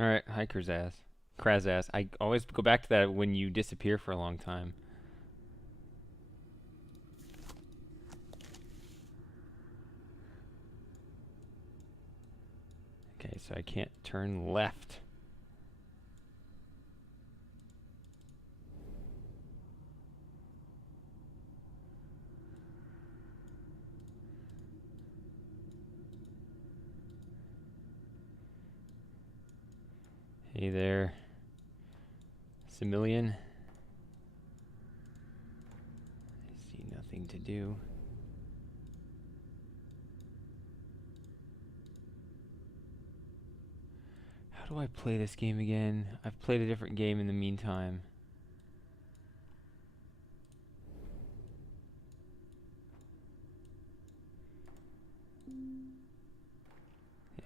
Alright, hiker's ass. Kraz ass. I always go back to that when you disappear for a long time. Okay, so I can't turn left. Hey there, Similian. I see nothing to do. How do I play this game again? I've played a different game in the meantime.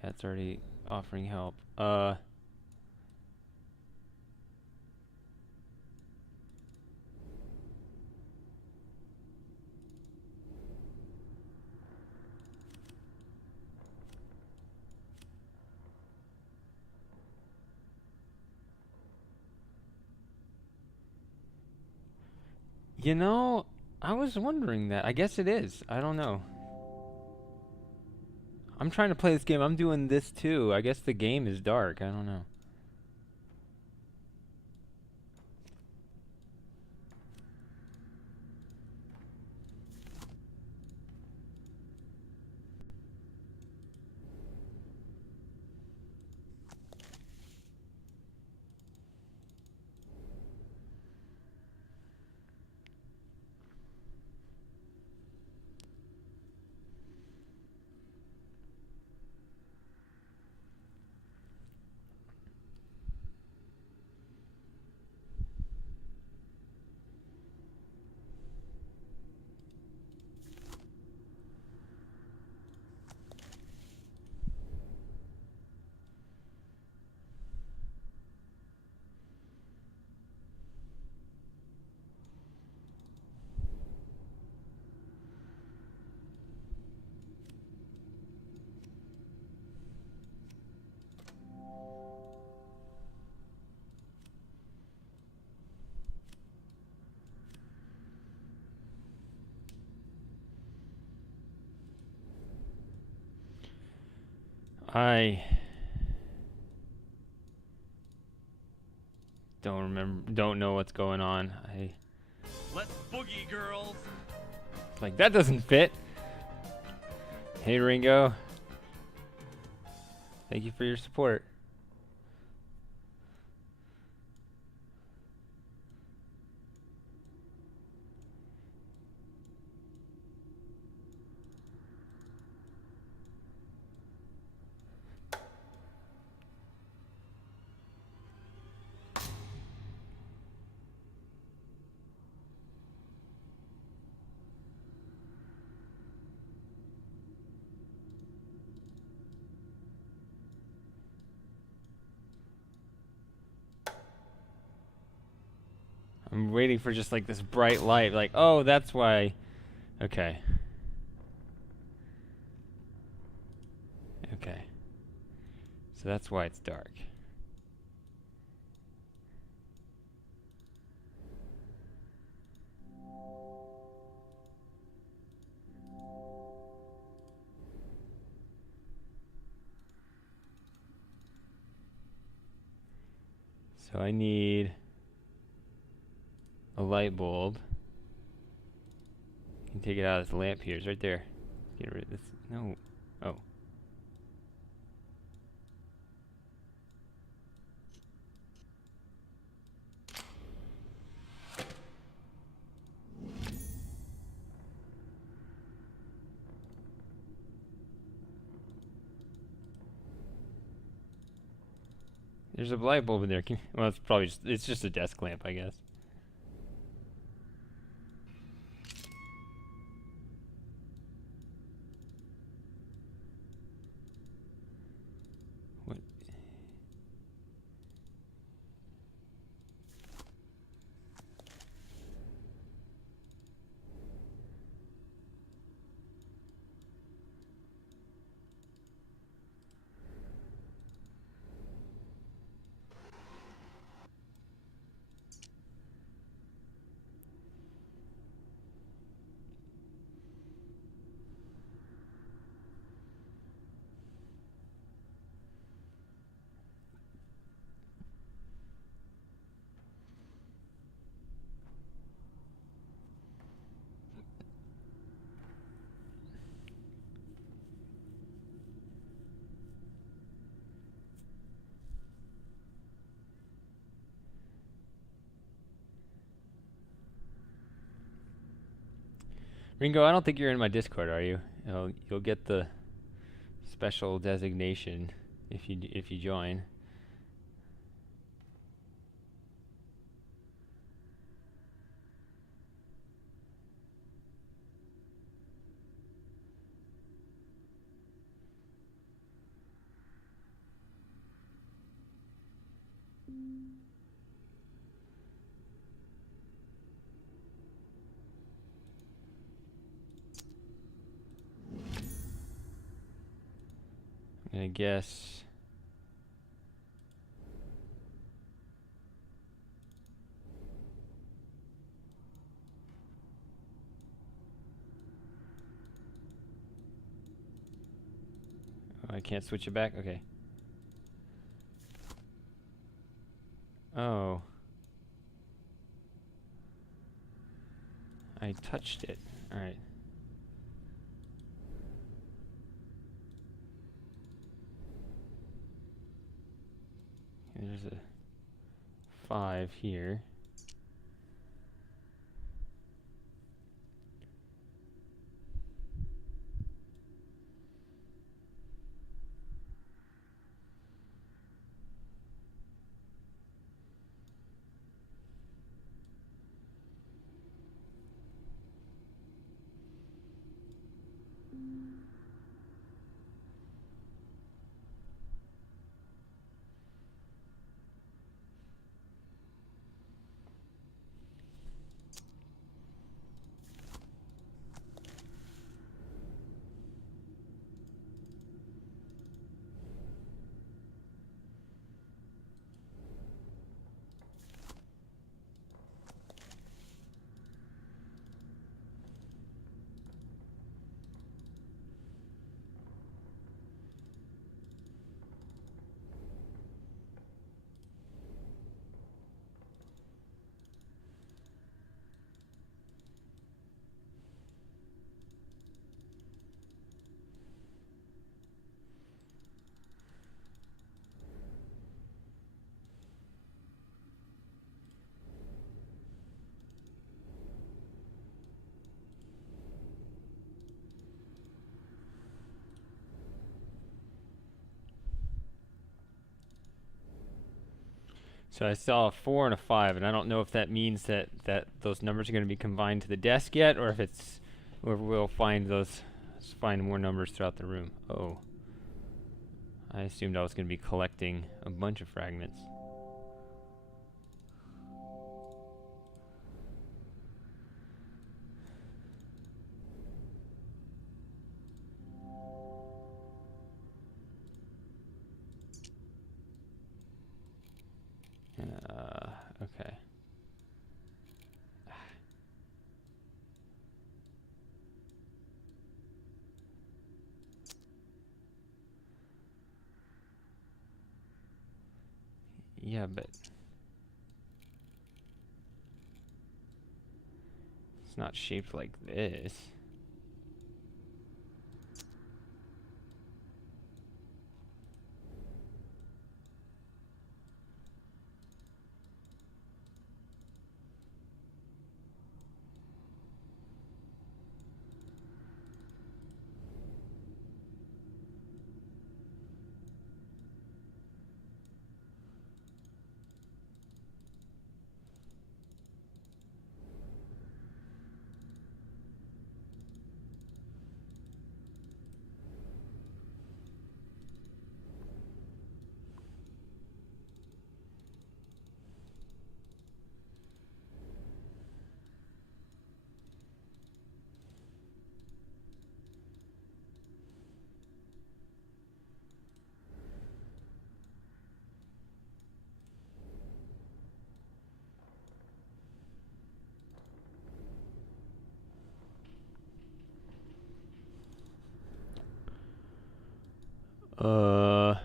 Yeah, it's already offering help. You know, I was wondering that. I guess it is. I don't know. I'm trying to play this game. I'm doing this too. I guess the game is dark. I don't know. I don't know what's going on. Let's boogie, girls. Like, that doesn't fit. Hey, Ringo. Thank you for your support. I'm waiting for just like this bright light. Like, oh, that's why. Okay. Okay. So that's why it's dark. So I need a light bulb. You can take it out of this lamp here. It's right there. Get rid of this. No. Oh. There's a light bulb in there. Well, it's probably it's just a desk lamp, I guess. What? Ringo, I don't think you're in my Discord, are you? You'll get the special designation if you join. I guess. Oh, I can't switch it back? Okay. Oh. I touched it. Alright. There's a 5 here. So I saw a 4 and a 5, and I don't know if that means that those numbers are going to be combined to the desk yet, or if we'll find more numbers throughout the room. Oh. I assumed I was going to be collecting a bunch of fragments. Okay. Yeah, but it's not shaped like this. Uh...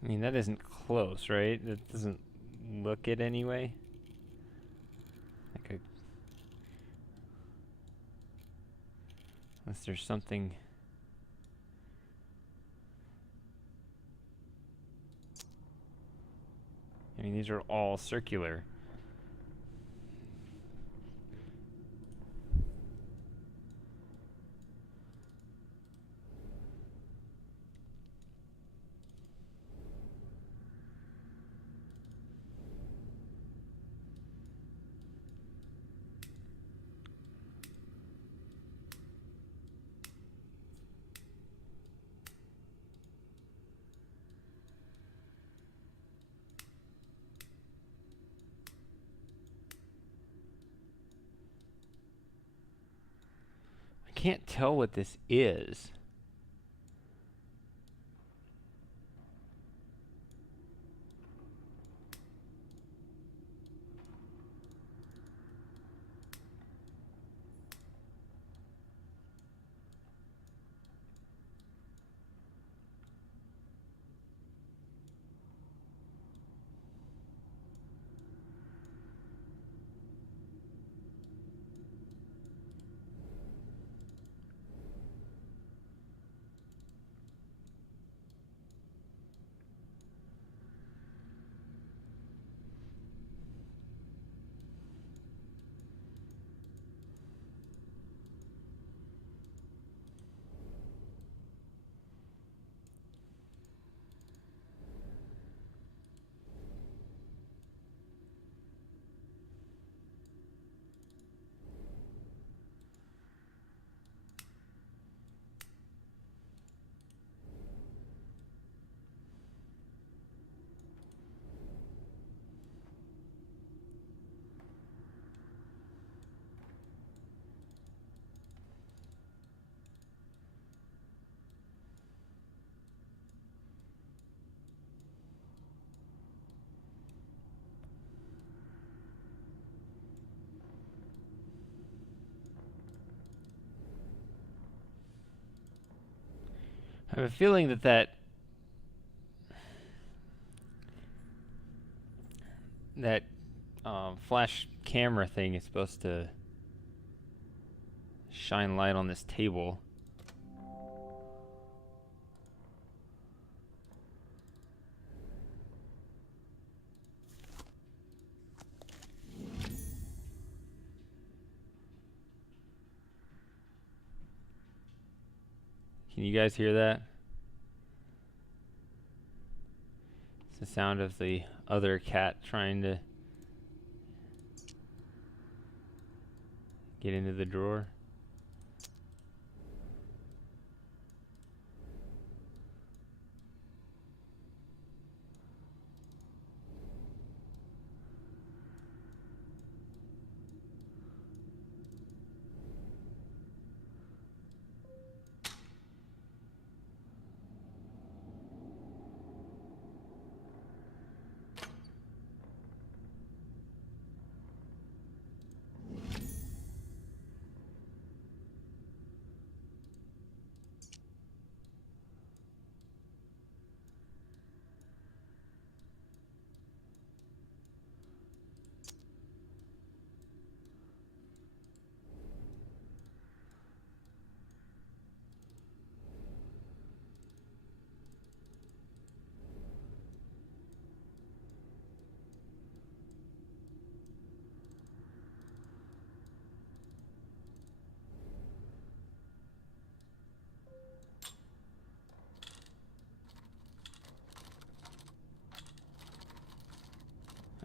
I mean, that isn't close, right? That doesn't look it anyway. Like a, unless there's something. I mean, these are all circular. I can't tell what this is. I have a feeling that flash camera thing is supposed to shine light on this table. Can you guys hear that? It's the sound of the other cat trying to get into the drawer.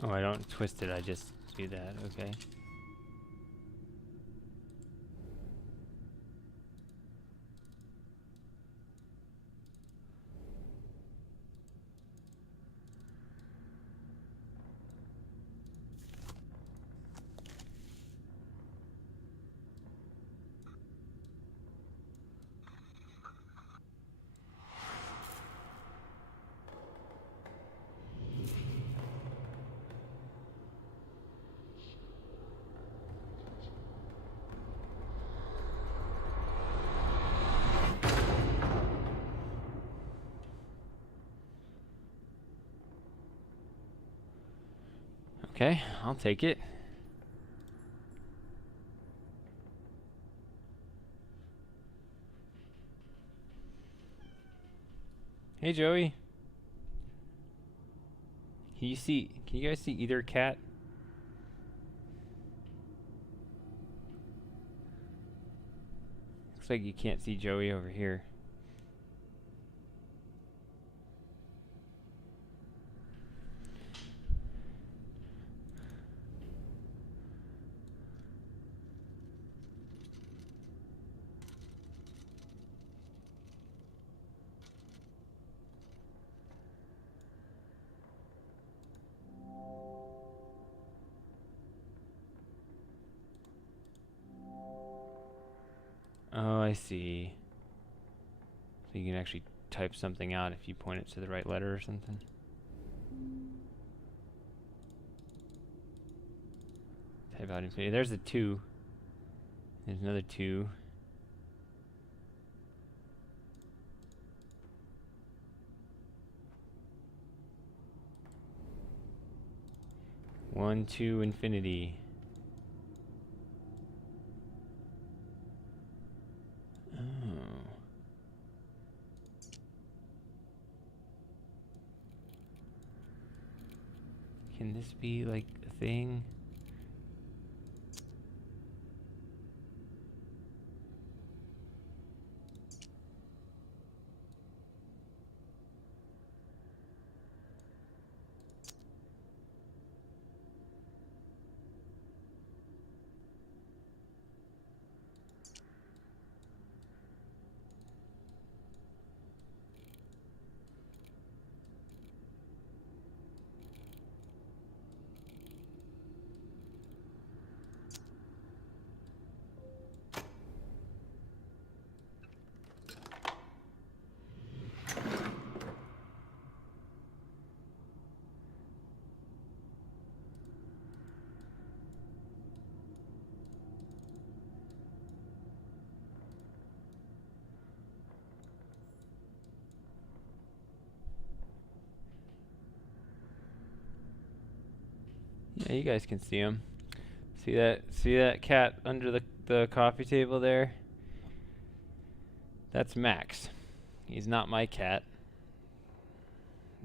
Oh, I don't twist it, I just do that, okay. Okay, I'll take it. Hey, Joey. Can you guys see either cat? Looks like you can't see Joey over here. Oh, I see. So you can actually type something out if you point it to the right letter or something. Type out infinity. There's a 2. There's another 2. One, 2, infinity. Oh. Can this be like a thing? Yeah, you guys can see him. See that cat under the coffee table there? That's Max. He's not my cat.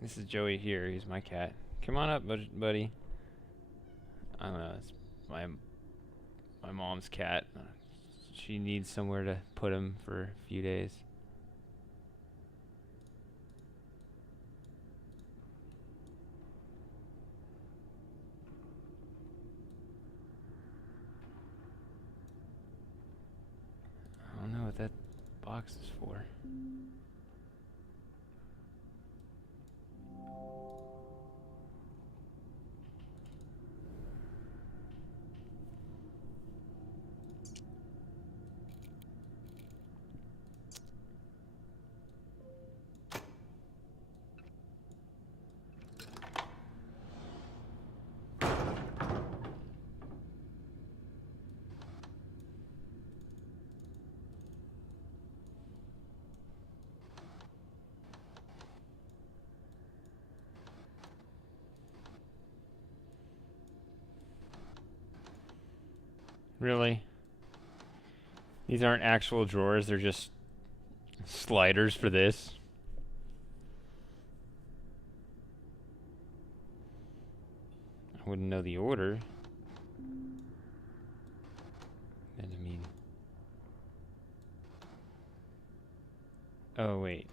This is Joey here. He's my cat. Come on up, buddy. I don't know. It's my mom's cat. She needs somewhere to put him for a few days. I don't know what that box is for. Really? These aren't actual drawers, they're just sliders for this. I wouldn't know the order. And I mean... Oh, wait.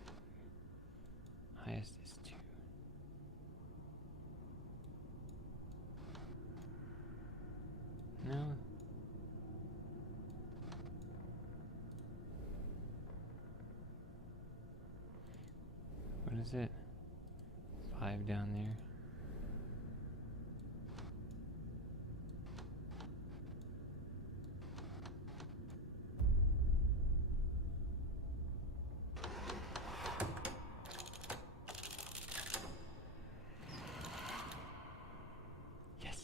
Highest is 2. No. What is it? 5 down there. Yes.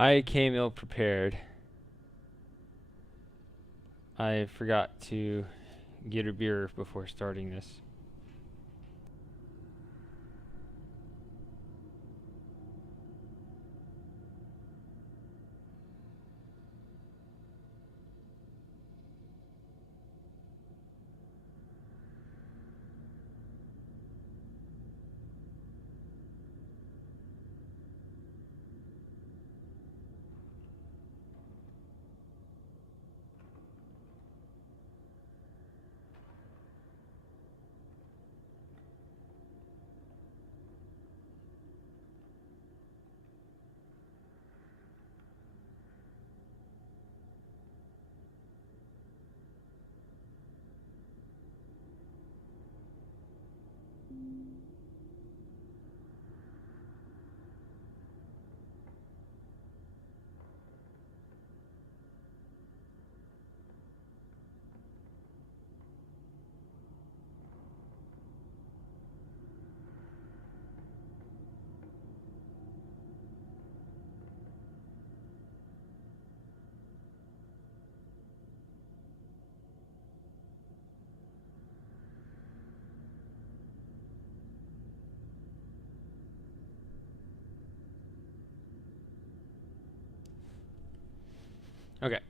I came ill prepared. I forgot to get a beer before starting this. Okay.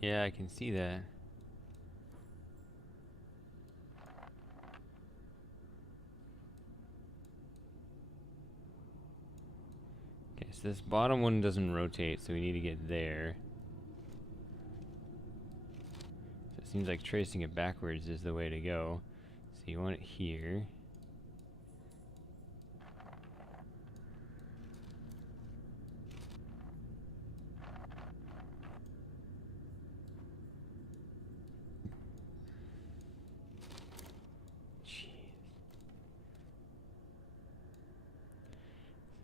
Yeah, I can see that. Okay, so this bottom one doesn't rotate, so we need to get there. So it seems like tracing it backwards is the way to go. So you want it here.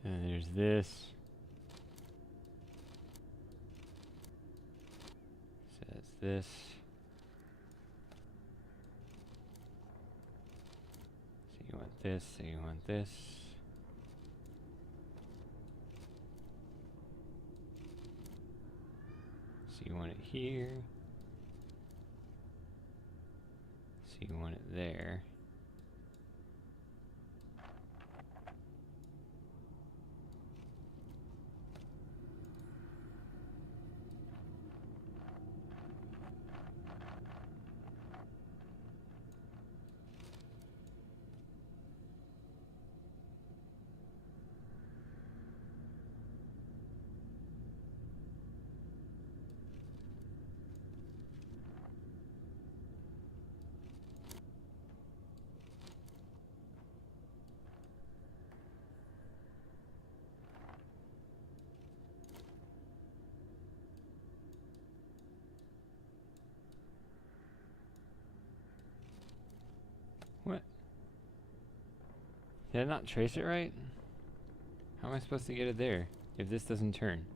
And there's this. Says this. So you want this, so you want this. So you want it here. So you want it there. What? Did I not trace it right? How am I supposed to get it there if this doesn't turn?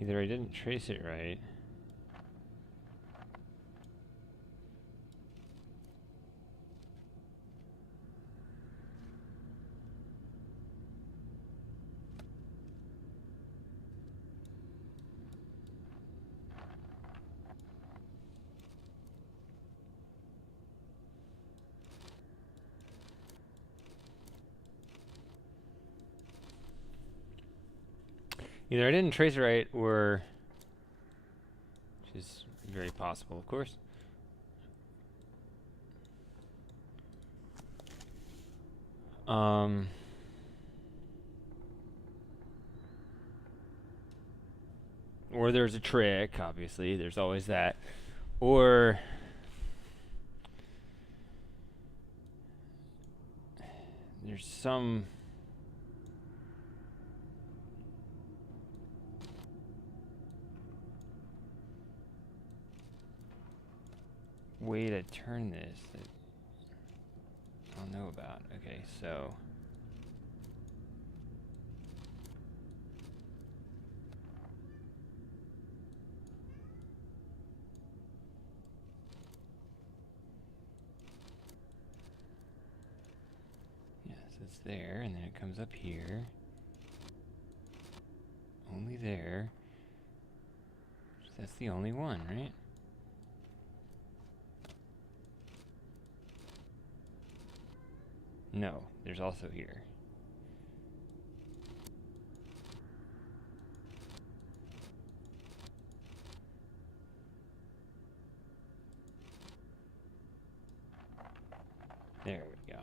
Either I didn't trace it right. Either I didn't trace it right, or, which is very possible, of course. Or or there's a trick, obviously. There's always that. Or there's some way to turn this that I don't know about. Okay, so yes, it's there, and then it comes up here. Only there. That's the only one, right? No, there's also here. There we go.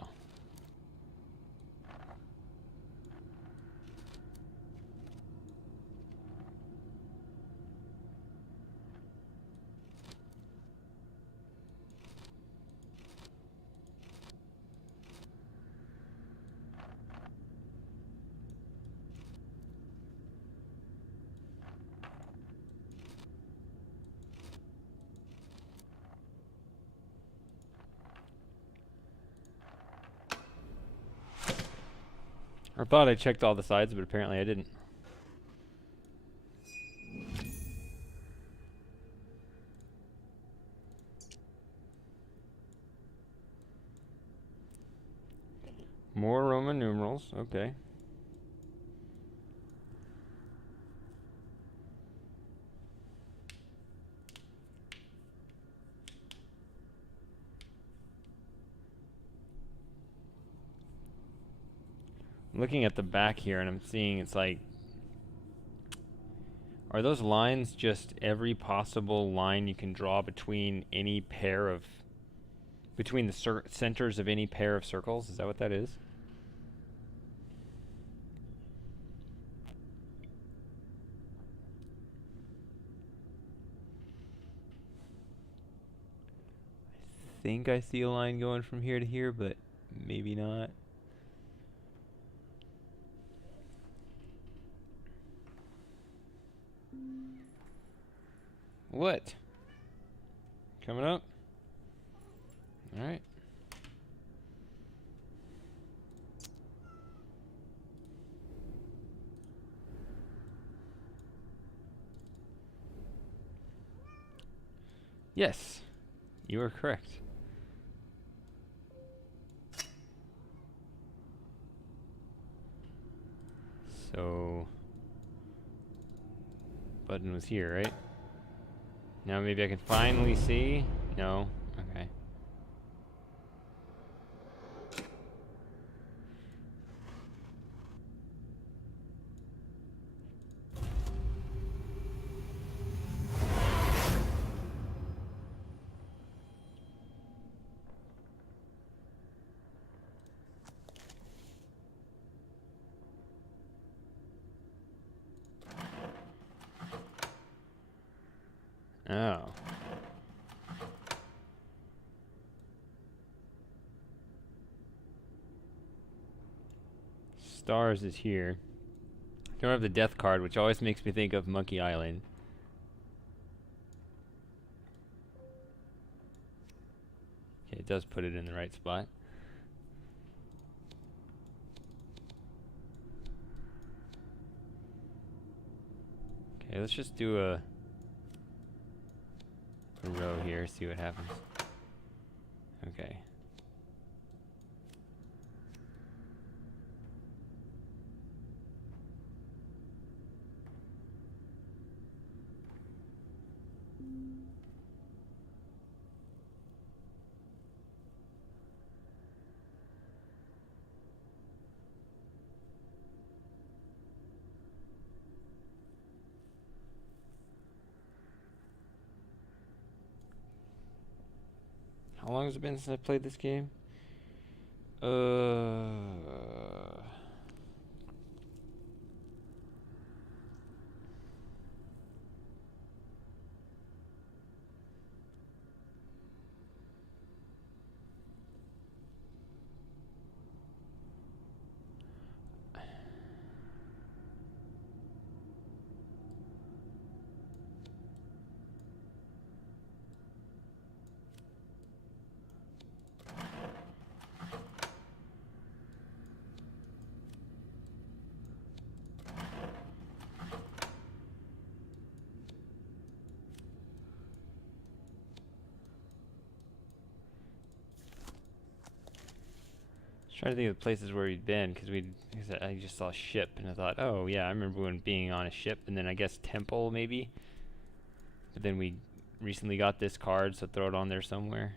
I thought I checked all the sides, but apparently I didn't. More Roman numerals, okay. I'm looking at the back here and I'm seeing it's like, are those lines just every possible line you can draw between any pair of, between the centers of any pair of circles? Is that what that is? I think I see a line going from here to here, but maybe not. What? Coming up? Alright. Yes, you are correct. So, button was here, right? Now maybe I can finally see? No? Okay. Oh. Stars is here. Don't have the death card, which always makes me think of Monkey Island. Okay, it does put it in the right spot. Okay, let's just do a row here, see what happens. Okay. How long has it been since I played this game? Trying to think of the places where we'd been, because I just saw ship, and I thought, oh yeah, I remember when being on a ship, and then I guess temple maybe. But then we recently got this card, so throw it on there somewhere.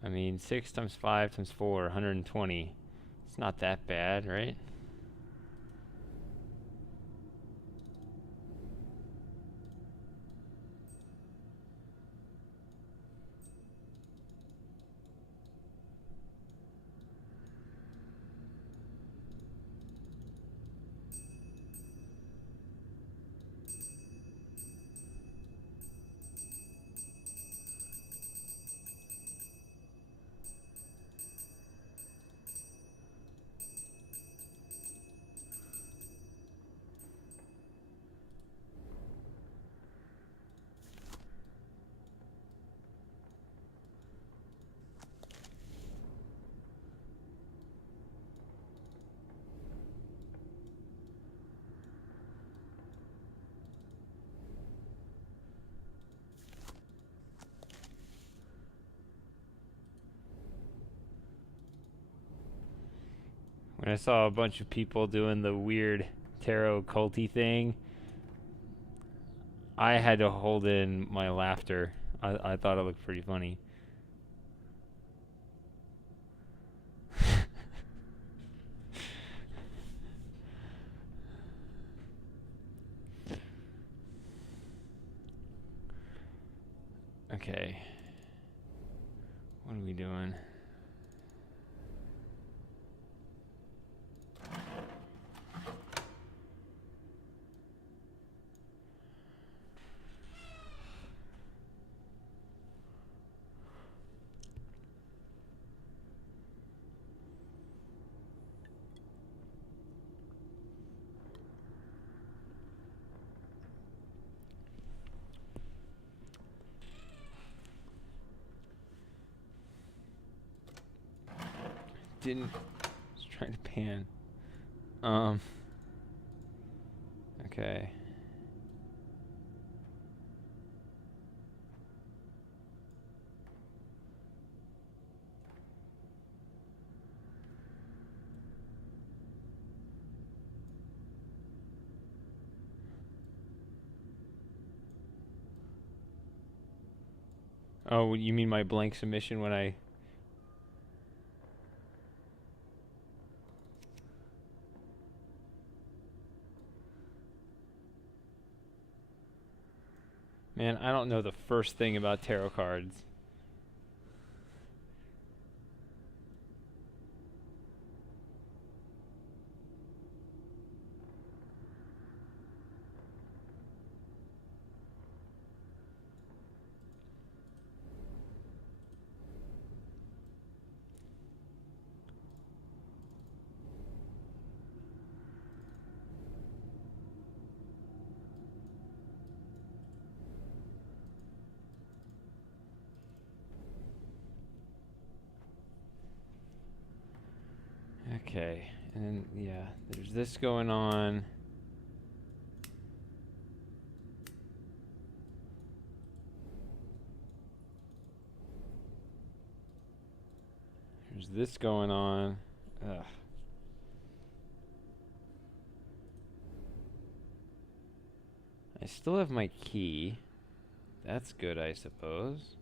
I mean, 6 times 5 times 4, 120. It's not that bad, right? When I saw a bunch of people doing the weird tarot culty thing, I had to hold in my laughter. I thought it looked pretty funny. Okay. What are we doing? Didn't. Was trying to pan. Okay. Oh, you mean my blank submission when I... Man, I don't know the first thing about tarot cards. Okay, and then, yeah, there's this going on. There's this going on. Ugh. I still have my key. That's good, I suppose.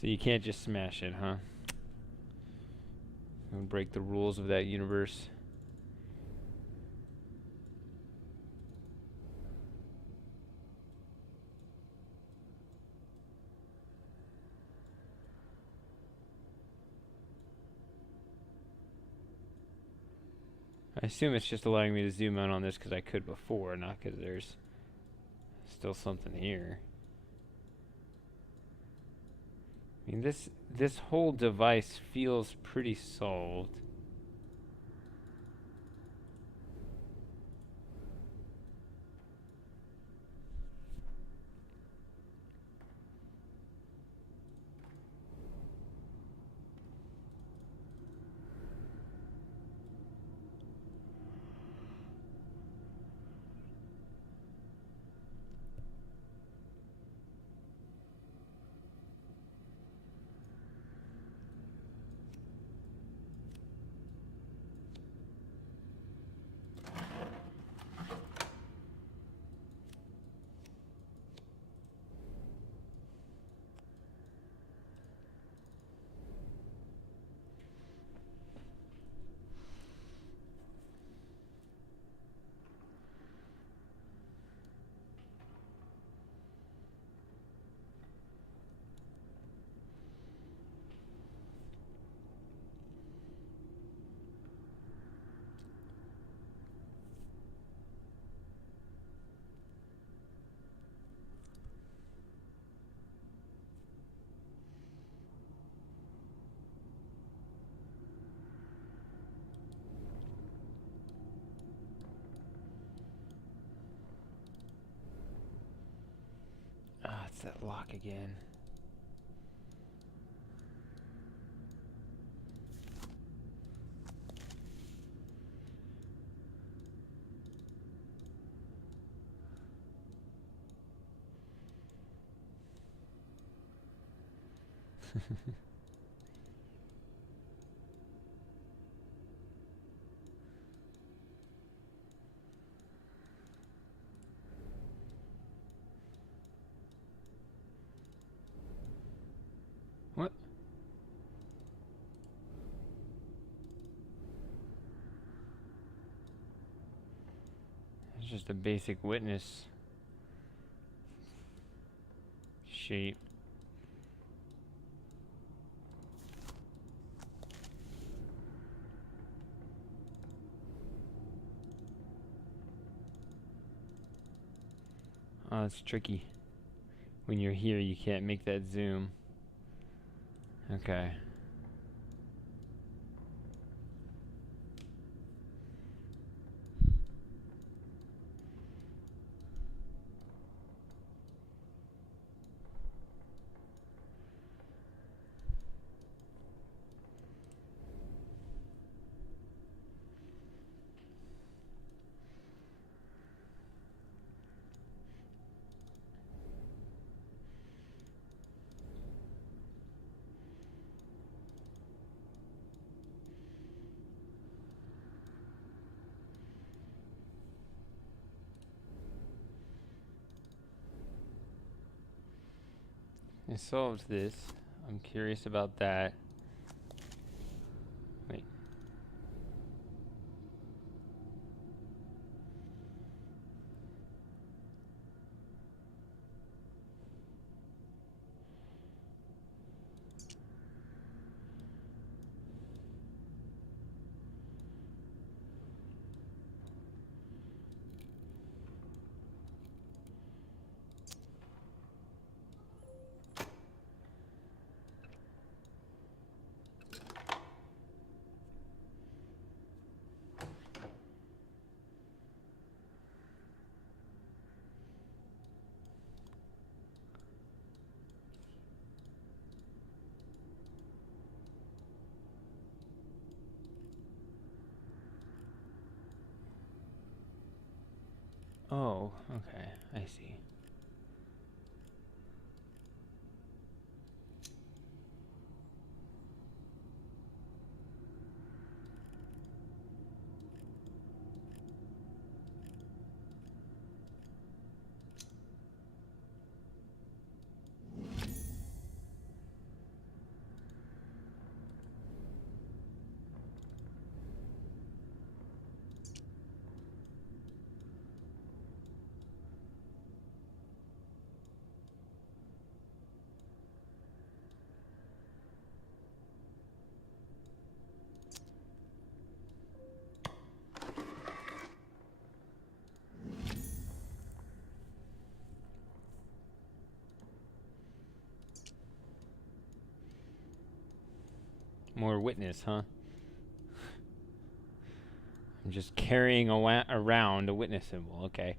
So you can't just smash it, huh? And break the rules of that universe. I assume it's just allowing me to zoom in on this because I could before, not because there's still something here. I mean, this whole device feels pretty solved. Ah, it's that lock again. What? It's just a basic witness shape. Oh, it's tricky. When you're here, you can't make that zoom. Okay. I solved this. I'm curious about that. Wait. Oh, okay. I see. More witness, huh? I'm just carrying around a witness symbol. Okay.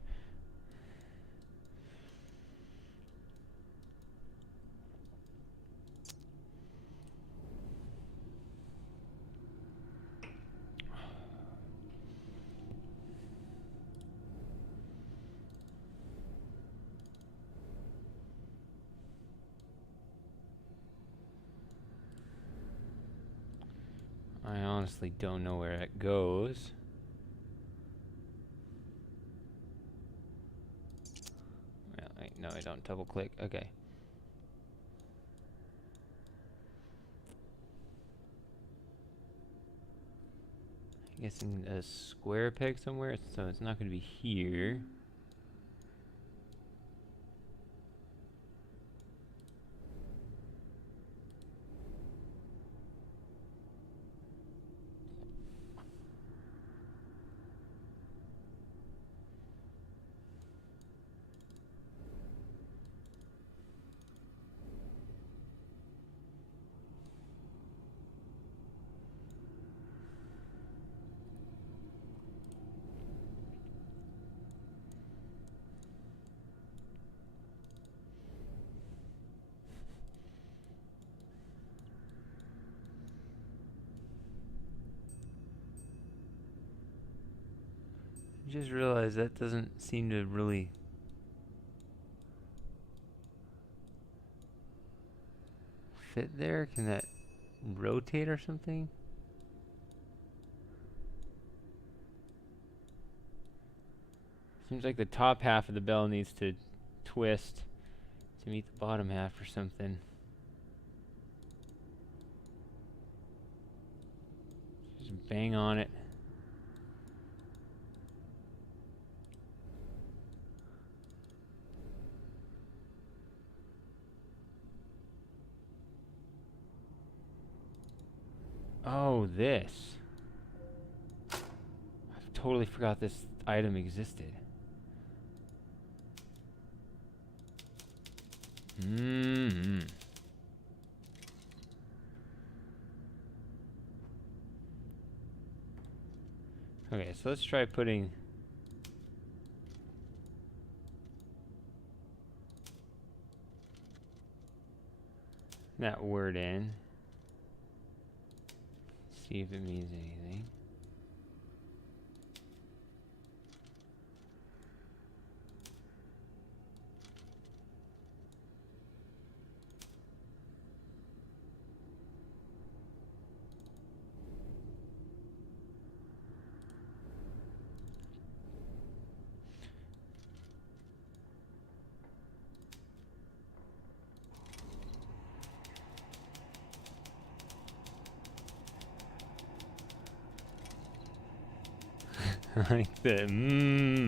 I honestly don't know where it goes. Well, no, I don't double click. Okay. I'm guessing a square peg somewhere, so it's not going to be here. Just realized that doesn't seem to really fit there. Can that rotate or something? Seems like the top half of the bell needs to twist to meet the bottom half or something. Just bang on it. Oh, this. I totally forgot this item existed. Mm-hmm. Okay, so let's try putting that word in. See if it means anything.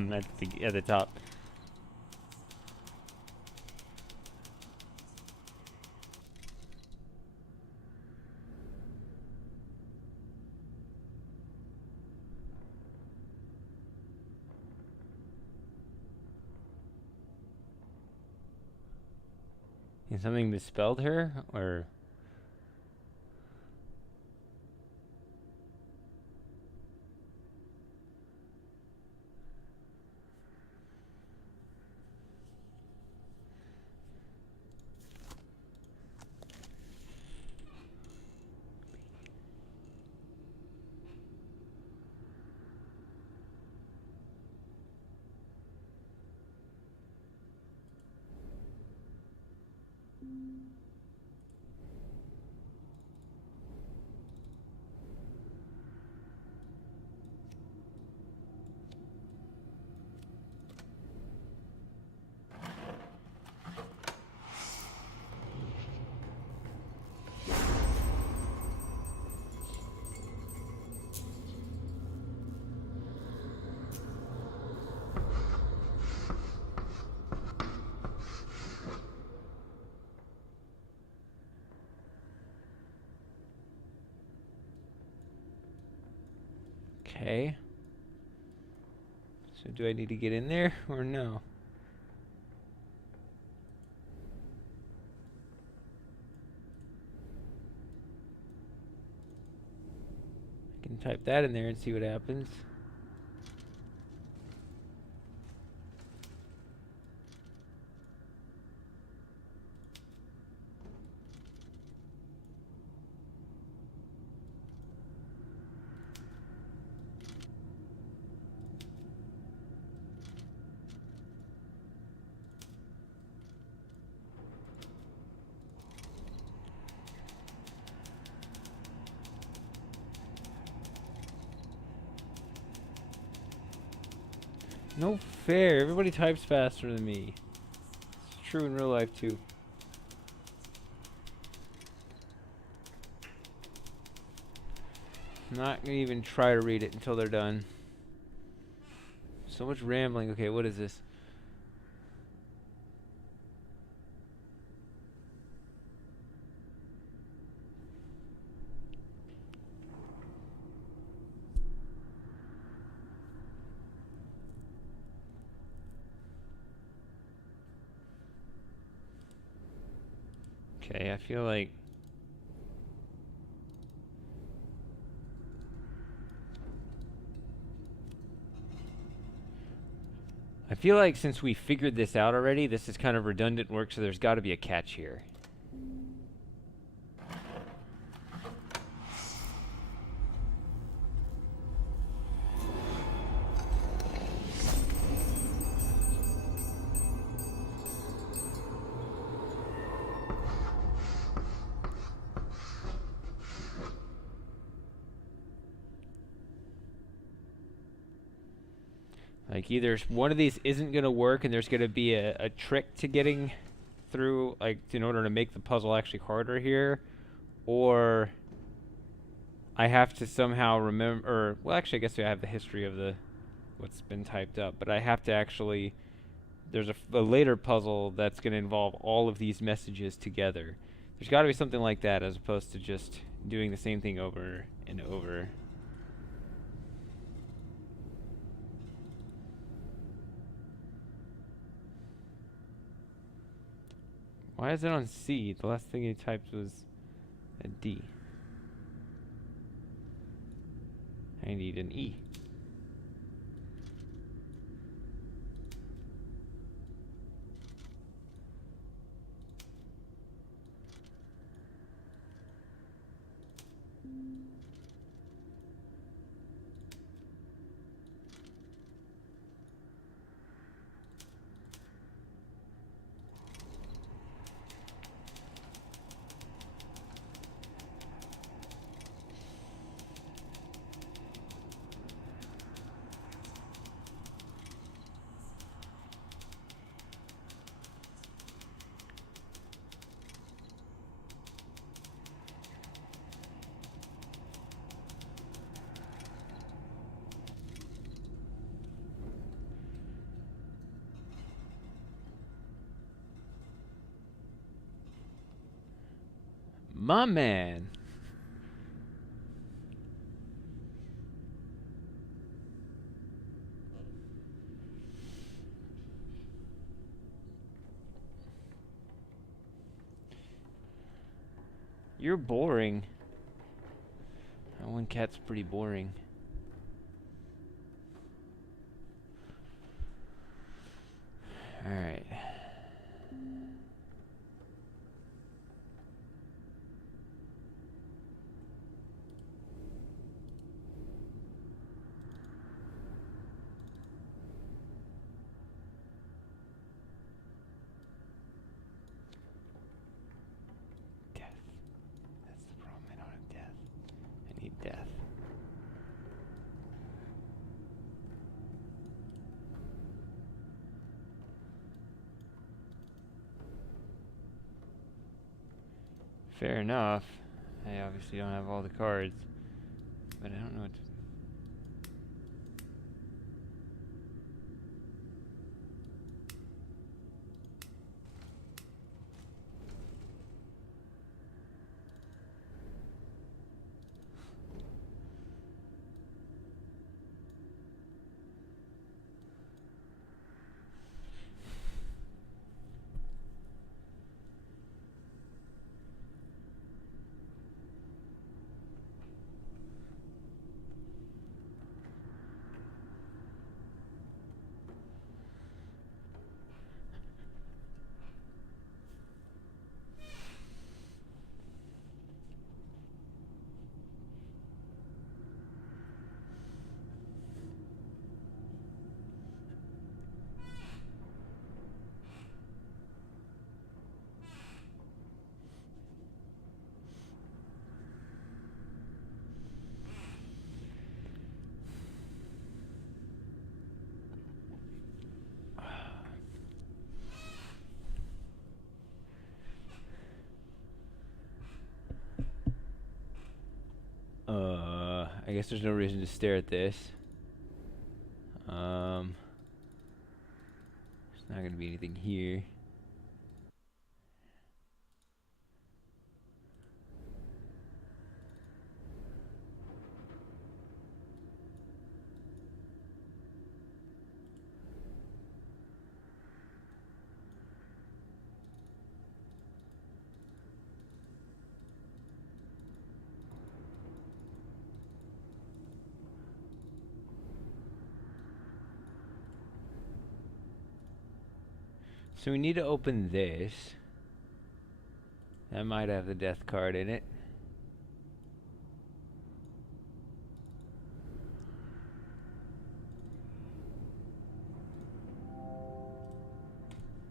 Like the at the top. Is something misspelled her, or? Okay. So do I need to get in there or no? Can type that in there and see what happens. No fair. Everybody types faster than me. It's true in real life too. I'm not gonna even try to read it until they're done. So much rambling. Okay, what is this? Okay, I feel like since we figured this out already, this is kind of redundant work, so there's got to be a catch here. Like, either one of these isn't going to work and there's going to be a trick to getting through, like, in order to make the puzzle actually harder here, or I have to somehow remember, or, well, actually, I guess I have the history of what's been typed up, but I have to actually, there's a later puzzle that's going to involve all of these messages together. There's got to be something like that as opposed to just doing the same thing over and over. Why is it on C? The last thing he typed was a D. I need an E. My man. You're boring. That one cat's pretty boring. Alright. Death. Fair enough. I obviously don't have all the cards, but I don't know what to... I guess there's no reason to stare at this. There's not gonna be anything here. So we need to open this. That might have the death card in it.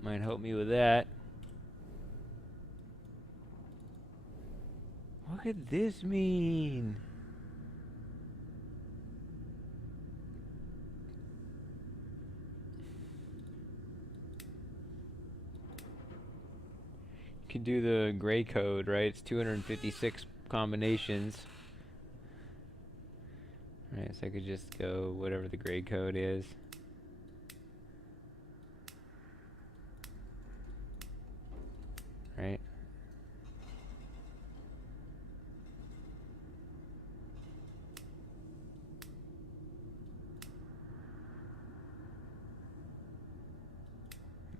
Might help me with that. What could this mean? Can do the gray code, right? It's 256 combinations. Right, so I could just go whatever the gray code is. Right?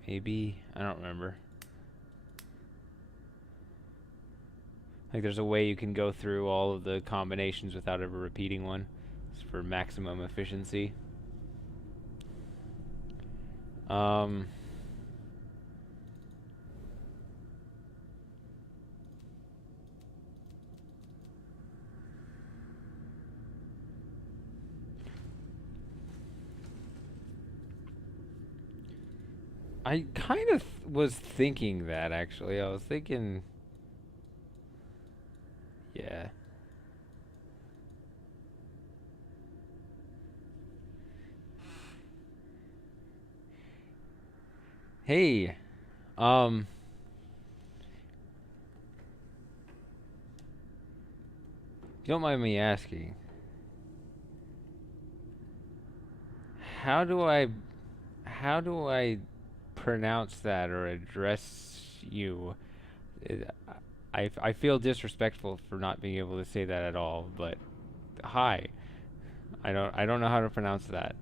Maybe, I don't remember. Like there's a way you can go through all of the combinations without ever repeating one. It's for maximum efficiency. I kind of was thinking that, actually. I was thinking... Yeah. Hey, if you don't mind me asking, how do I pronounce that or address you? I feel disrespectful for not being able to say that at all, but hi. I don't know how to pronounce that.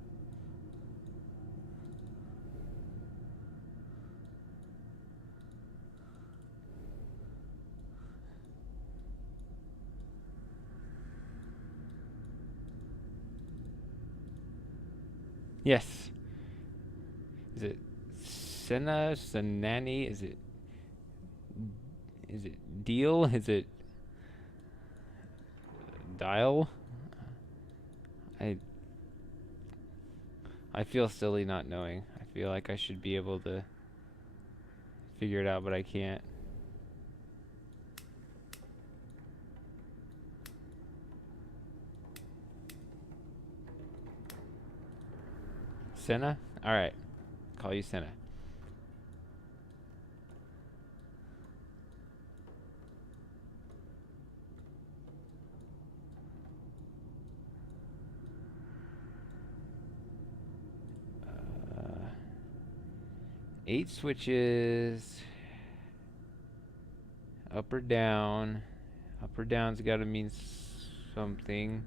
Yes. Is it Senna, Senani? Is it Deal? Is it Dial? I feel silly not knowing. I feel like I should be able to figure it out, but I can't. Senna? Alright. Call you Senna. Eight switches. Up or down. Up or down's gotta mean something.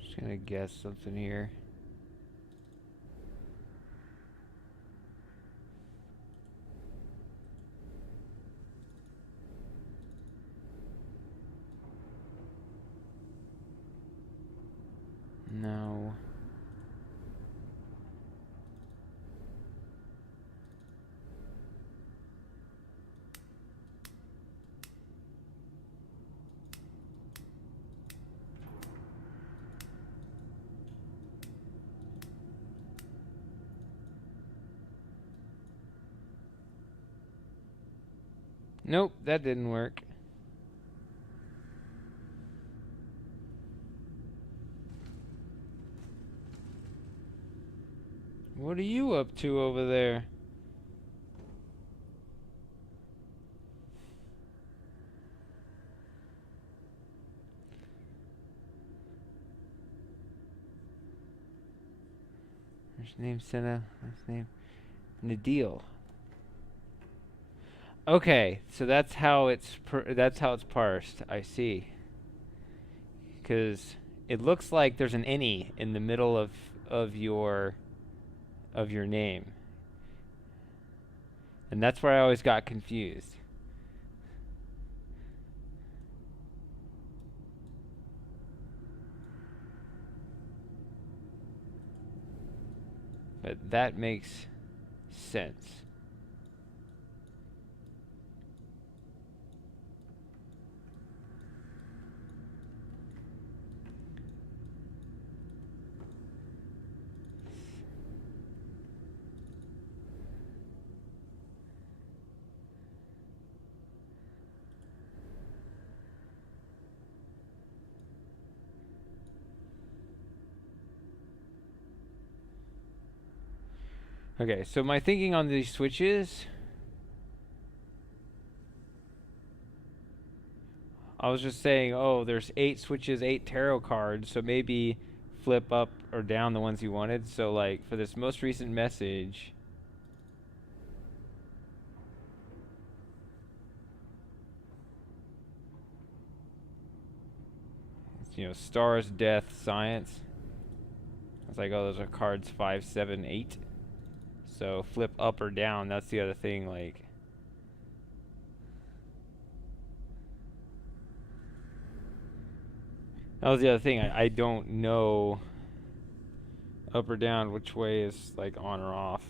Just gonna guess something here. No. Nope, that didn't work. What are you up to over there? First name Senna, last name Nadil. Okay, so that's how it's parsed. I see. Because it looks like there's an any in the middle of your name, and that's where I always got confused. But that makes sense. Okay, so my thinking on these switches, I was just saying, oh, there's 8 switches, 8 tarot cards, so maybe flip up or down the ones you wanted. So like for this most recent message, it's, you know, stars, death, science. It's like, oh, those are cards 5, 7, 8. So flip up or down, that's the other thing, like. That was the other thing, I don't know up or down which way is like on or off.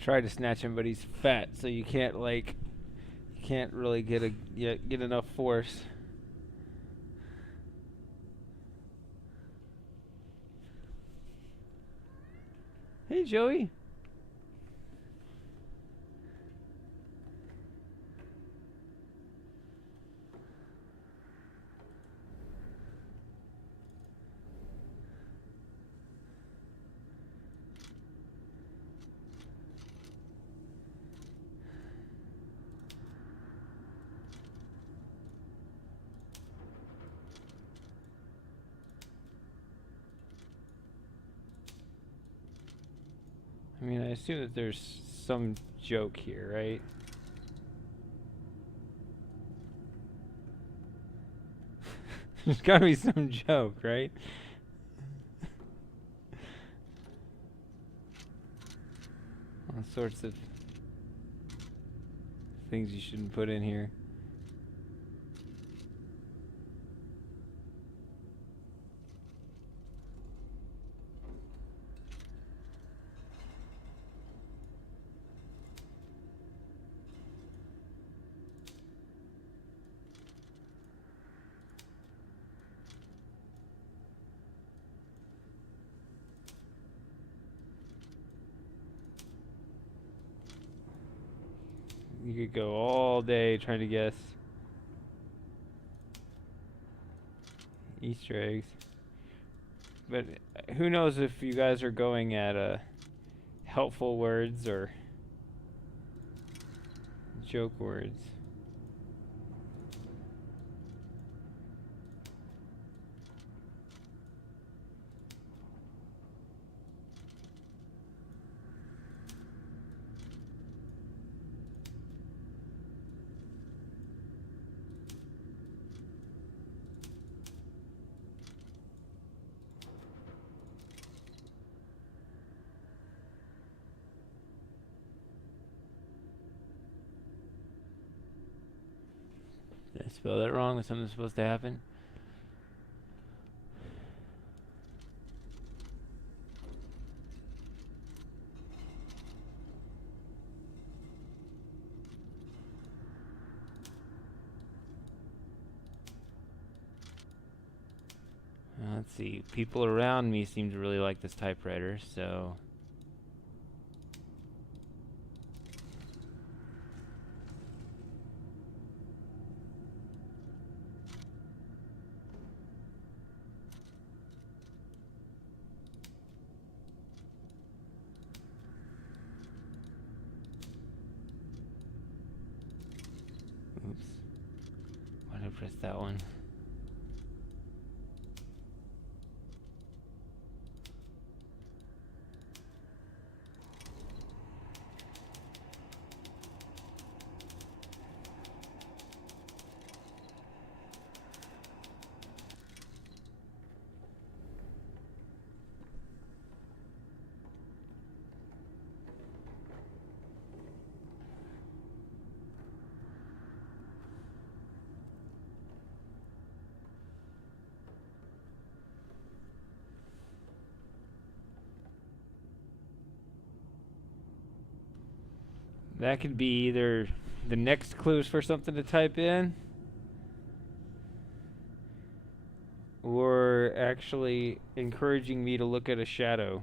Try to snatch him, but he's fat, so you can't really get enough force. Hey, Joey. I mean, I assume that there's some joke here, right? There's gotta be some joke, right? All sorts of things you shouldn't put in here. You could go all day trying to guess Easter eggs. But who knows if you guys are going at helpful words or joke words. Did I spell that wrong? Was something supposed to happen? Let's see. People around me seem to really like this typewriter, so... Oops. Why did I press that one? That could be either the next clues for something to type in, or actually encouraging me to look at a shadow.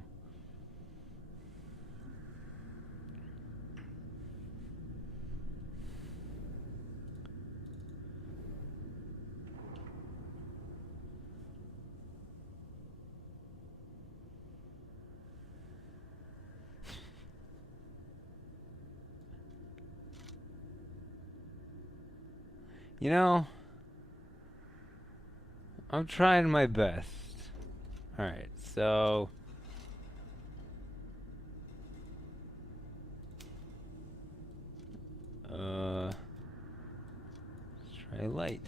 You know, I'm trying my best. Alright, so... let's try light.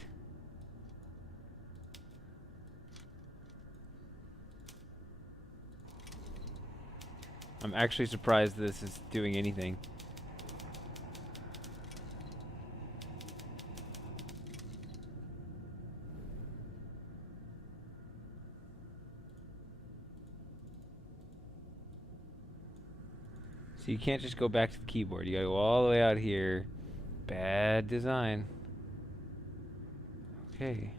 I'm actually surprised this is doing anything. So you can't just go back to the keyboard. You gotta go all the way out here. Bad design. Okay.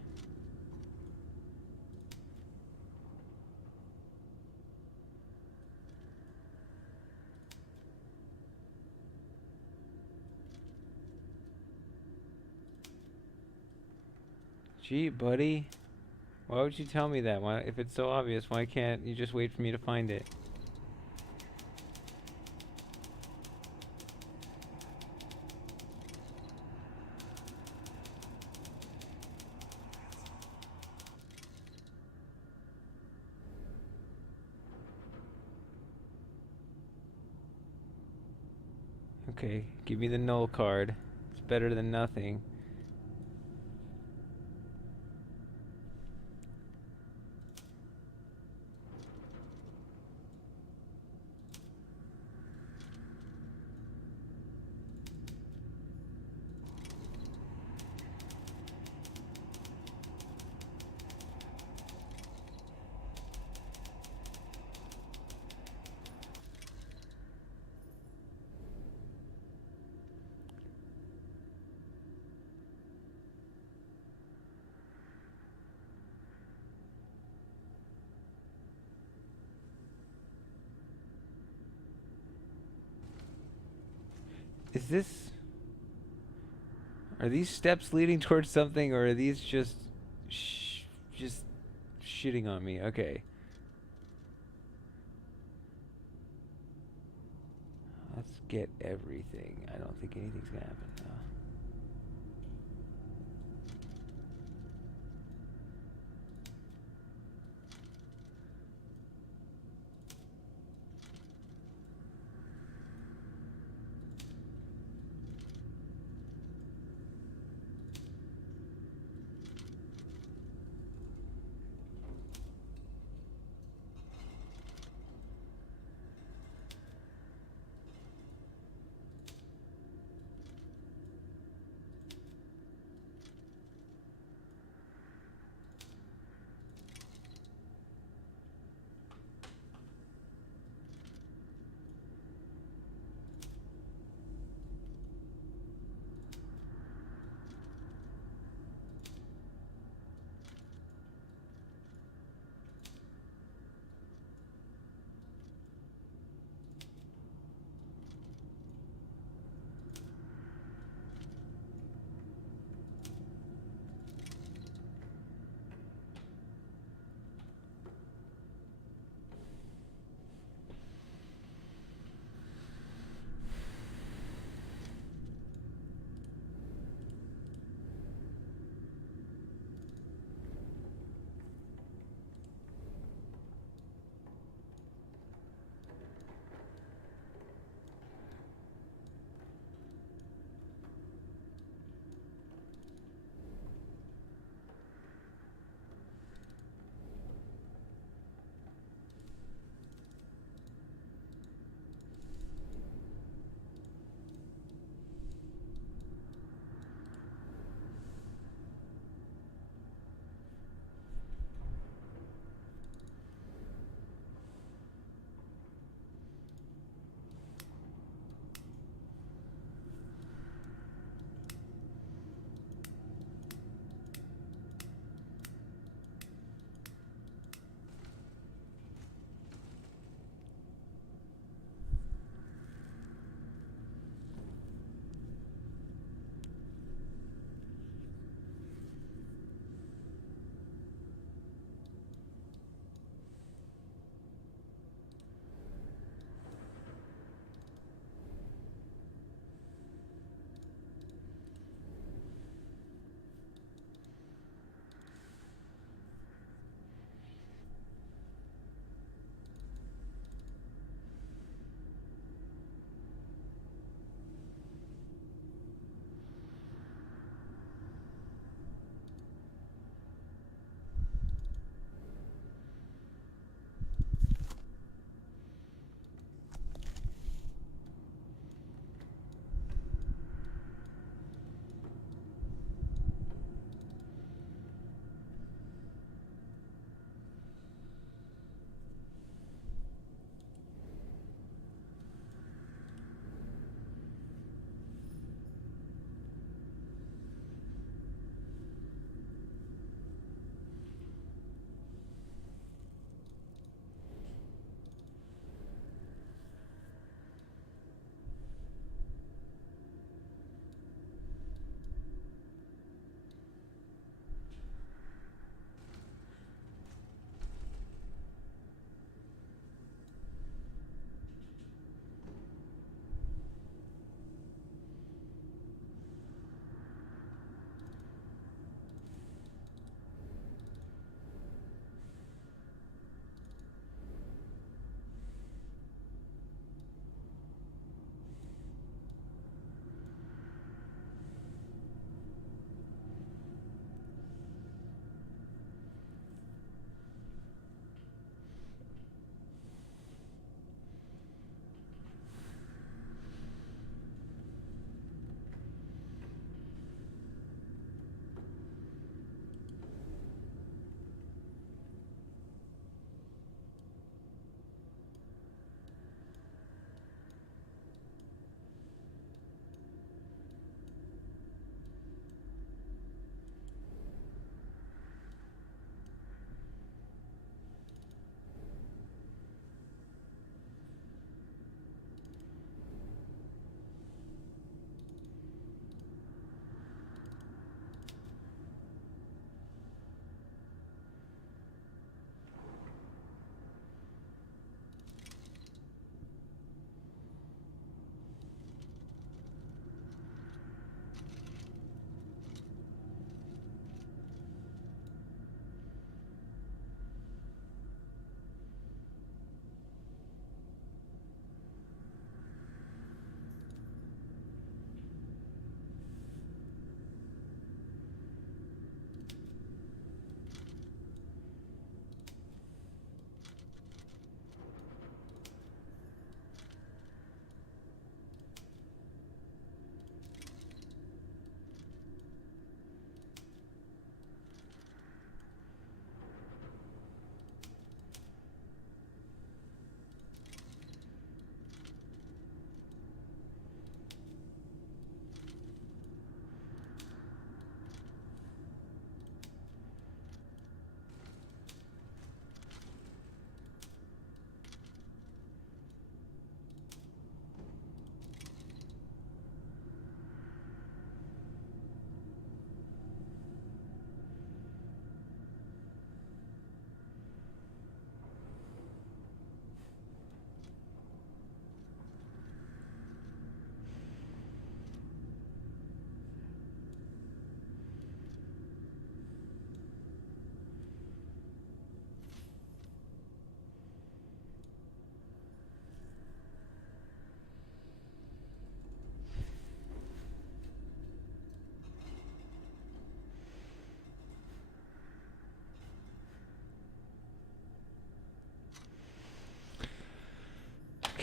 Gee, buddy. Why would you tell me that? Why, if it's so obvious, why can't you just wait for me to find it? Okay, give me the null card. It's better than nothing. Is this... Are these steps leading towards something, or are these just just shitting on me? Okay. Let's get everything. I don't think anything's gonna happen now.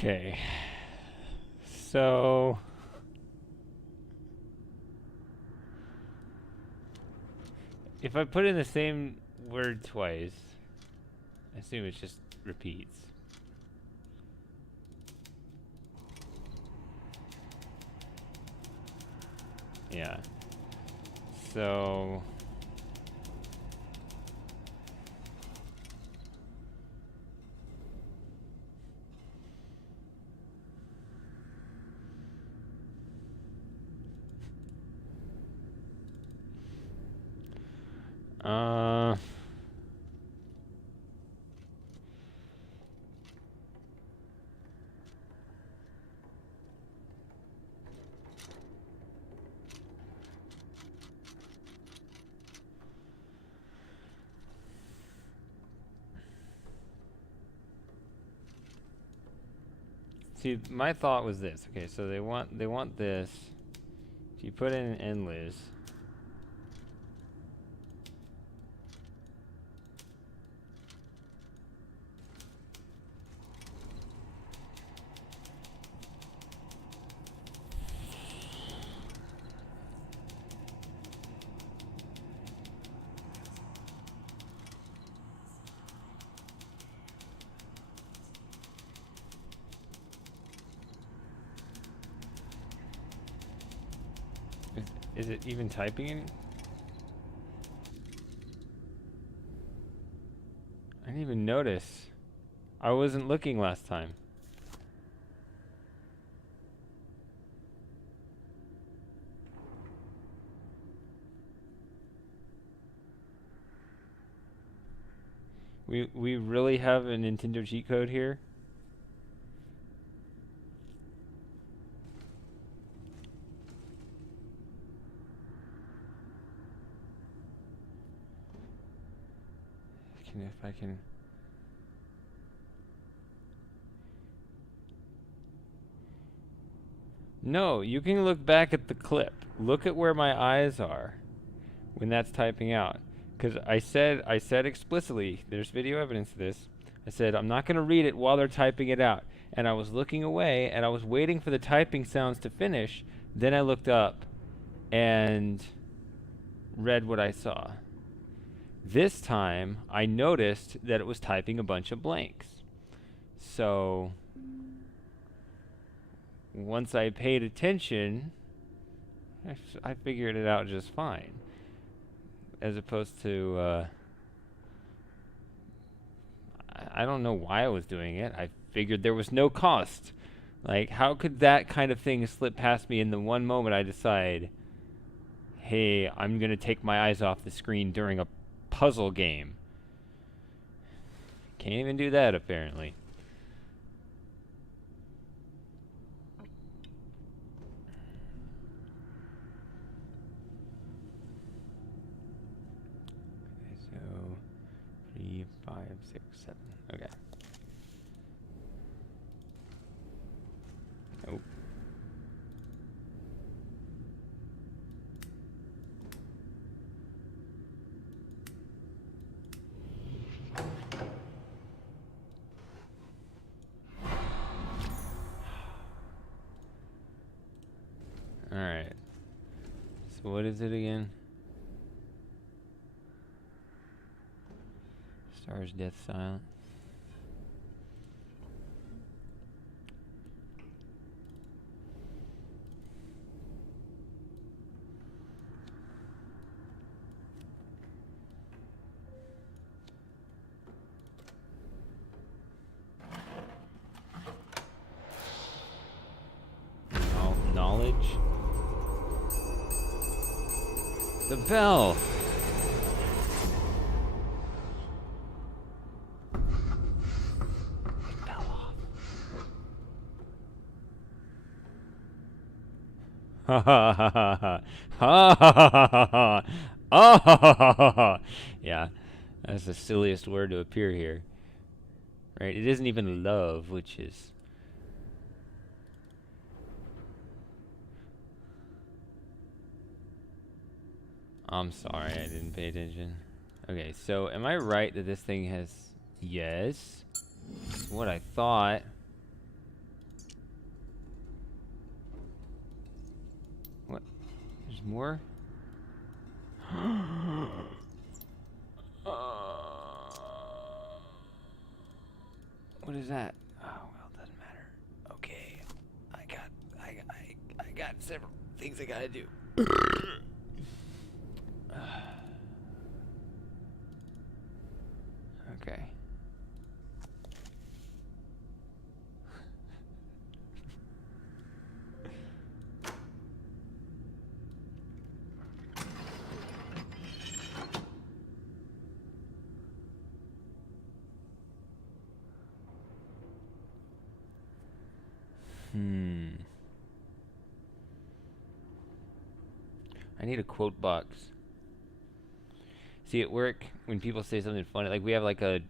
Okay. So if I put in the same word twice, I assume it just repeats. Yeah. So see, my thought was this. Okay, so they want this. If you put in endless, is it even typing any? I didn't even notice. I wasn't looking last time. We really have a Nintendo cheat code here? If I can. No, you can look back at the clip. Look at where my eyes are when that's typing out. Because I said explicitly, there's video evidence of this. I said, I'm not going to read it while they're typing it out. And I was looking away, and I was waiting for the typing sounds to finish. Then I looked up and read what I saw. This time, I noticed that it was typing a bunch of blanks. So once I paid attention, I figured it out just fine. As opposed to, I don't know why I was doing it. I figured there was no cost. Like, how could that kind of thing slip past me in the one moment I decide, hey, I'm going to take my eyes off the screen during a puzzle game? Can't even do that, apparently. Okay, so 3, 5, 6, 7. Okay. Oh. Alright. So what is it again? Stars, death, silent. Knowledge. The bell. It fell off. Ha ha ha ha ha. Ha ha ha ha ha. Oh, ha ha ha ha ha. Yeah, that's the silliest word to appear here. Right? It isn't even love, which is. I'm sorry, I didn't pay attention. Okay, so am I right that this thing has... Yes. What I thought. more? What is that? Oh well, doesn't matter. Okay, I got several things I gotta do. Okay. I need a quote box. See, at work, when people say something funny, like we have like a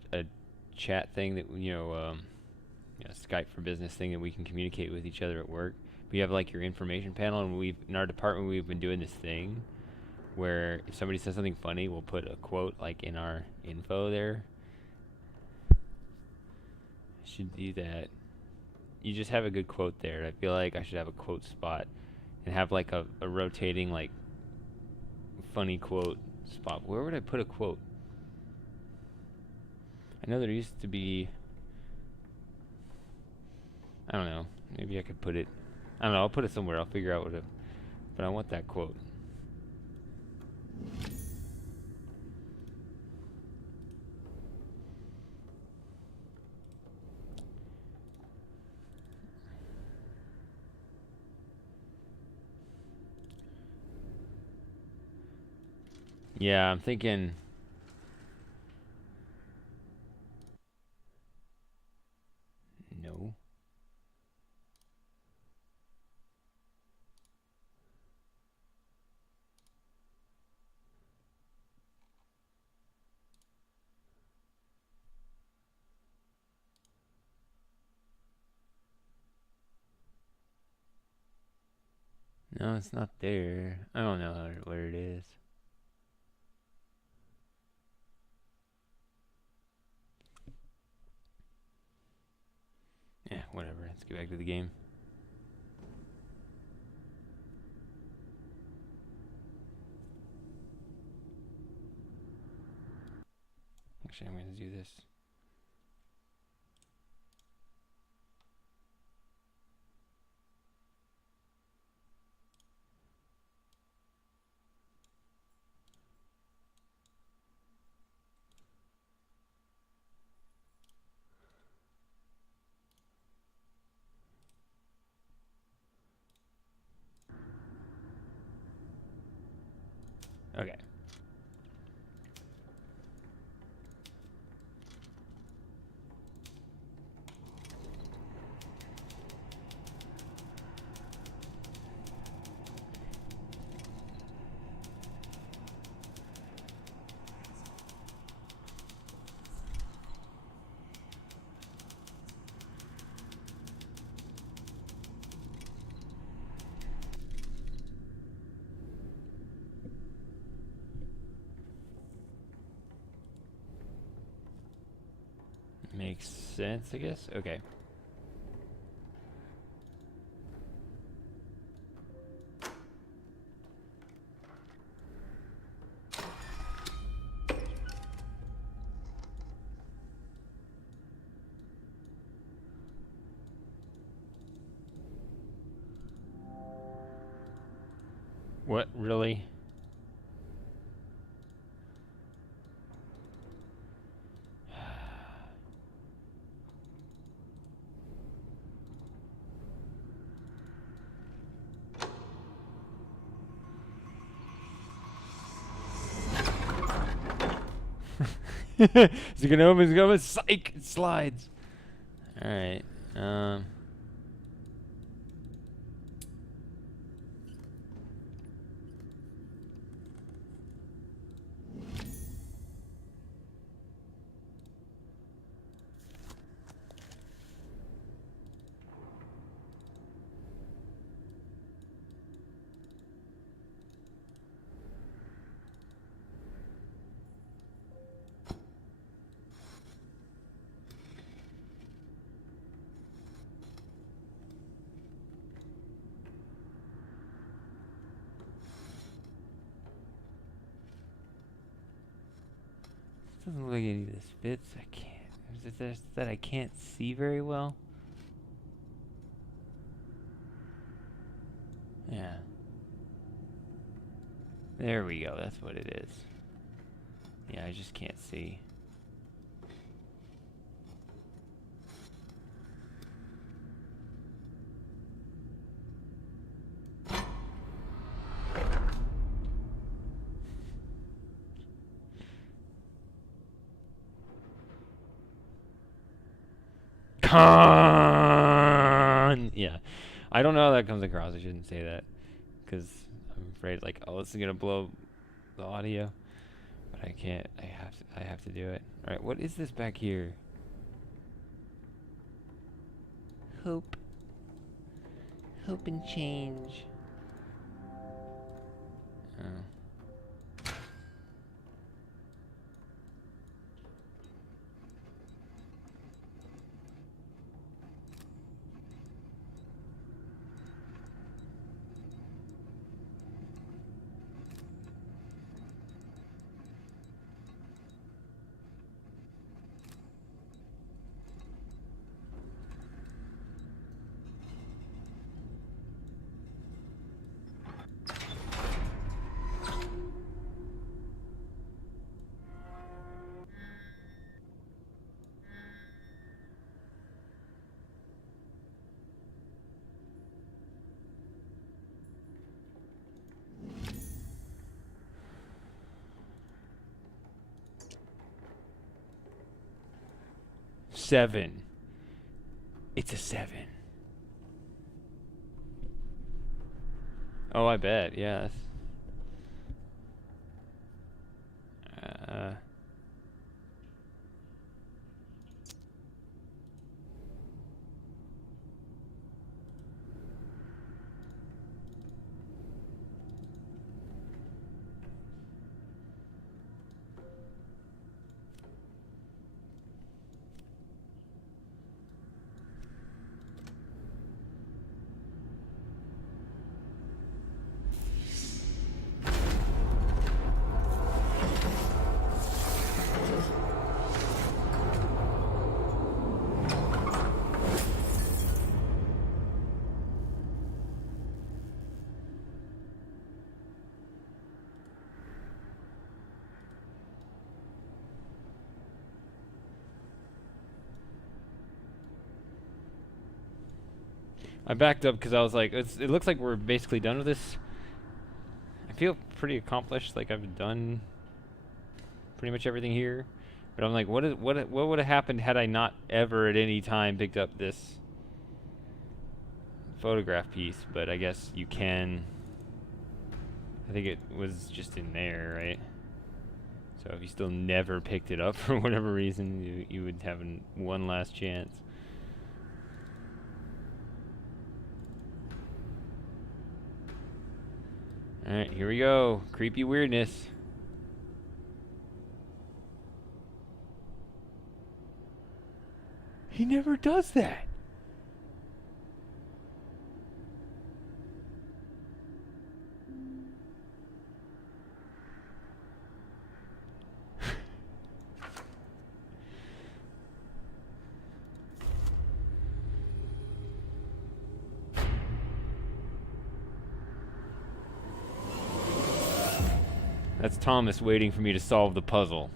chat thing that, Skype for Business thing that we can communicate with each other at work. We have like your information panel, and in our department, we've been doing this thing where if somebody says something funny, we'll put a quote like in our info there. Should do that. You just have a good quote there. I feel like I should have a quote spot and have like a rotating like funny quote spot. Where would I put a quote? I know there used to be, I don't know, maybe I could put it, I don't know, I'll put it somewhere. I'll figure out but I want that quote. Yeah, I'm thinking. No. No, it's not there. I don't know where it is. Yeah, whatever. Let's get back to the game. Actually, I'm going to do this. Okay. Makes sense, I guess. Okay. What, really? Is it gonna open? Is it gonna psych? It slides. All right. Doesn't look like any of this fits. I can't. Is it just that I can't see very well? Yeah. There we go. That's what it is. Yeah, I just can't see. Con! Yeah. I don't know how that comes across. I shouldn't say that. Because I'm afraid, like, oh, this is going to blow the audio. But I can't. I have to do it. Alright, what is this back here? Hope. Hope and change. Oh. Seven. It's a 7. Oh, I bet. Yes. I backed up because I was like, it looks like we're basically done with this. I feel pretty accomplished, like I've done pretty much everything here. But I'm like, what would have happened had I not ever at any time picked up this photograph piece? But I guess you can. I think it was just in there, right? So if you still never picked it up for whatever reason, you would have one last chance. Alright, here we go. Creepy weirdness. He never does that. That's Thomas waiting for me to solve the puzzle.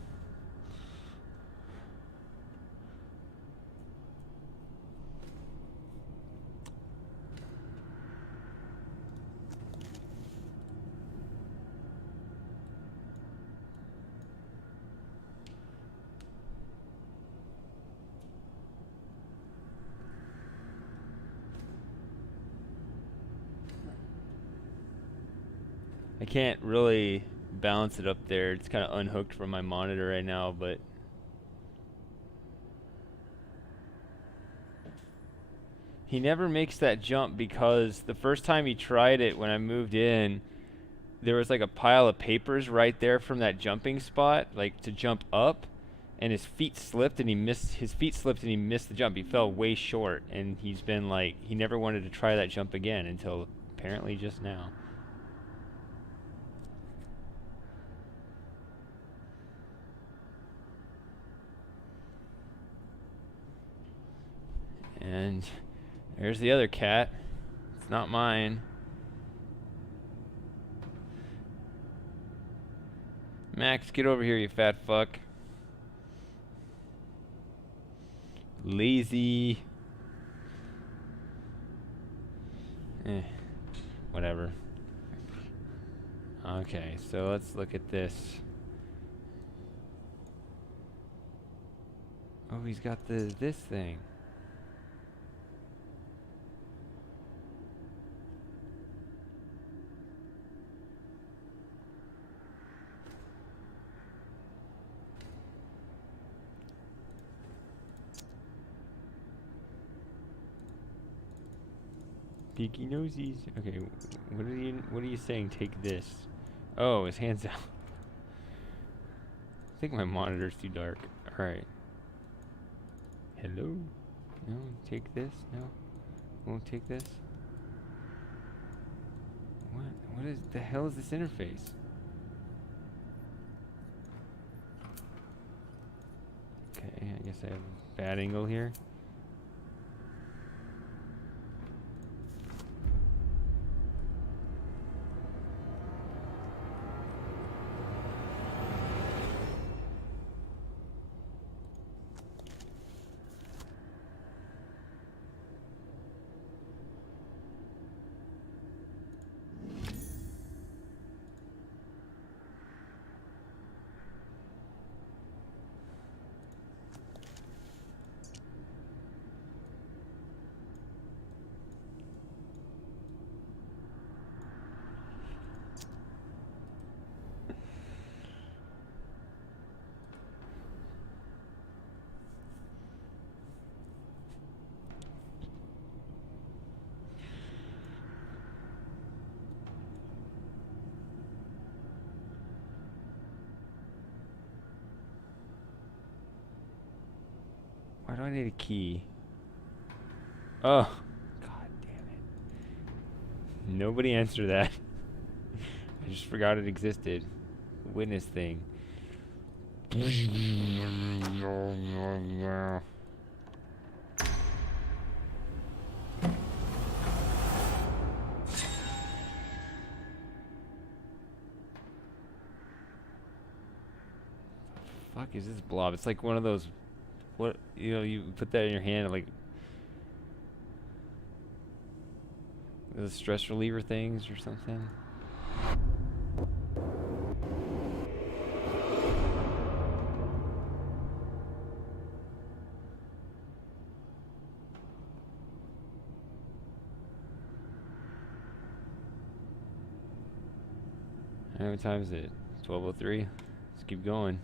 I can't really balance it up there. It's kind of unhooked from my monitor right now, but he never makes that jump because the first time he tried it when I moved in, there was like a pile of papers right there from that jumping spot, like to jump up, and his feet slipped and he missed the jump. He fell way short, and he's been like, he never wanted to try that jump again until apparently just now. And there's the other cat. It's not mine. Max, get over here, you fat fuck. Lazy. Whatever. Okay, so let's look at this. Oh, he's got this thing. Peeky nosies. Okay, what are you saying? Take this. Oh, his hands out. I think my monitor's too dark. Alright. Hello? No, take this? No? Won't take this? What is the hell is this interface? Okay, I guess I have a bad angle here. Why do I need a key? Oh, god damn it. Nobody answer that. I just forgot it existed. The witness thing. Fuck is this blob? It's like one of those, what, you know, you put that in your hand, like the stress reliever things or something. How many times is it? 12:03. Let's keep going.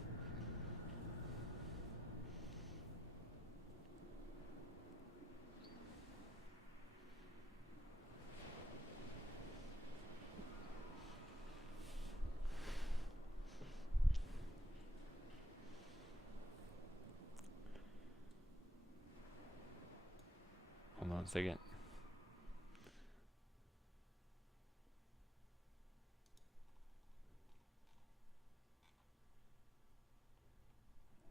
Hold on a second.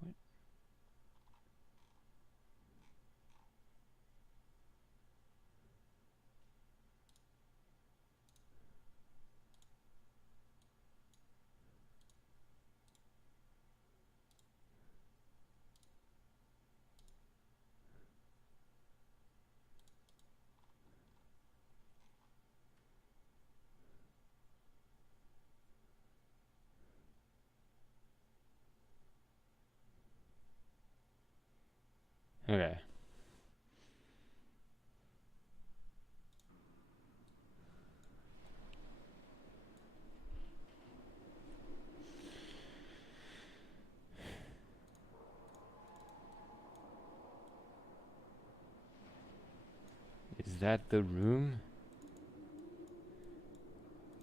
What? Okay. Is that the room?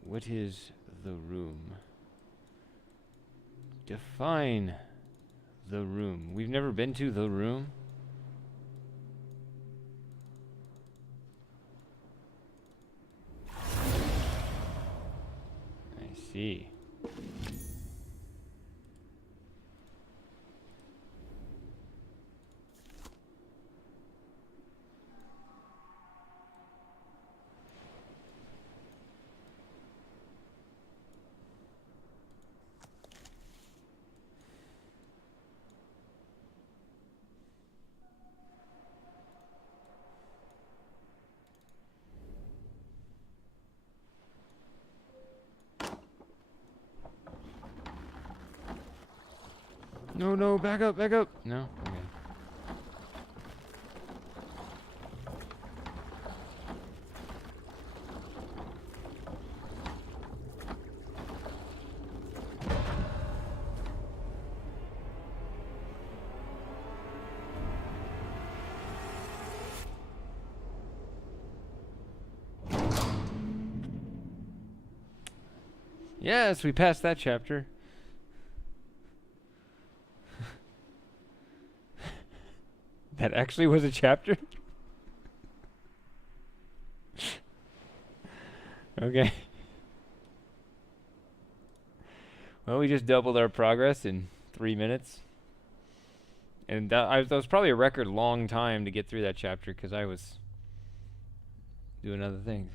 What is the room? Define the room. We've never been to the room. I see. No, no, back up, back up. No? Okay. Yes, we passed that chapter. That actually was a chapter? Okay. Well, we just doubled our progress in 3 minutes. And that was probably a record long time to get through that chapter because I was doing other things.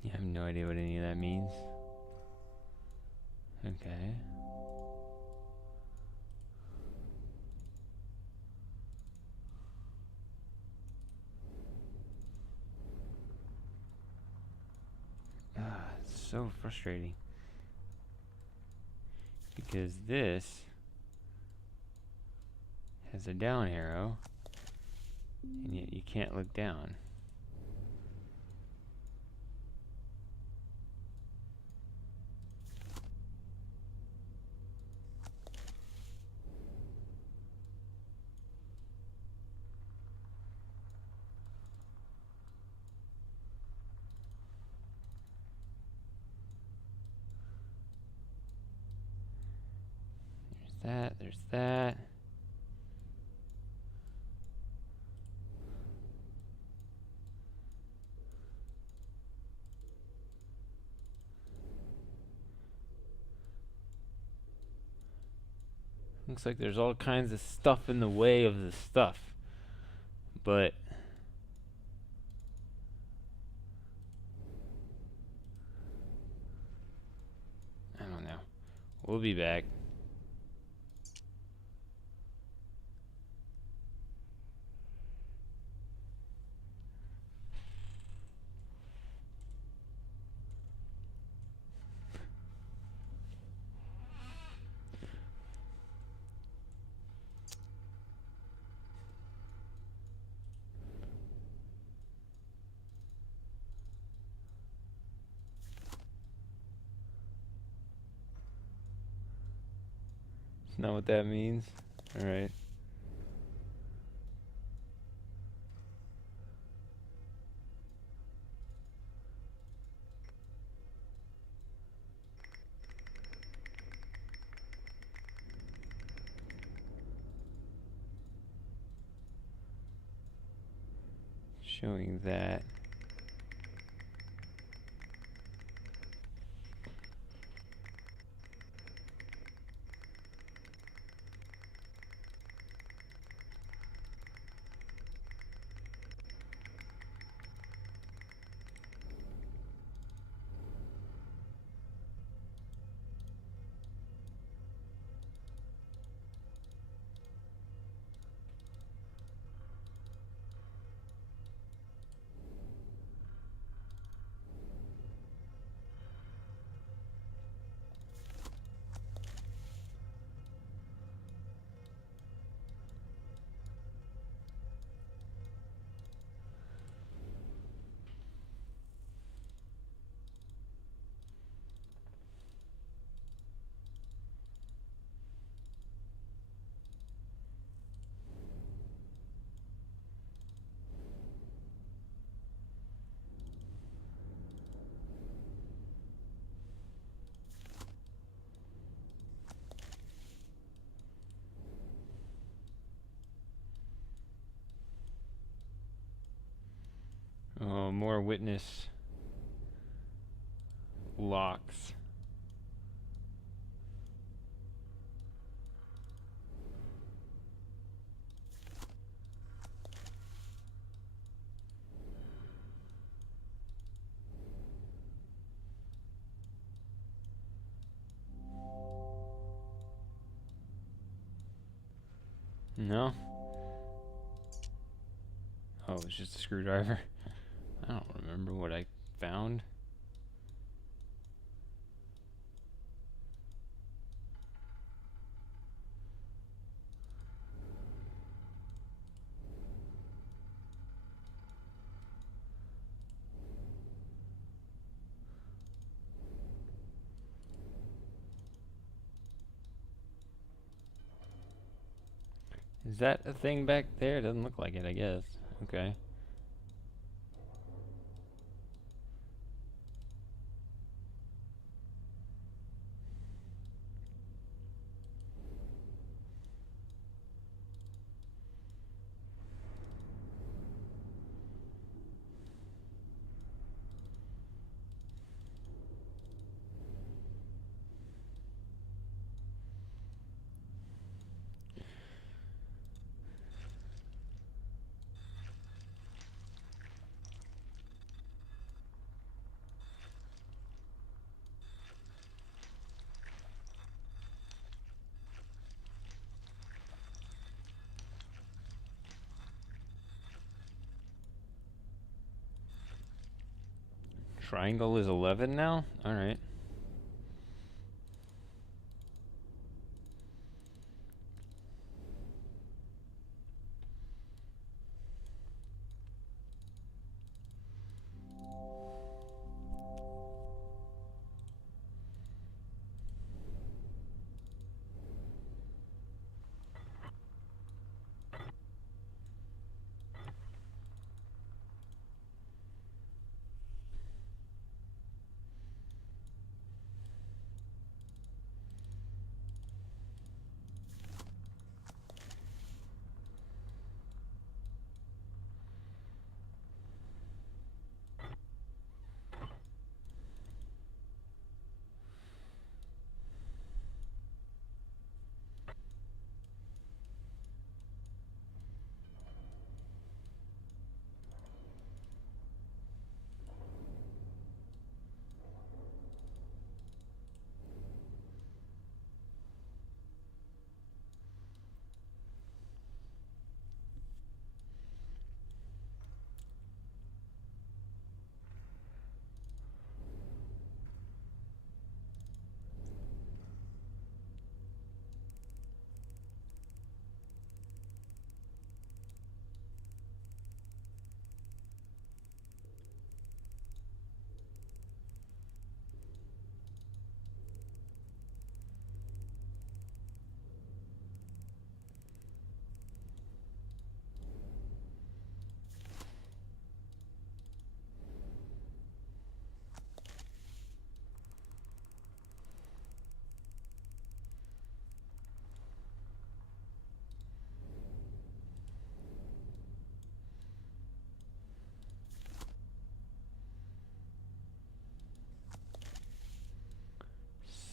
Yeah, I have no idea what any of that means. Okay. It's so frustrating. Because this has a down arrow, and yet you can't look down. There's that. Looks like there's all kinds of stuff in the way of the stuff. But I don't know. We'll be back. It's not what that means. Alright. showing that. Oh, more witness locks. No? Oh, it's just a screwdriver. I don't remember what I found. Is that a thing back there? It doesn't look like it, I guess. Okay. Triangle is 11 now? Alright.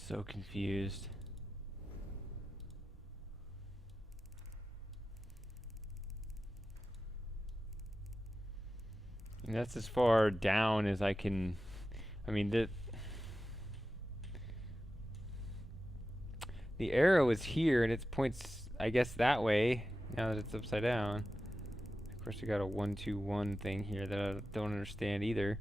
So confused. And that's as far down as I can. I mean, the arrow is here and it points, I guess, that way. Now that it's upside down. Of course, we got a 1, 2, 1 thing here that I don't understand either.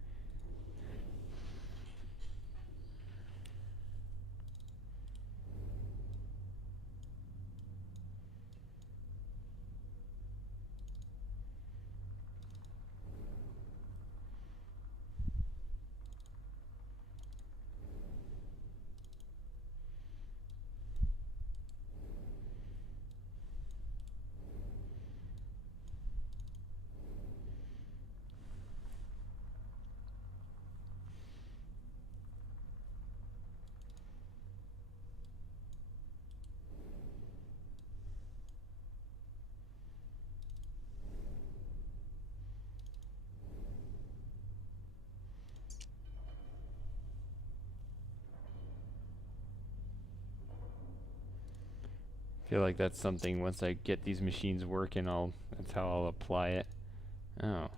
I feel like that's something once I get these machines working, that's how I'll apply it. Oh.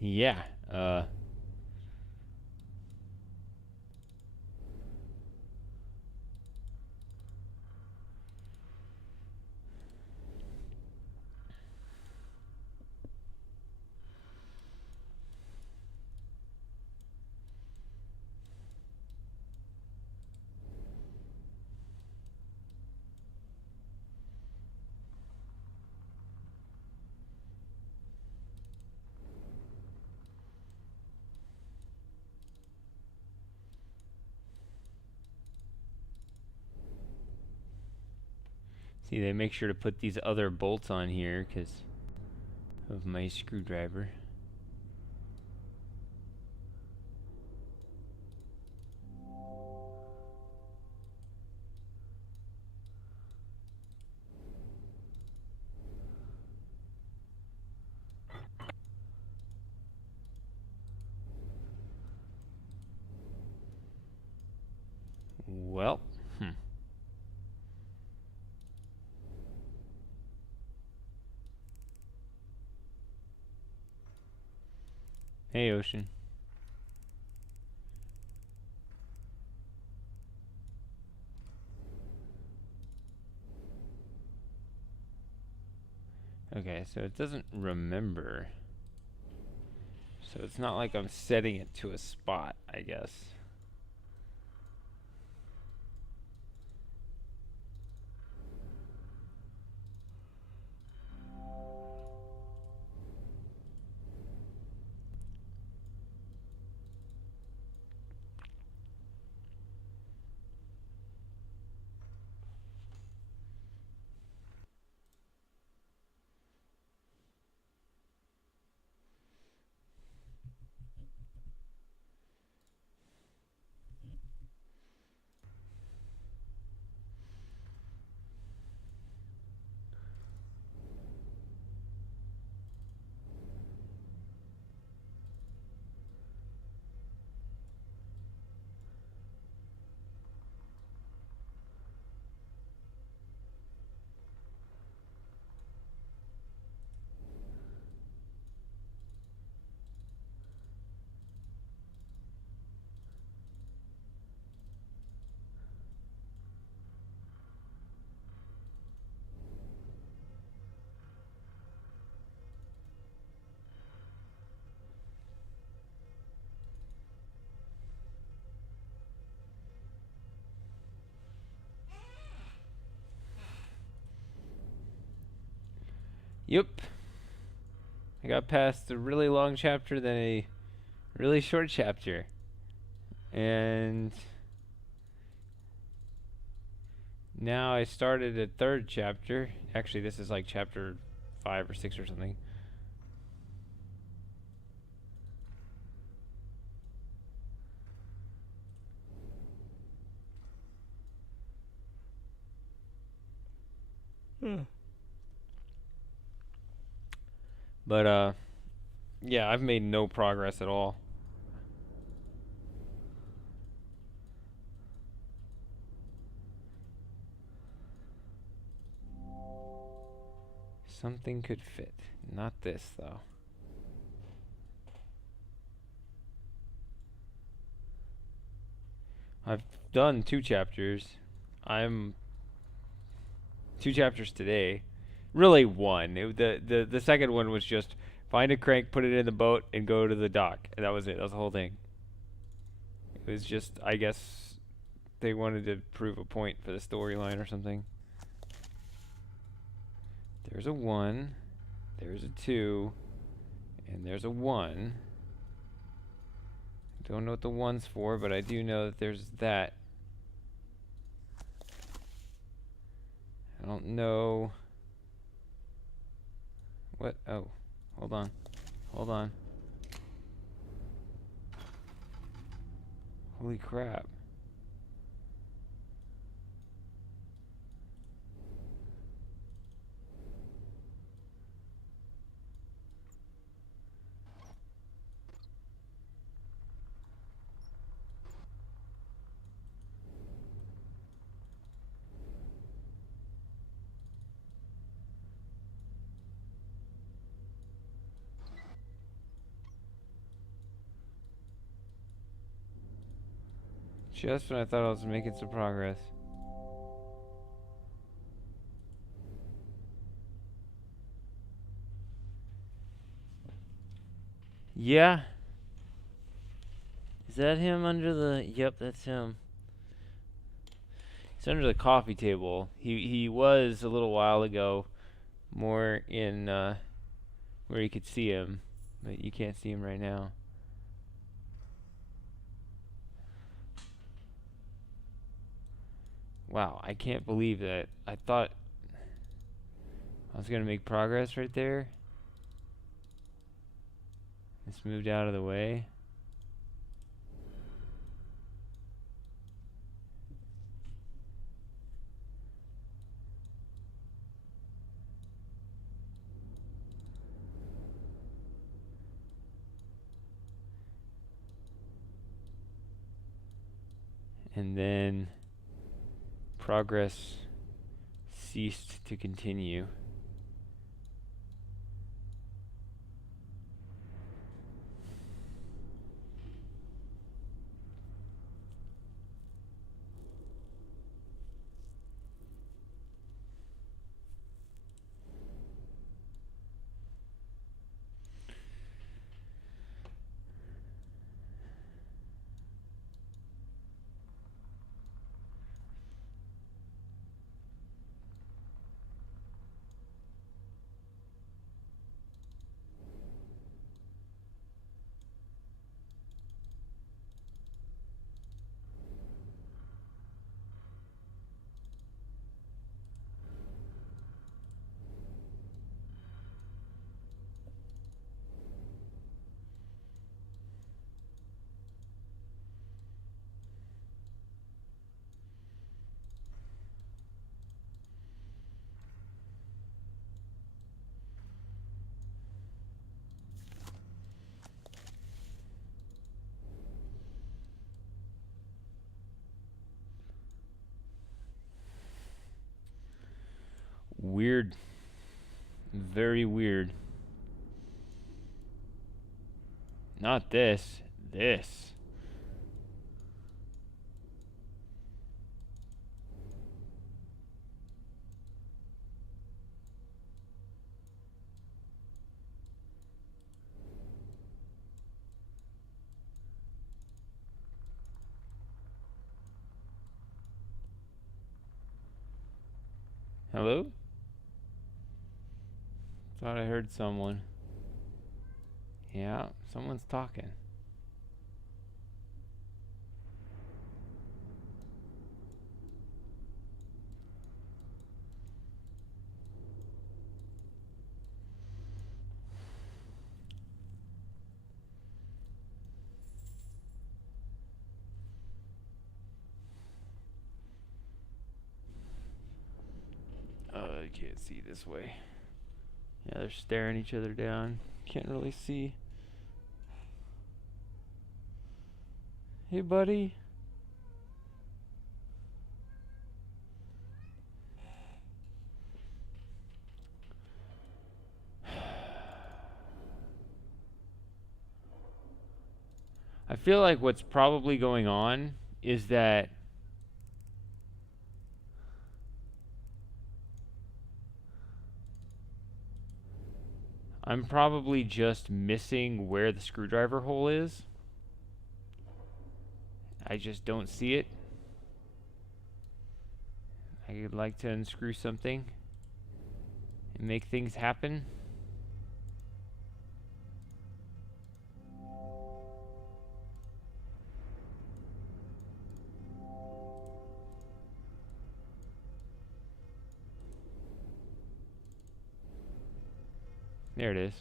Yeah. See, they make sure to put these other bolts on here because of my screwdriver. Well, Hey, Ocean. Okay, so it doesn't remember. So it's not like I'm setting it to a spot, I guess. Yep. I got past a really long chapter, then a really short chapter. And now I started a third chapter. Actually, this is like chapter 5 or 6 or something. But yeah, I've made no progress at all. Something could fit. Not this, though. I've done 2 chapters. I'm 2 chapters today. Really 1. The second one was just find a crank, put it in the boat, and go to the dock. And that was it. That was the whole thing. It was just, I guess, they wanted to prove a point for the storyline or something. There's a 1. There's a 2. And there's a 1. Don't know what the 1's for, but I do know that there's that. I don't know. What? Oh, hold on. Hold on. Holy crap. Just when I thought I was making some progress. Yeah. Is that him under the... Yep, that's him. He's under the coffee table. He was a little while ago more in where you could see him, but you can't see him right now. Wow, I can't believe that. I thought I was gonna make progress right there. It's moved out of the way. And then progress ceased to continue. Weird. Very weird. Not this. This. Hello? Thought I heard someone. Yeah, someone's talking. I can't see this way. Yeah, they're staring each other down. Can't really see. Hey, buddy. I feel like what's probably going on is that I'm probably just missing where the screwdriver hole is. I just don't see it. I would like to unscrew something and make things happen. There it is.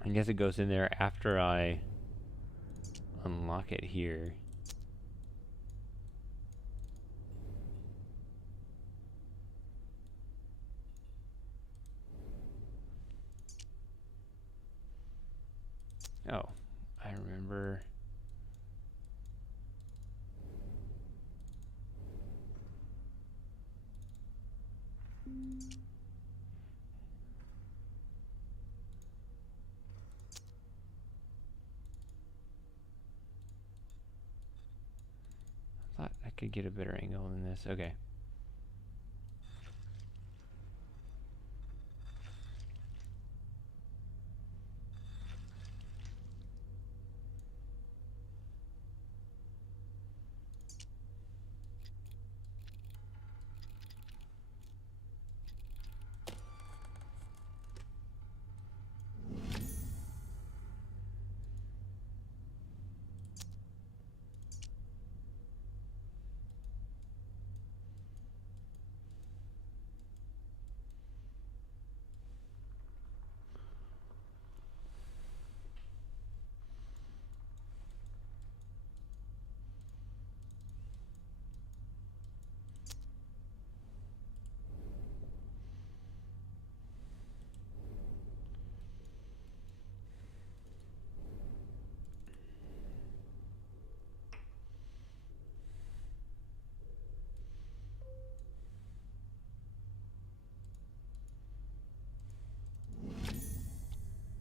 I guess it goes in there after I unlock it here. Oh, I remember. I thought I could get a better angle than this. Okay.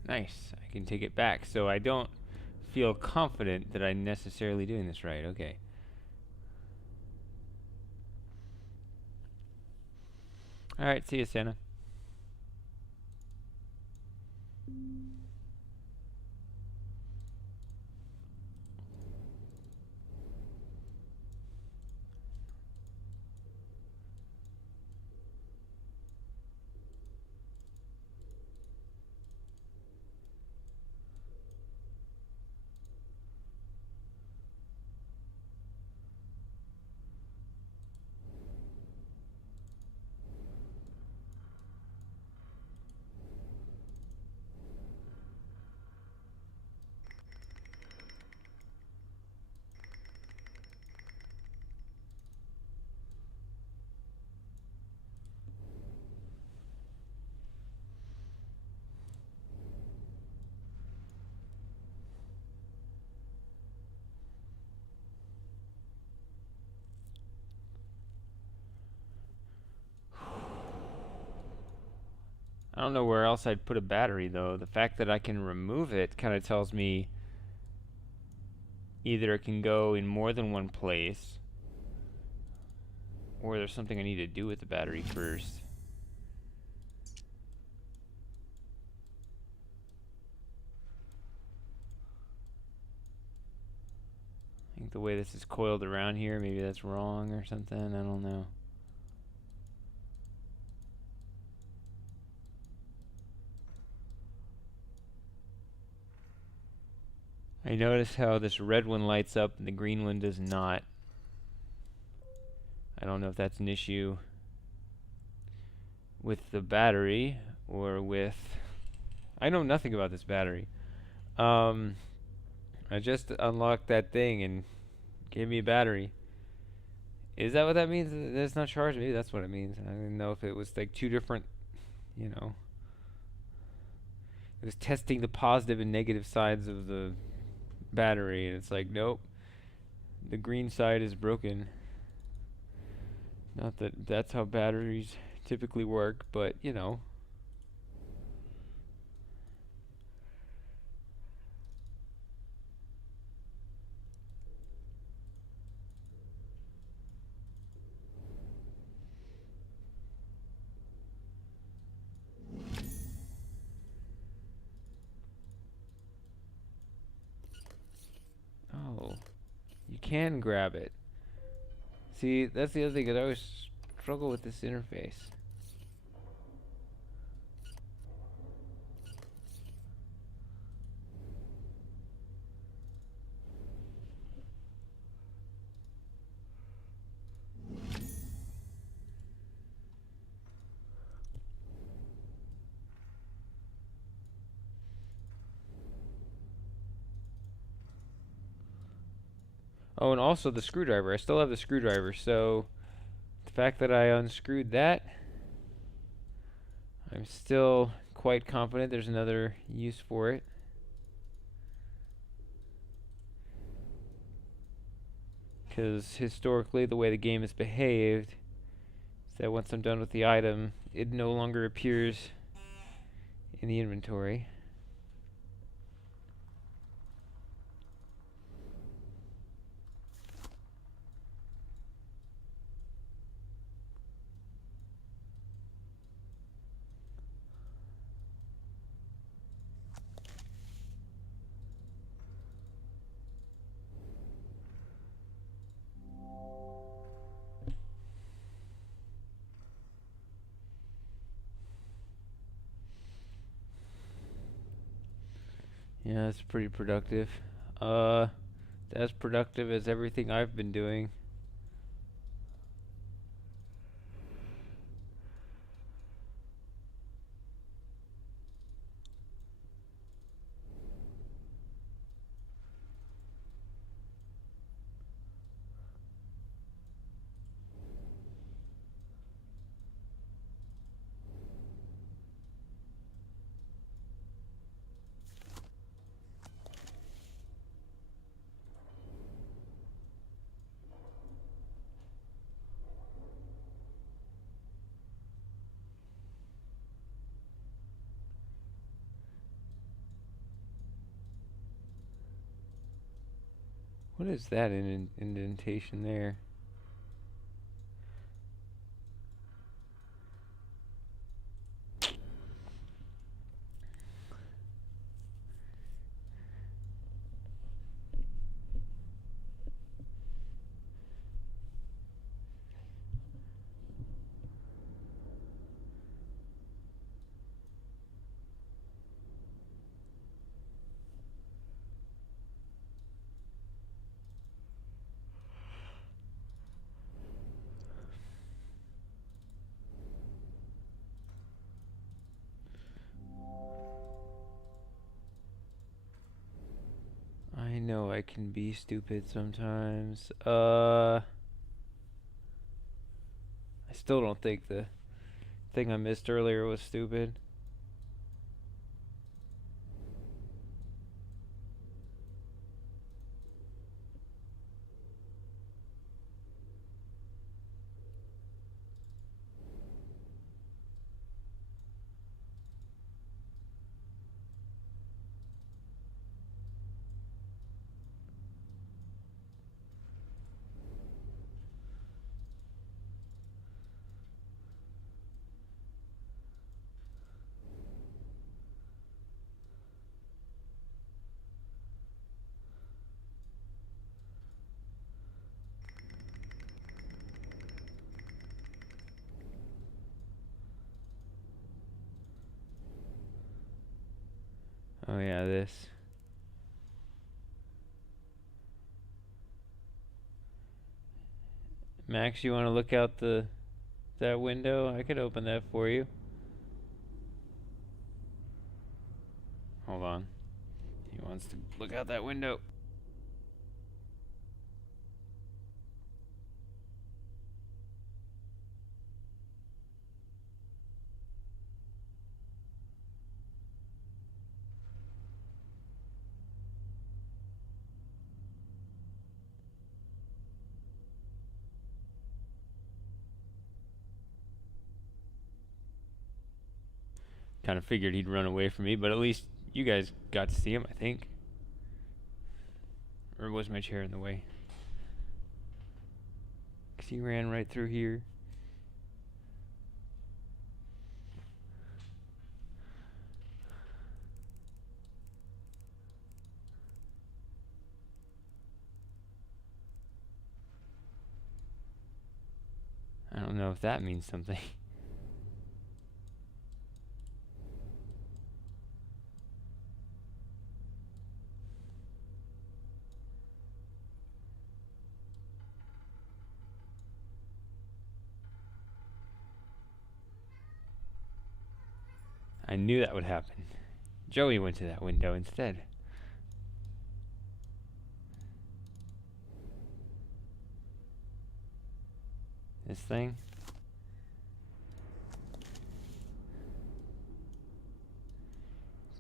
Nice. I can take it back, so I don't feel confident that I'm necessarily doing this right. Okay. Alright, see you, Santa. I don't know where else I'd put a battery, though. The fact that I can remove it kind of tells me either it can go in more than one place, or there's something I need to do with the battery first. I think the way this is coiled around here, maybe that's wrong or something. I don't know. I notice how this red one lights up and the green one does not. I don't know if that's an issue with the battery or with... I know nothing about this battery. I just unlocked that thing and gave me a battery. Is that what that means? That it's not charged? Maybe that's what it means. I didn't know if it was like two different, you know. It was testing the positive and negative sides of the battery, and it's like, nope. The green side is broken. Not that that's how batteries typically work, but, you know. Oh, you can grab it. See, that's the other thing, 'cause I always struggle with this interface. Oh, and also the screwdriver. I still have the screwdriver, so the fact that I unscrewed that, I'm still quite confident there's another use for it. Because historically, the way the game has behaved is that once I'm done with the item, it no longer appears in the inventory. Yeah, that's pretty productive. As productive as everything I've been doing. What is that indentation there? I know I can be stupid sometimes. I still don't think the thing I missed earlier was stupid. Oh yeah, this. Max, you want to look out that window? I could open that for you. Hold on. He wants to look out that window. Kind of figured he'd run away from me, but at least you guys got to see him, I think. Or was my chair in the way? 'Cause he ran right through here. I don't know if that means something. I knew that would happen. Joey went to that window instead. This thing?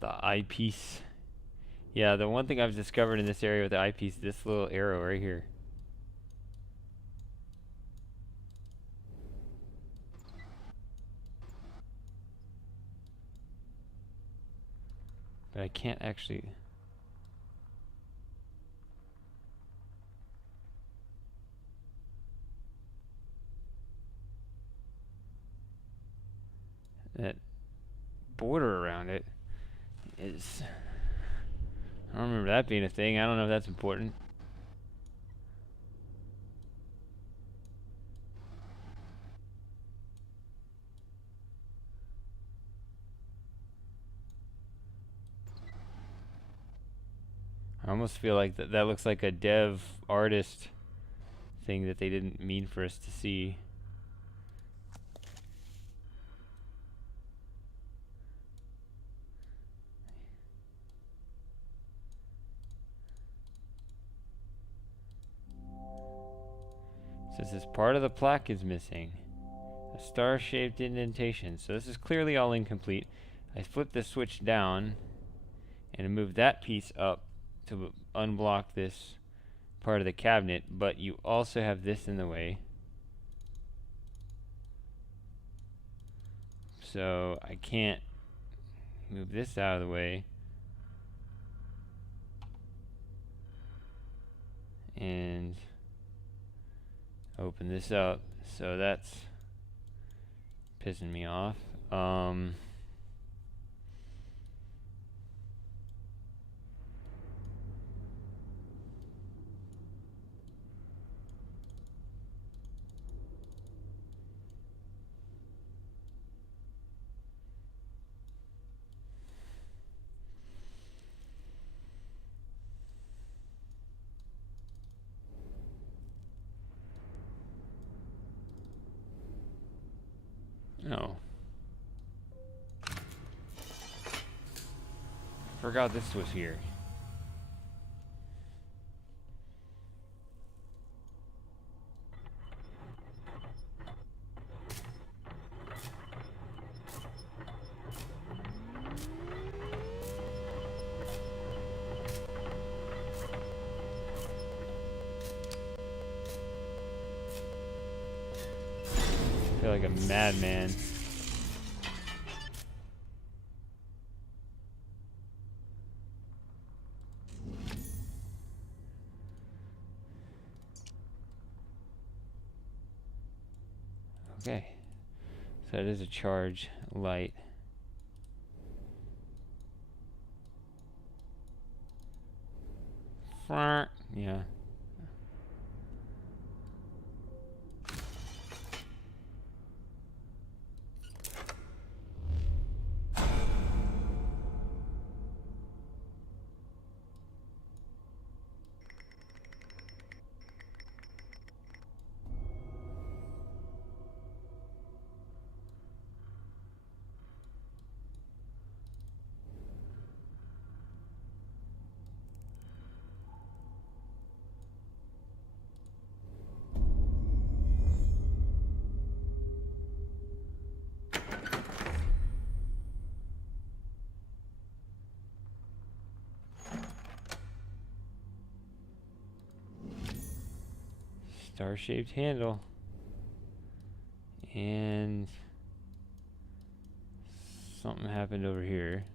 The eyepiece. Yeah, the one thing I've discovered in this area with the eyepiece is this little arrow right here. But I can't actually... That border around it is... I don't remember that being a thing. I don't know if that's important. I almost feel like that looks like a dev artist thing that they didn't mean for us to see. Says this part of the plaque is missing. A star-shaped indentation. So this is clearly all incomplete. I flip the switch down and move that piece up to unblock this part of the cabinet, but you also have this in the way. So I can't move this out of the way. And open this up. So that's pissing me off. No. Forgot this was here. I feel like a madman. Okay, so it is a charge light. Yeah. Star-shaped handle. And something happened over here.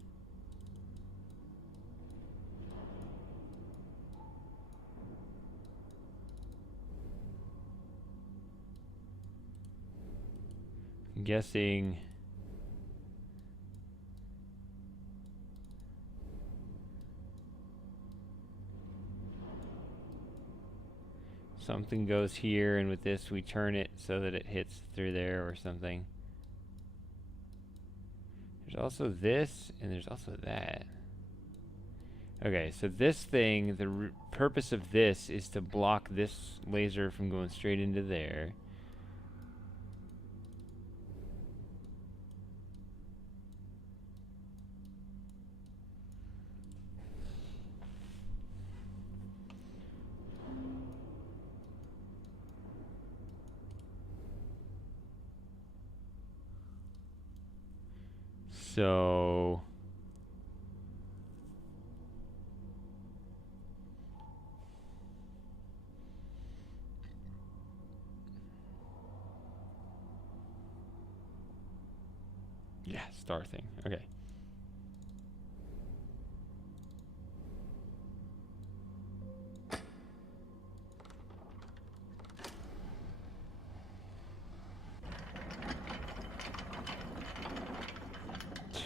I'm guessing something goes here, and with this we turn it so that it hits through there or something. There's also this, and there's also that. Okay, so this thing, the purpose of this is to block this laser from going straight into there. So yeah, star thing. Okay.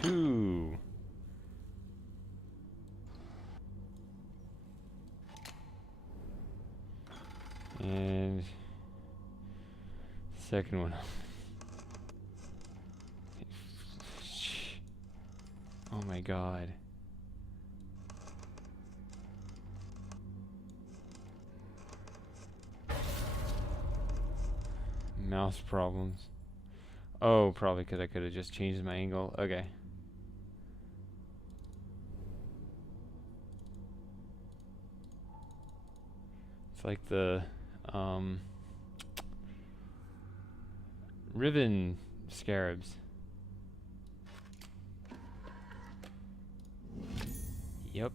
Two. And second one. Oh my god. Mouse problems. Oh, probably because I could have just changed my angle. Okay. It's like the ribbon scarabs. Yep.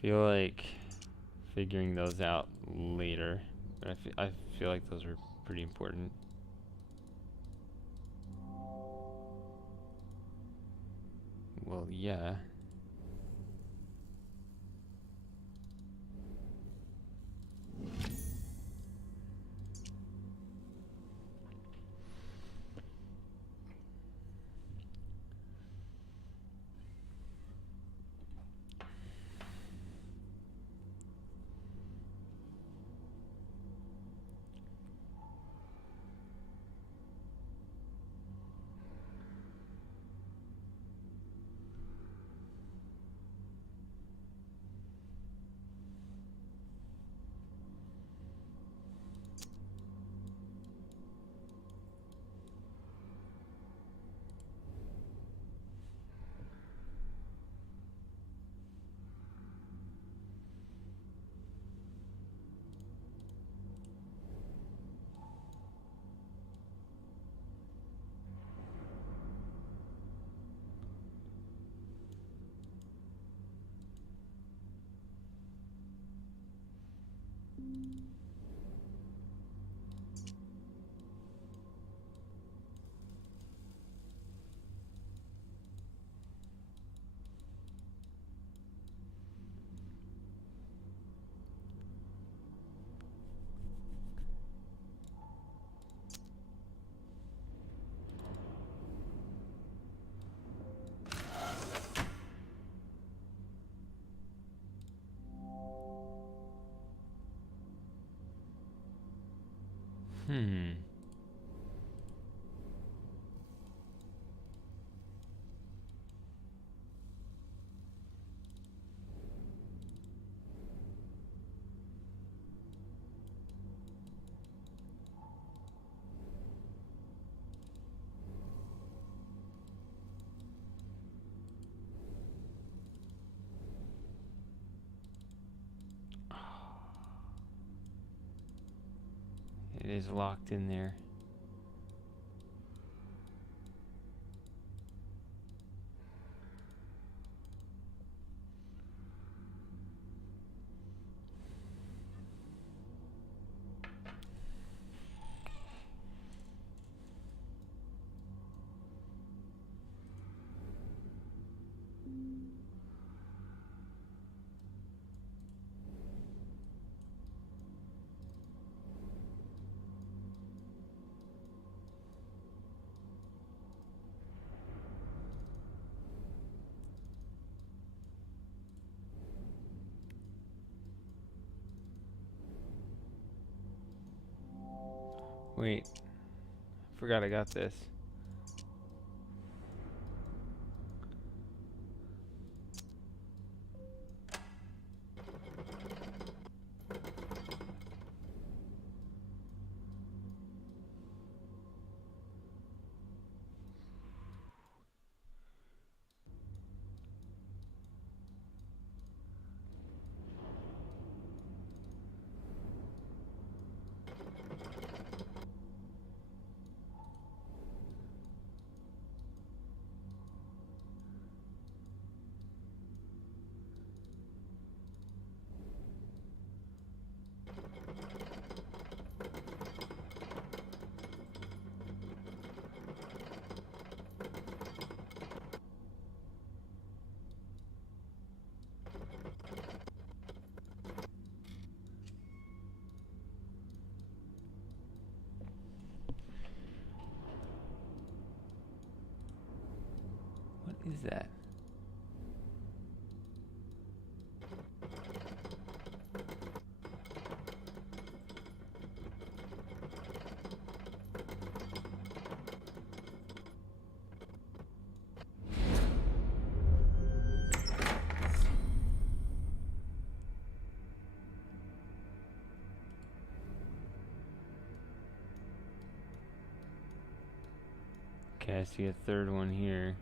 Feel like figuring those out later, but I feel like those are pretty important. Well, yeah. Hmm. It is locked in there. Wait. Forgot I got this. What is that? Okay, I see a third one here.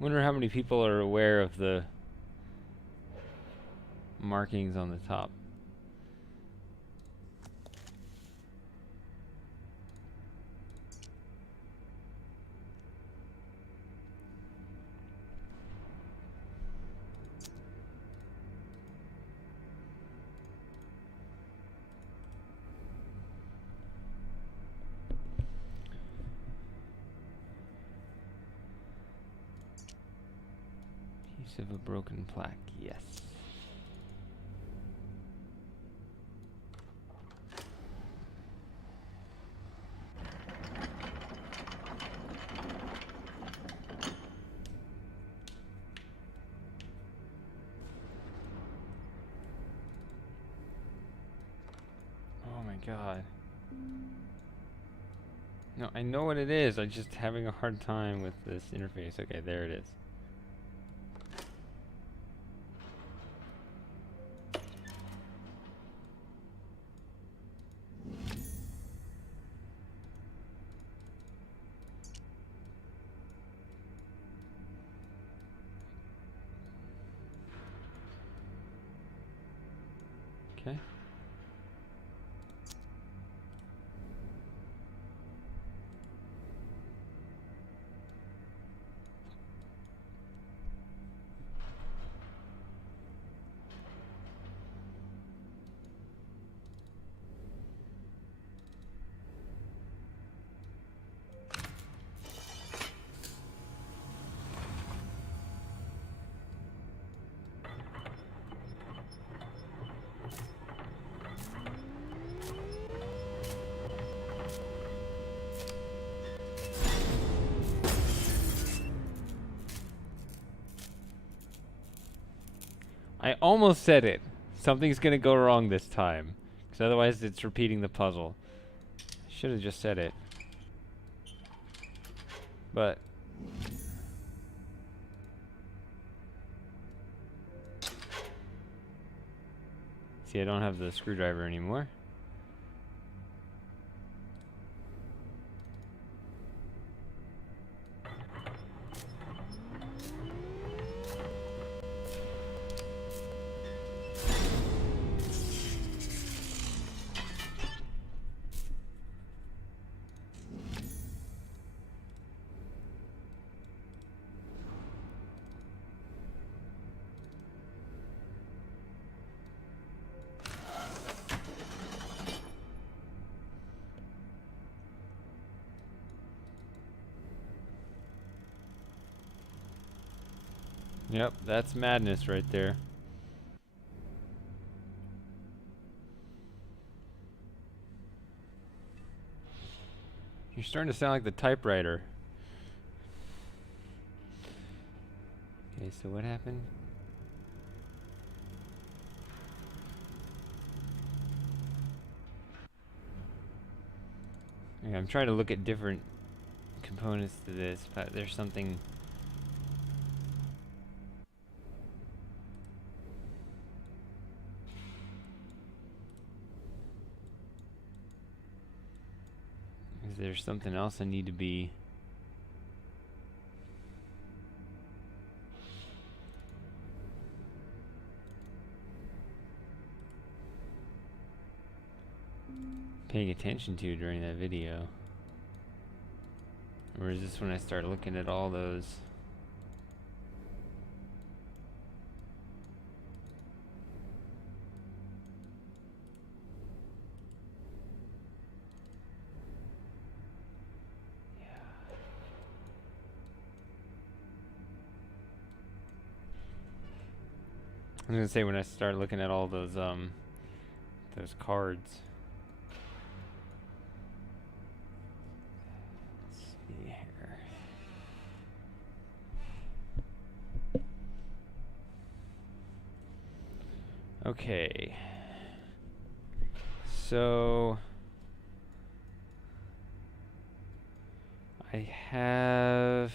Wonder how many people are aware of the markings on the top. Piece of a broken plaque, yes. Oh my god. No, I know what it is. I'm just having a hard time with this interface. Okay, there it is. Okay. I almost said it. Something's gonna go wrong this time. Because otherwise it's repeating the puzzle. Should have just said it. But... See, I don't have the screwdriver anymore. Yep, that's madness right there. You're starting to sound like the typewriter. Okay, so what happened? Yeah, I'm trying to look at different components to this, but there's something. Is there something else I need to be? Paying attention to during that video? Or is this when I start looking at all those? Yeah. I was gonna say when I start looking at all those cards. Let's see here. Okay. So I have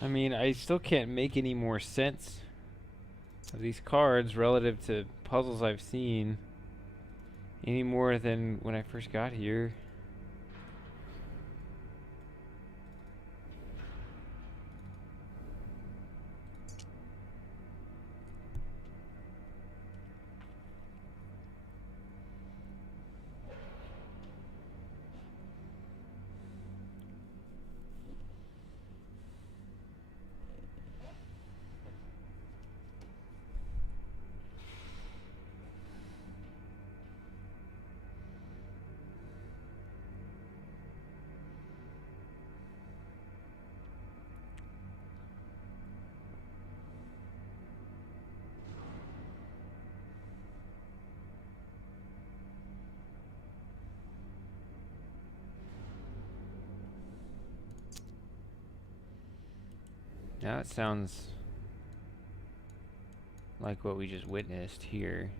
I mean, I still can't make any more sense of these cards relative to puzzles I've seen any more than when I first got here. Now it sounds like what we just witnessed here.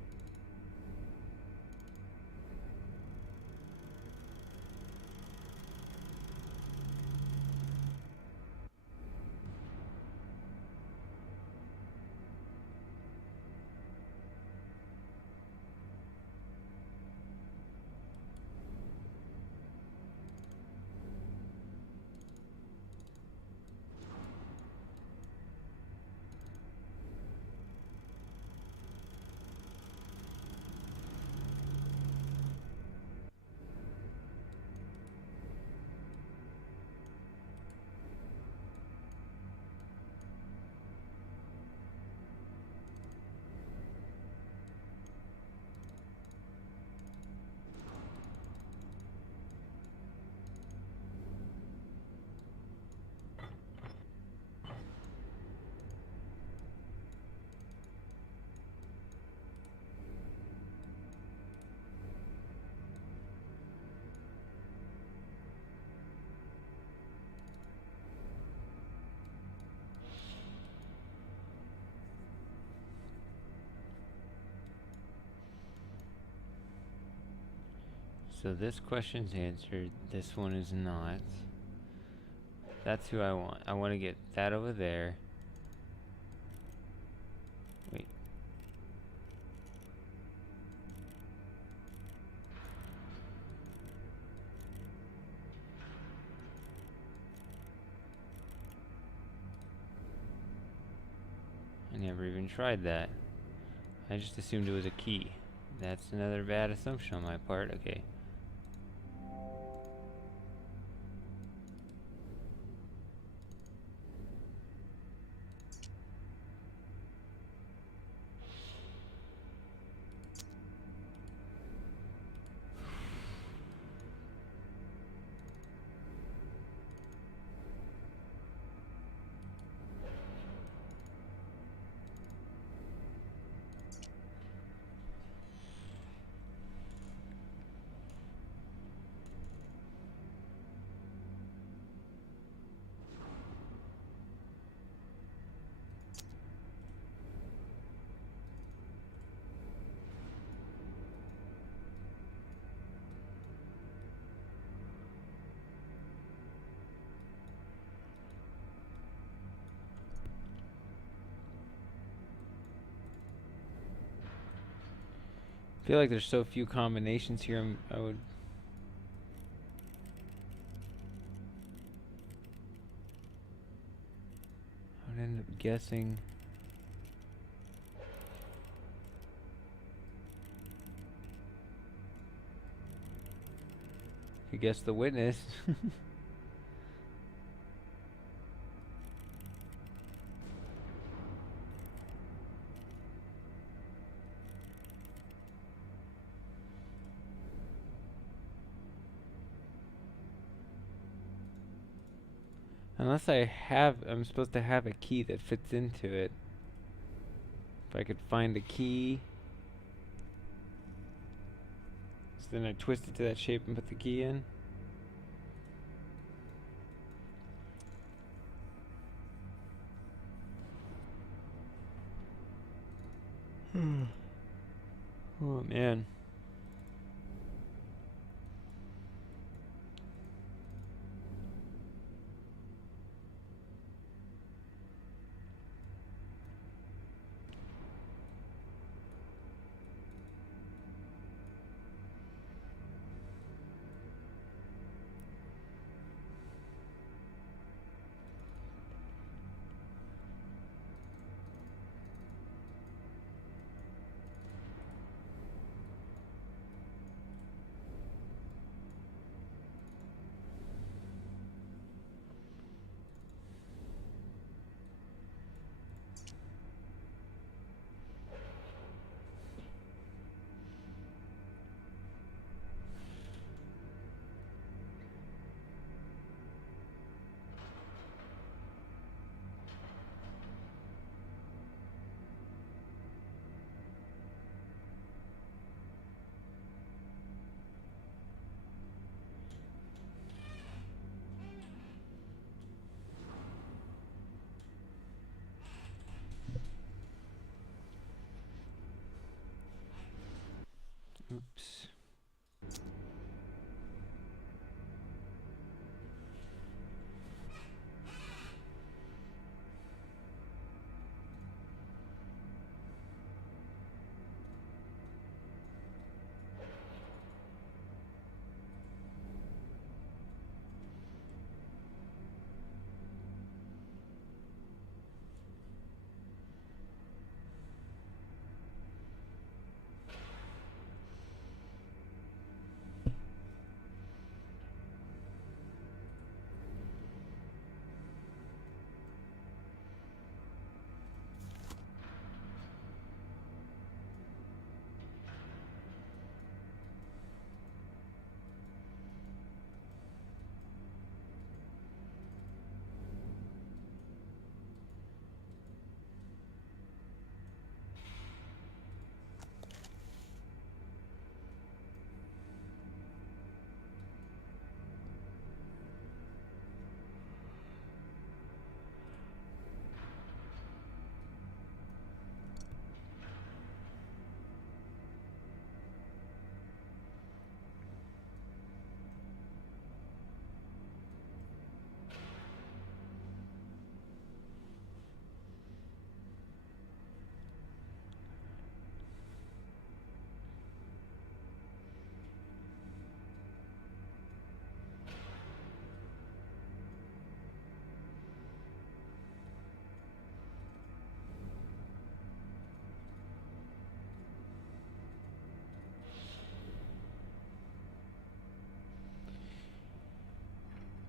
So this question's answered. This one is not. That's who I want. I want to get that over there. Wait. I never even tried that. I just assumed it was a key. That's another bad assumption on my part. Okay. I feel like there's so few combinations here. I would end up guessing. Could guess the witness. Unless I'm supposed to have a key that fits into it. If I could find a key. So then I twist it to that shape and put the key in. Oh man.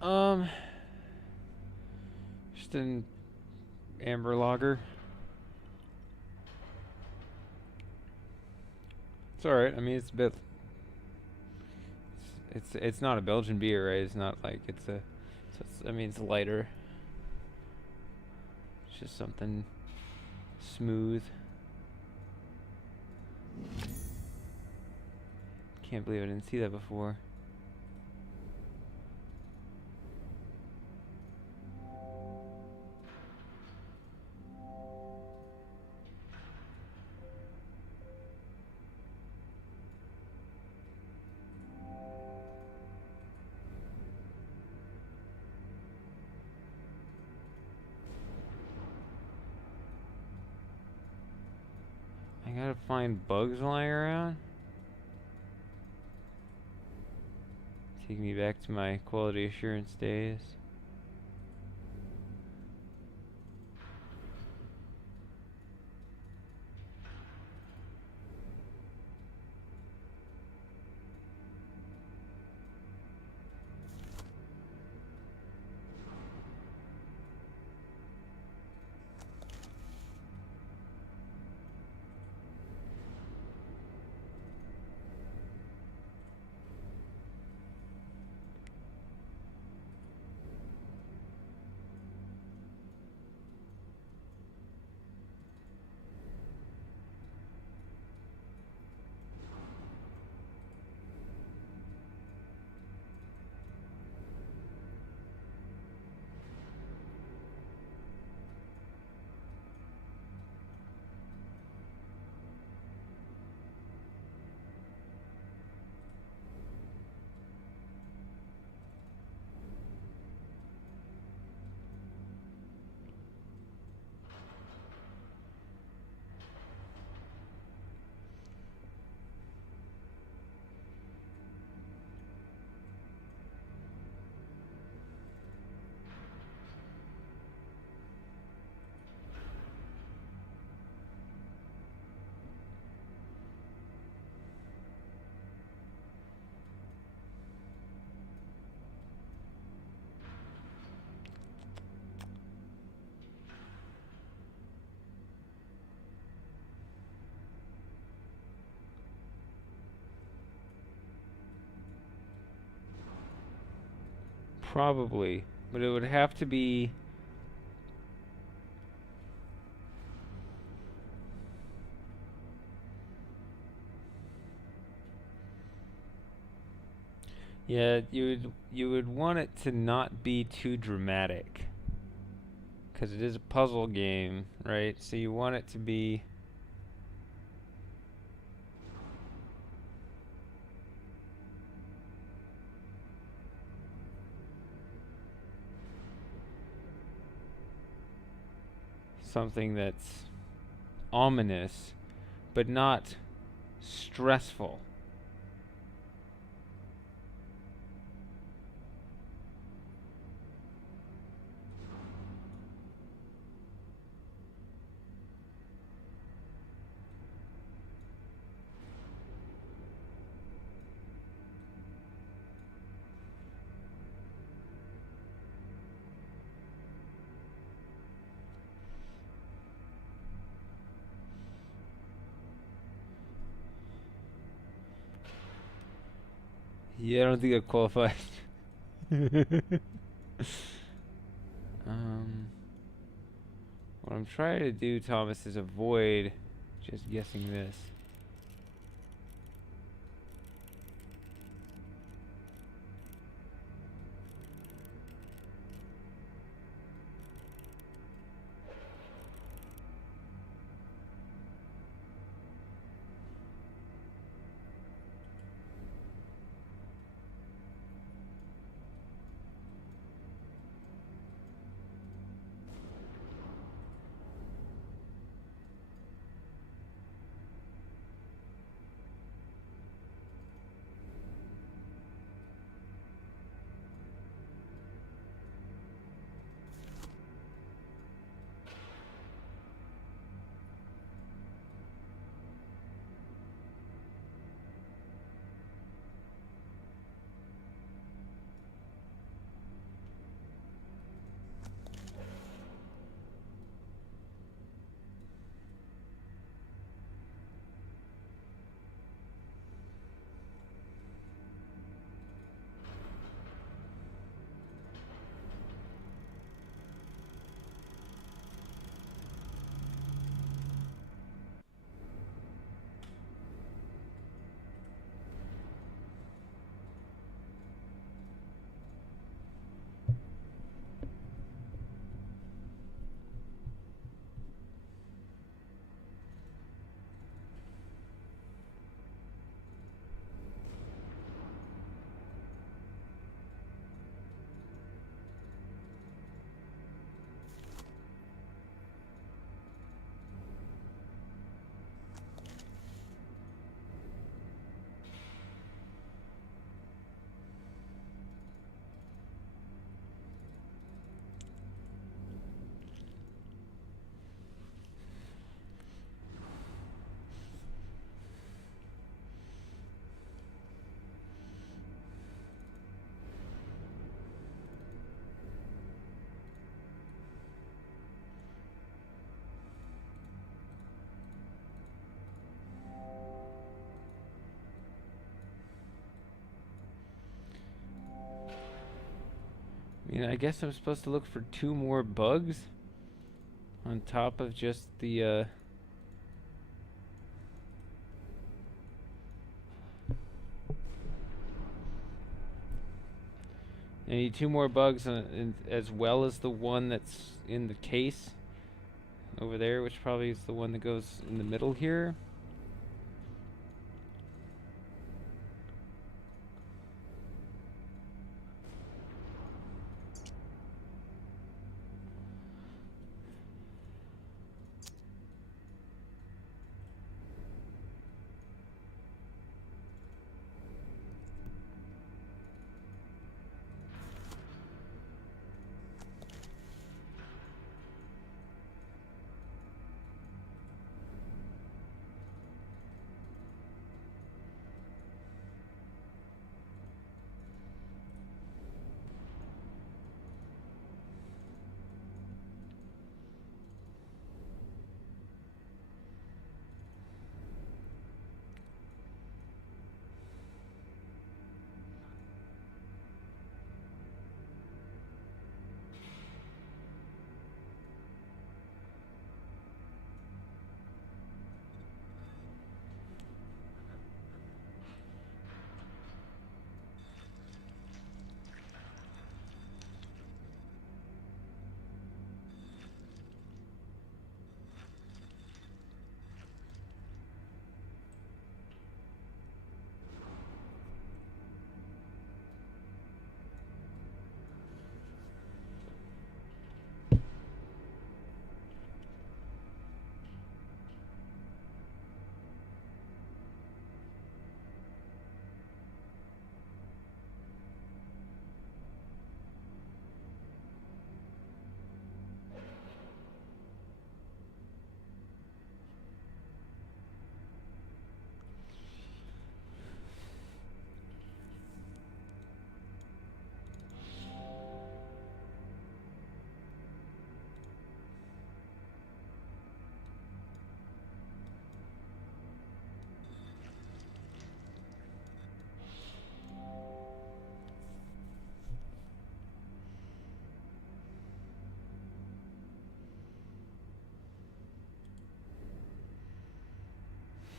Um, just an amber lager. It's alright. I mean, it's a bit. It's not a Belgian beer, right? It's not like it's a. So it's, I mean, it's lighter. It's just something smooth. Can't believe I didn't see that before. I gotta find bugs lying around. Take me back to my quality assurance days. Probably, but it would have to be. Yeah, you would want it to not be too dramatic, because it is a puzzle game, right? So you want it to be. Something that's ominous, but not stressful. Yeah, I don't think I qualified. What I'm trying to do, Thomas, is avoid just guessing this. I mean, I guess I'm supposed to look for 2 more bugs on top of just the, I need 2 more bugs as well as the one that's in the case over there, which probably is the one that goes in the middle here.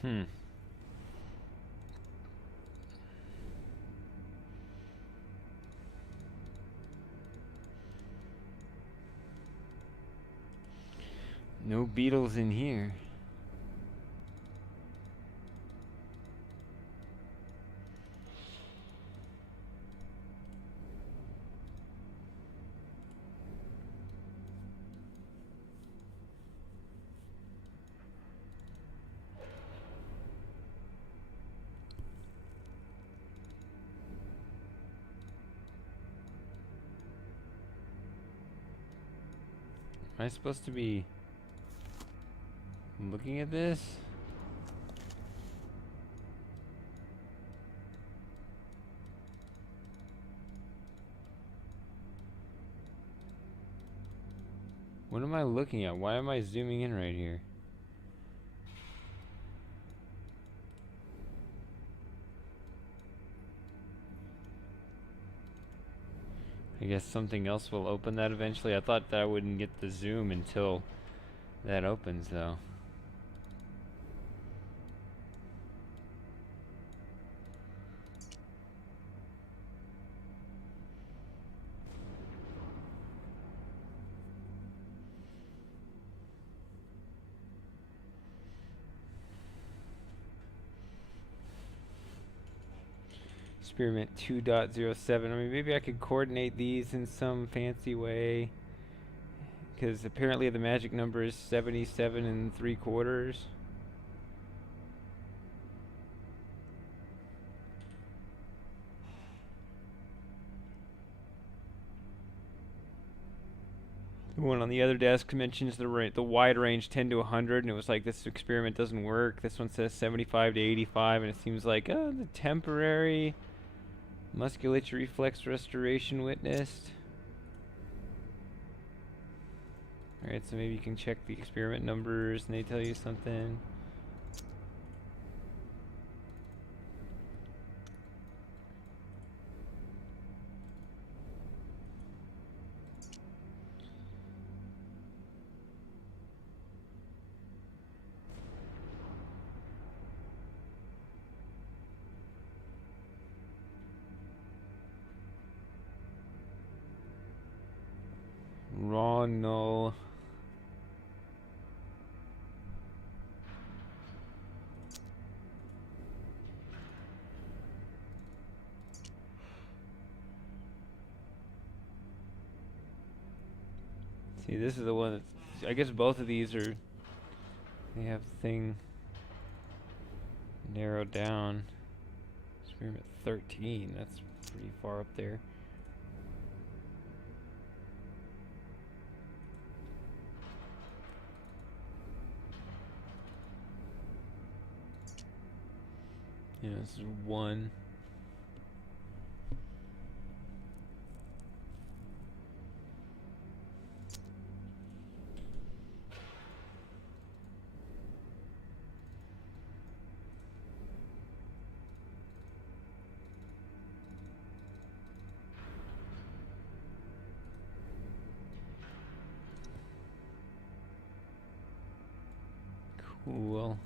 Hmm. No beetles in here. Am I supposed to be looking at this? What am I looking at? Why am I zooming in right here? I guess something else will open that eventually. I thought that I wouldn't get the zoom until that opens, though. Experiment 2.07. I mean, maybe I could coordinate these in some fancy way. Because apparently the magic number is 77 3/4. The one on the other desk mentions the wide range 10 to 100, and it was like, this experiment doesn't work. This one says 75 to 85, and it seems like, oh, the temporary musculature reflex restoration witnessed. Alright, so maybe you can check the experiment numbers and they tell you something. Raw null. See, this is the one that's, I guess both of these are, they have the thing narrowed down. Experiment 13, that's pretty far up there. Yeah, this is 1. Cool.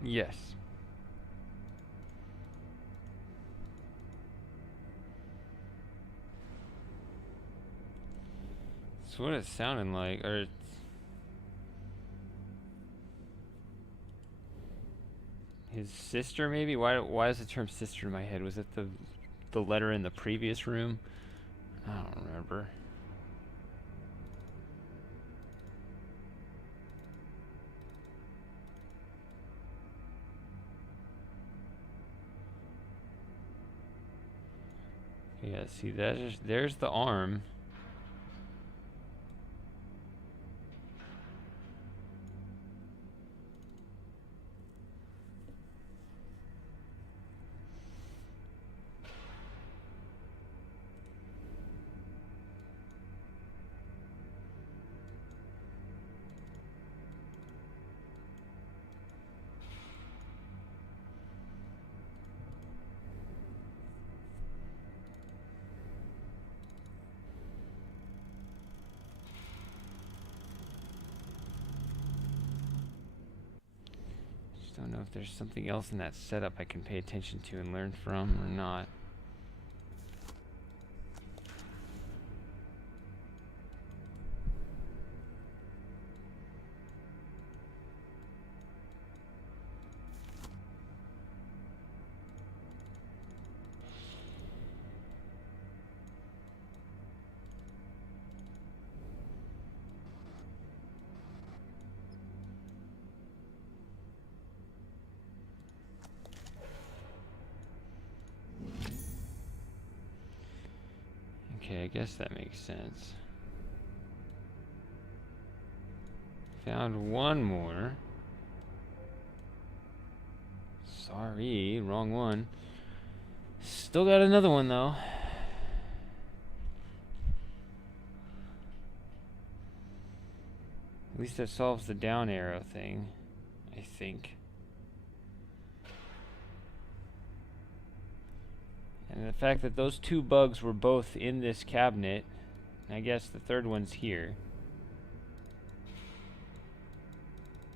Yes. That's what it's sounding like, or it's his sister maybe? Why is the term sister in my head? Was it the letter in the previous room? I don't remember. Yeah, see there's the arm. Just don't know if there's something else in that setup I can pay attention to and learn from or not. Okay, I guess that makes sense. Found one more. Sorry, wrong one. Still got another one though. At least that solves the down arrow thing, I think. And the fact that those two bugs were both in this cabinet, I guess the third one's here.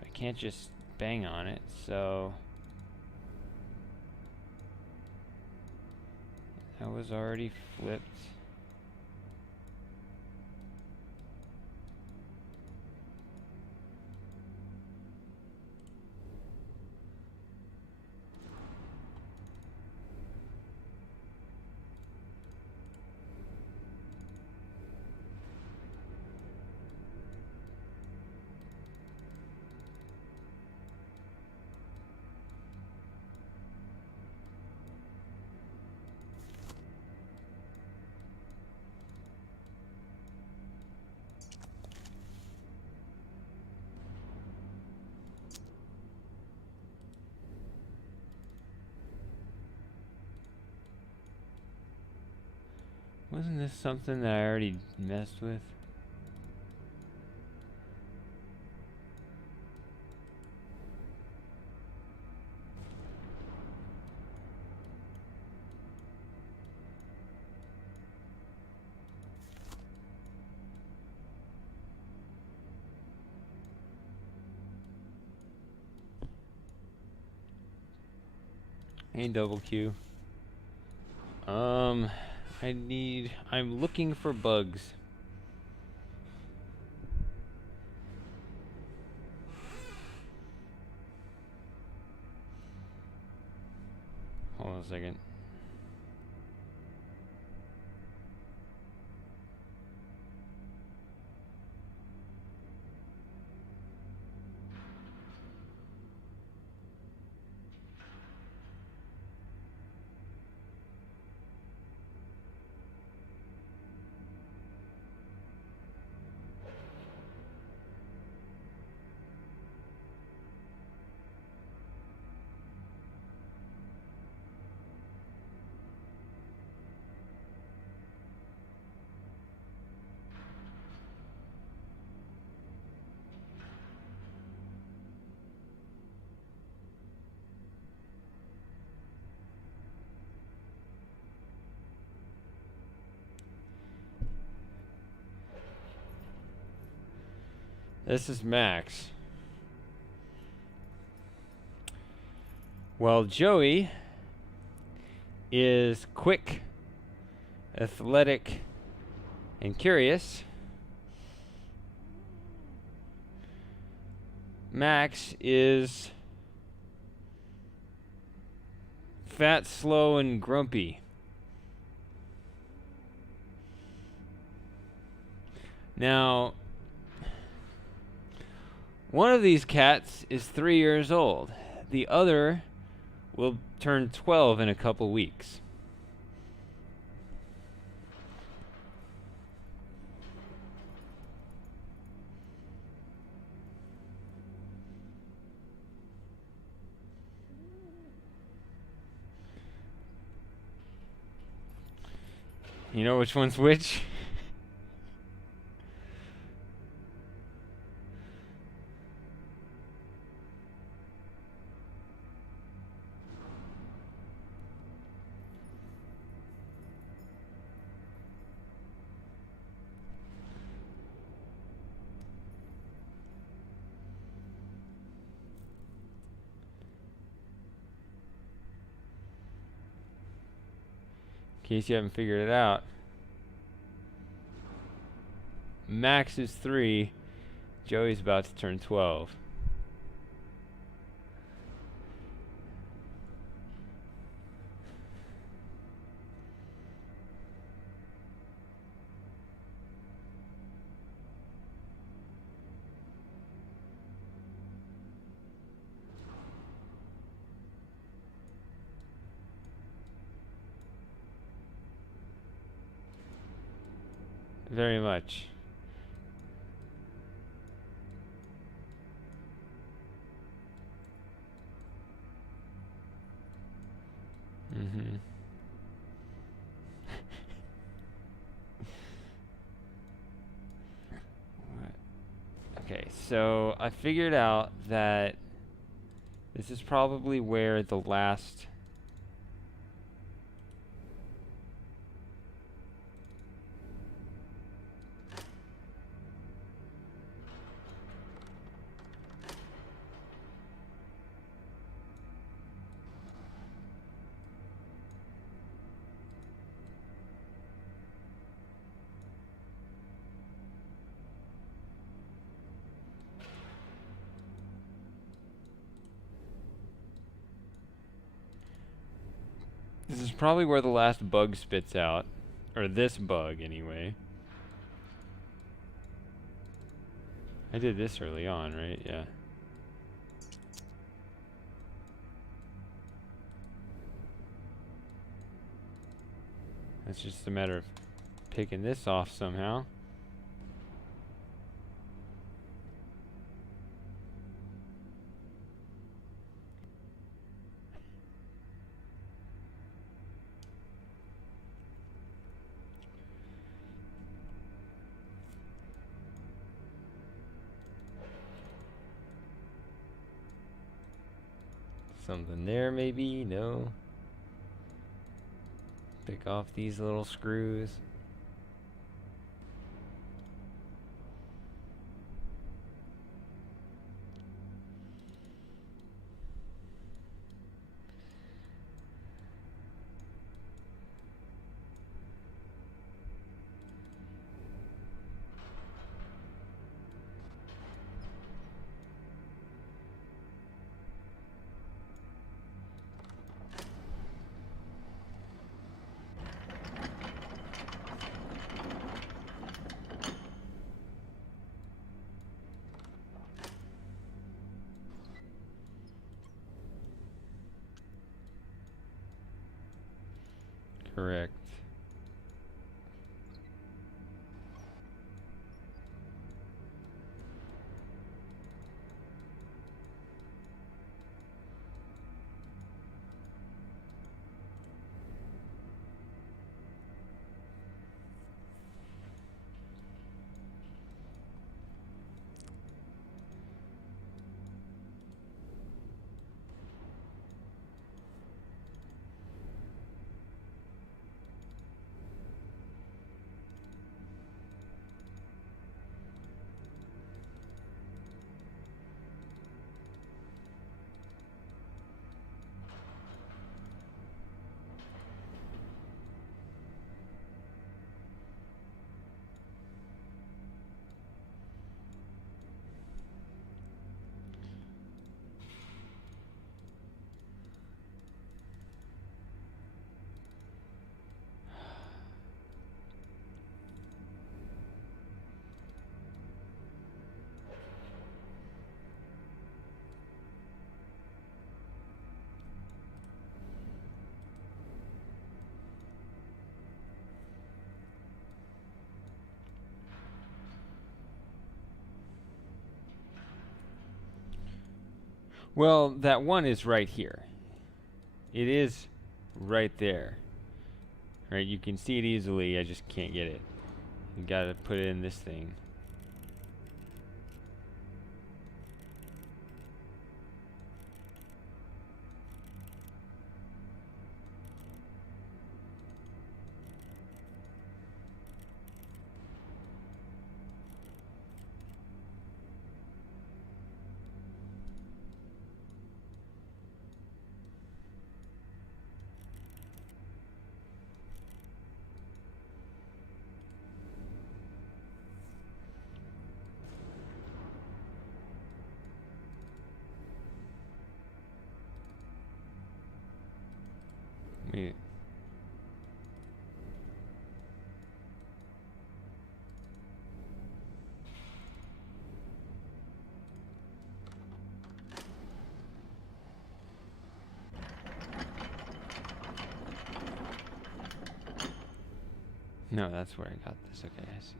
I can't just bang on it, so that was already flipped. Wasn't this something that I already messed with? A double Q. I'm looking for bugs. Hold on a second. This is Max. Well, Joey is quick, athletic, and curious. Max is fat, slow, and grumpy. Now, one of these cats is 3 years old. The other will turn 12 in a couple weeks. You know which one's which? In case you haven't figured it out, Max is 3, Joey's about to turn 12. Very much. Mm-hmm. Okay, so I figured out that this is probably where the last this is probably where the last bug spits out. Or this bug, anyway. I did this early on, right? Yeah. It's just a matter of picking this off somehow. Something there, maybe? No. Pick off these little screws. Correct. Well, that one is right here. It is right there. Right, you can see it easily, I just can't get it. You gotta put it in this thing. Wait. No, that's where I got this. Okay, I see.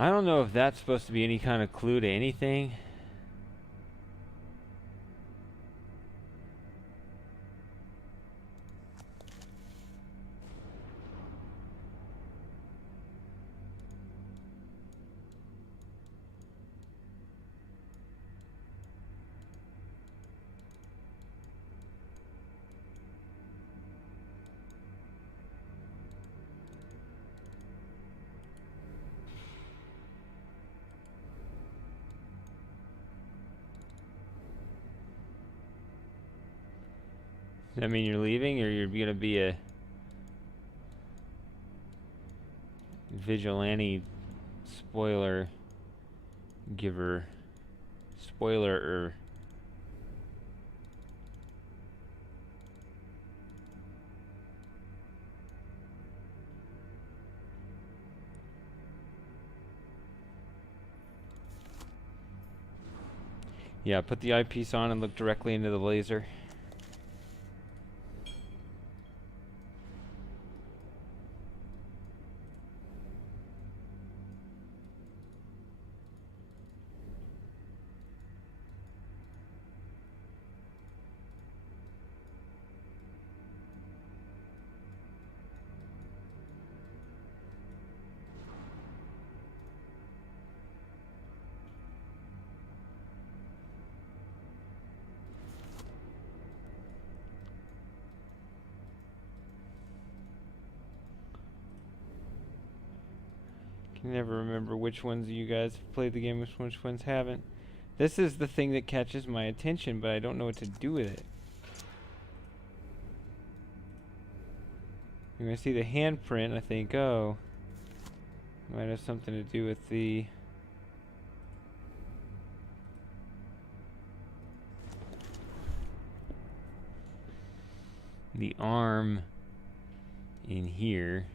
I don't know if that's supposed to be any kind of clue to anything. that mean you're leaving, or you're gonna be a vigilante spoiler giver? Spoiler-er. Yeah, put the eyepiece on and look directly into the laser. Can never remember which ones of you guys have played the game, which ones haven't. This is the thing that catches my attention, but I don't know what to do with it. When I see the handprint, I think, oh, it might have something to do with the arm in here.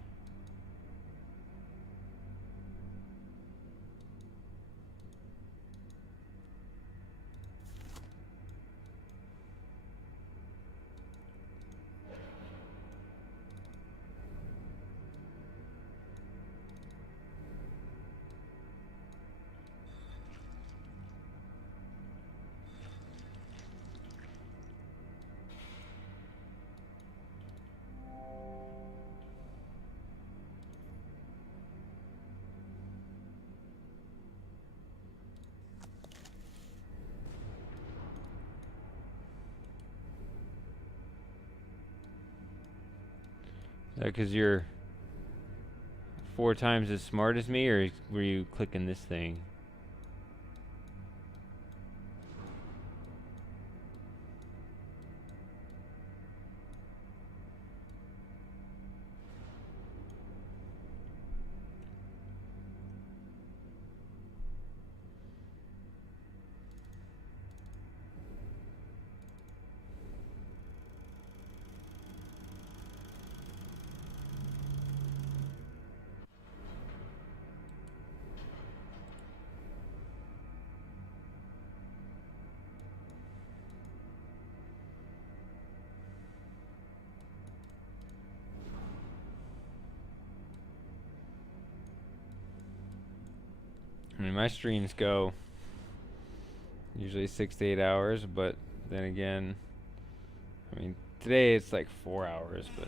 Is that because you're 4 times as smart as me, or were you clicking this thing? I mean, my streams go usually 6 to 8 hours, but then again, I mean, today it's like 4 hours, but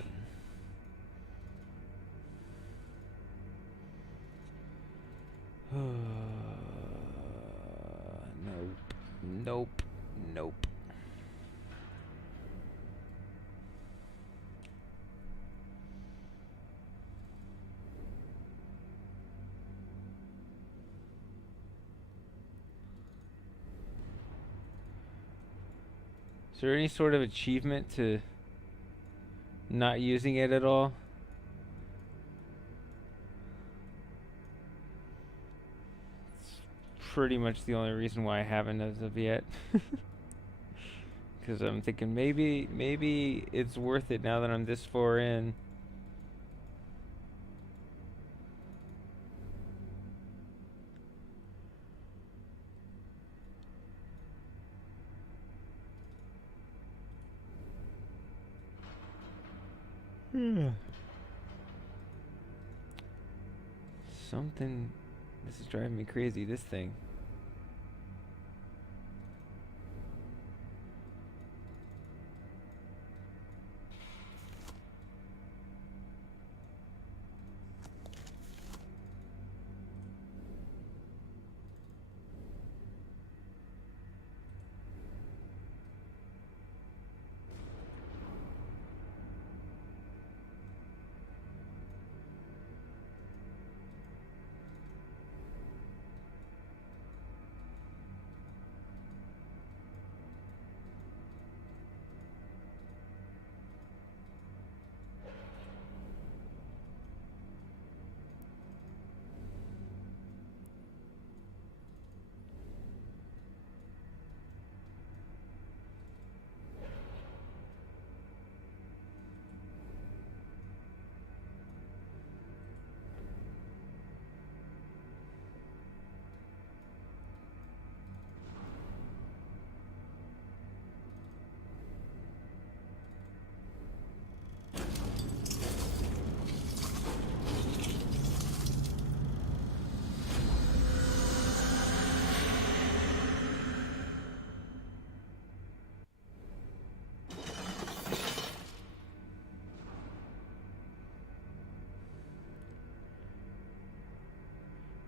nope, nope, nope. Is there any sort of achievement to not using it at all? It's pretty much the only reason why I haven't as of yet. Because I'm thinking maybe it's worth it now that I'm this far in. Something. This is driving me crazy, this thing.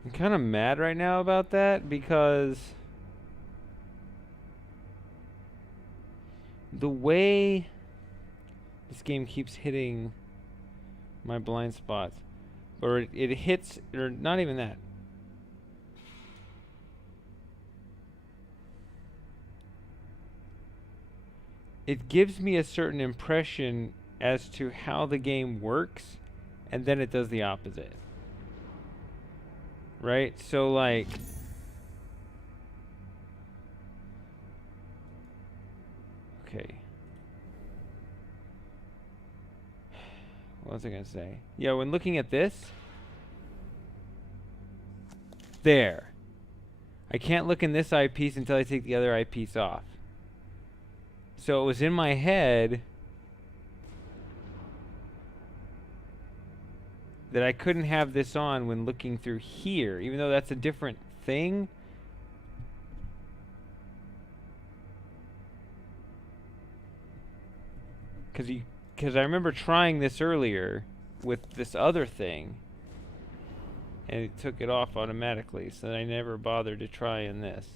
I'm kind of mad right now about that because the way this game keeps hitting my blind spots, or it hits, or not even that. It gives me a certain impression as to how the game works, and then it does the opposite. Right? So, like, okay. What was I going to say? Yeah, when looking at this, there. I can't look in this eyepiece until I take the other eyepiece off. So it was in my head that I couldn't have this on when looking through here, even though that's a different thing. Because I remember trying this earlier with this other thing, and it took it off automatically, so I never bothered to try in this.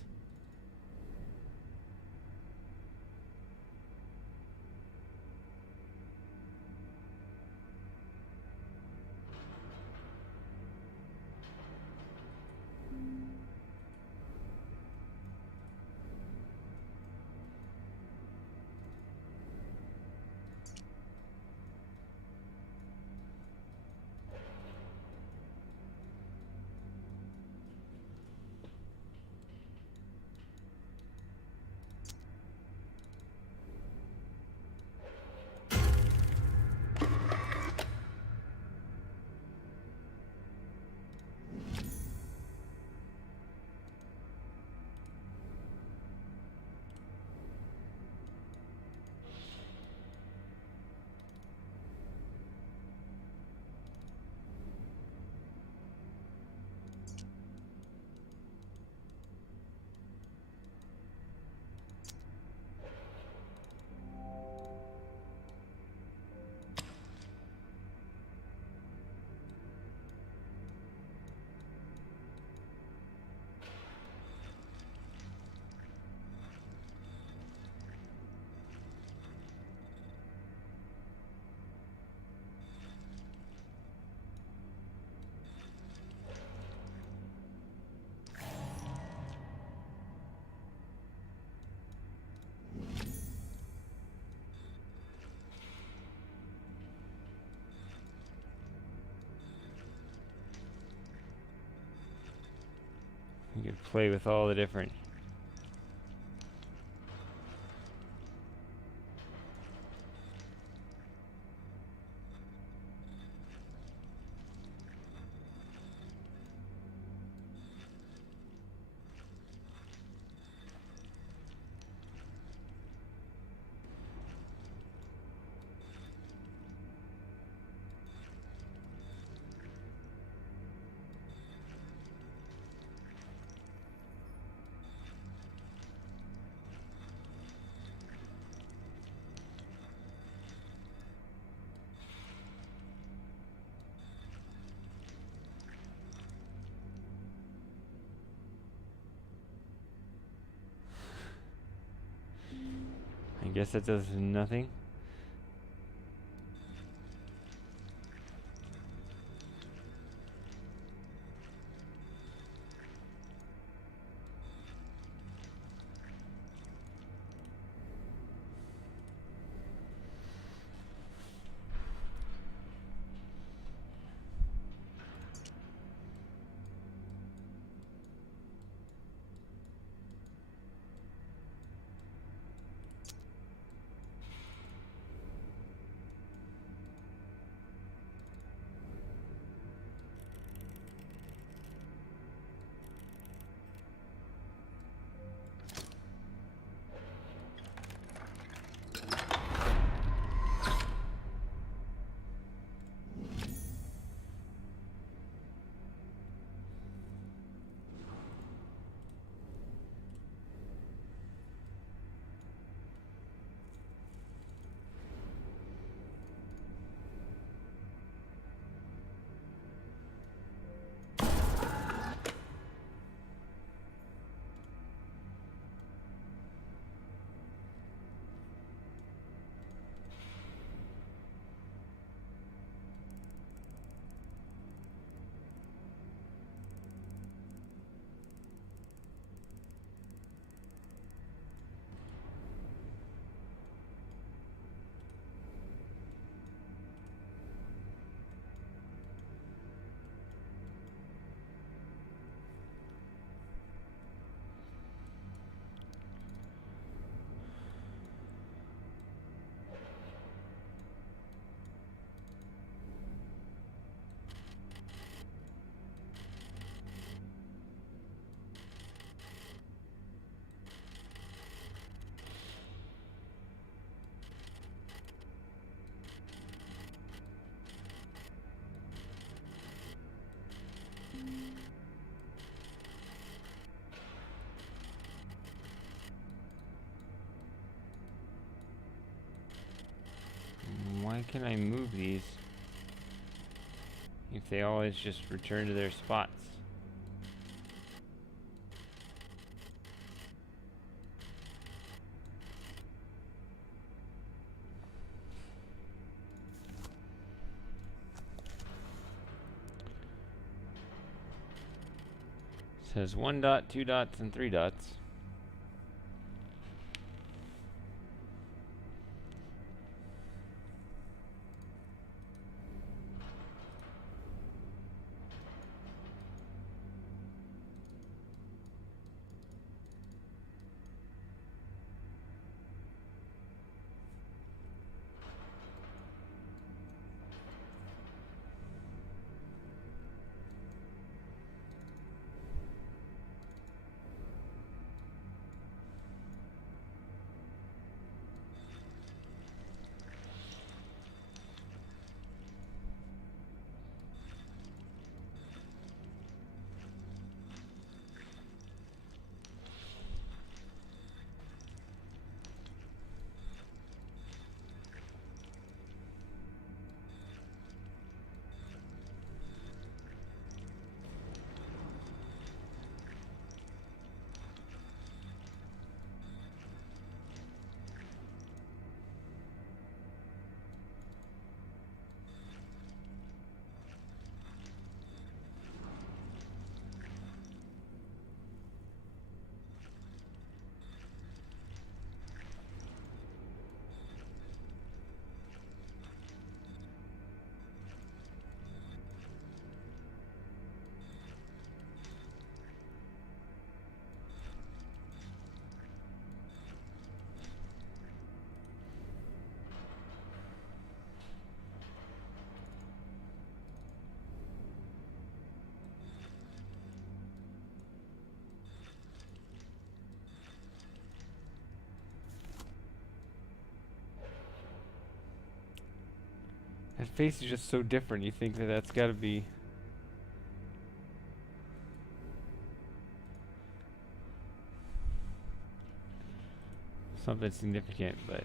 You could play with all the different... I guess that does nothing. Why can I move these if they always just return to their spots? It says 1 dot, 2 dots, and 3 dots. That face is just so different. You think that that's got to be something significant, but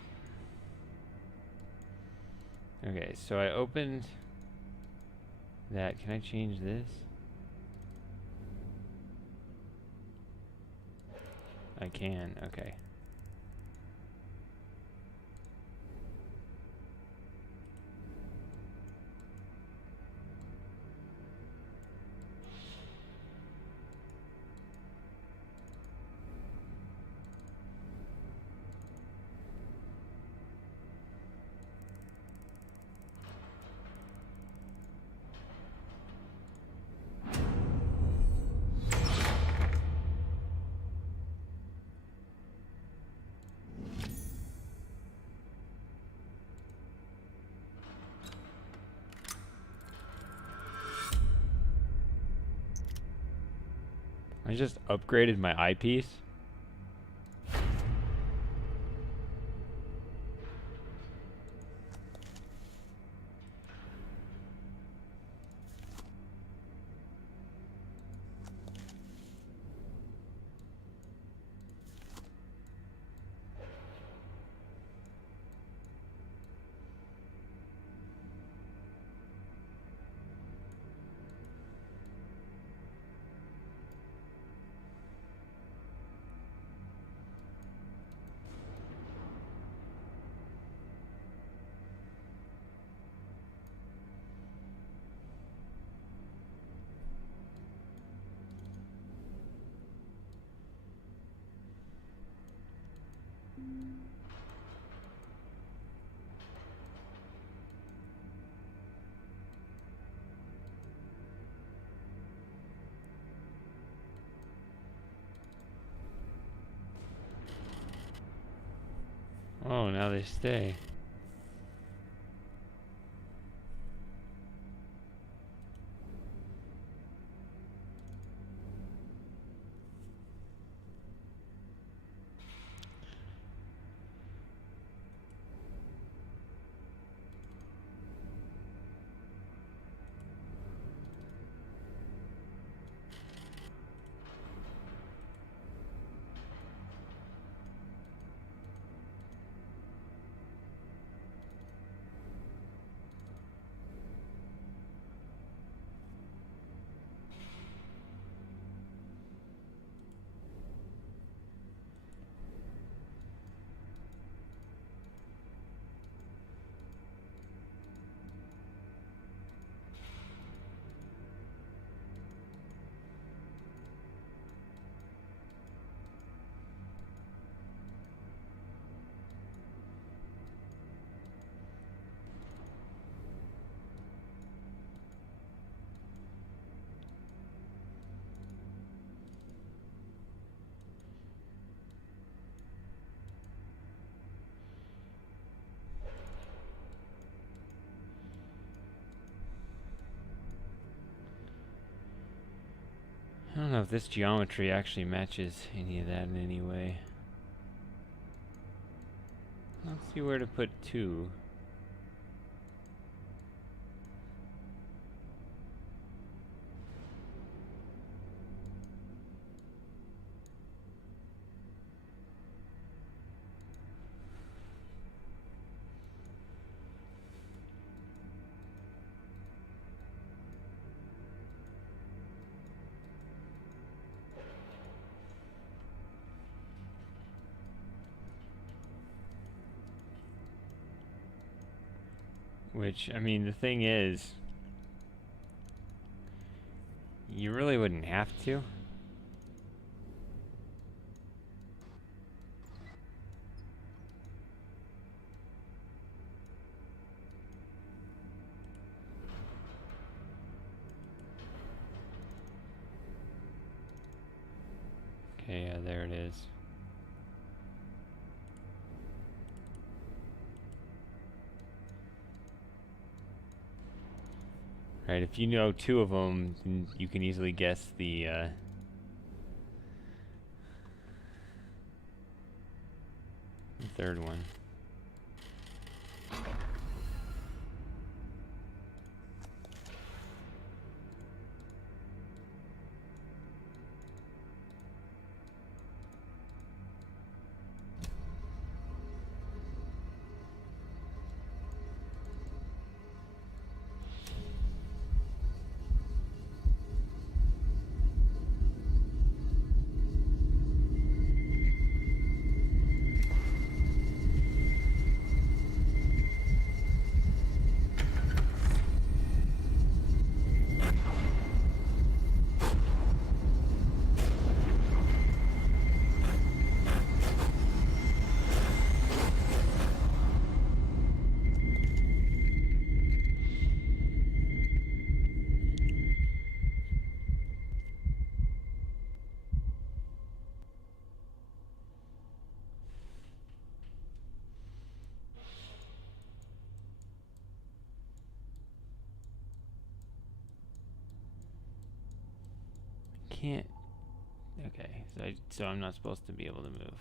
okay. So I opened that. Can I change this? I can. Okay. I just upgraded my eyepiece. Oh, now they stay. I don't know if this geometry actually matches any of that in any way. Let's see where to put 2. Which, I mean, the thing is, you really wouldn't have to. Okay, yeah, there it is. Right, if you know 2 of them, then you can easily guess the third one. Can't. Okay, so I'm not supposed to be able to move.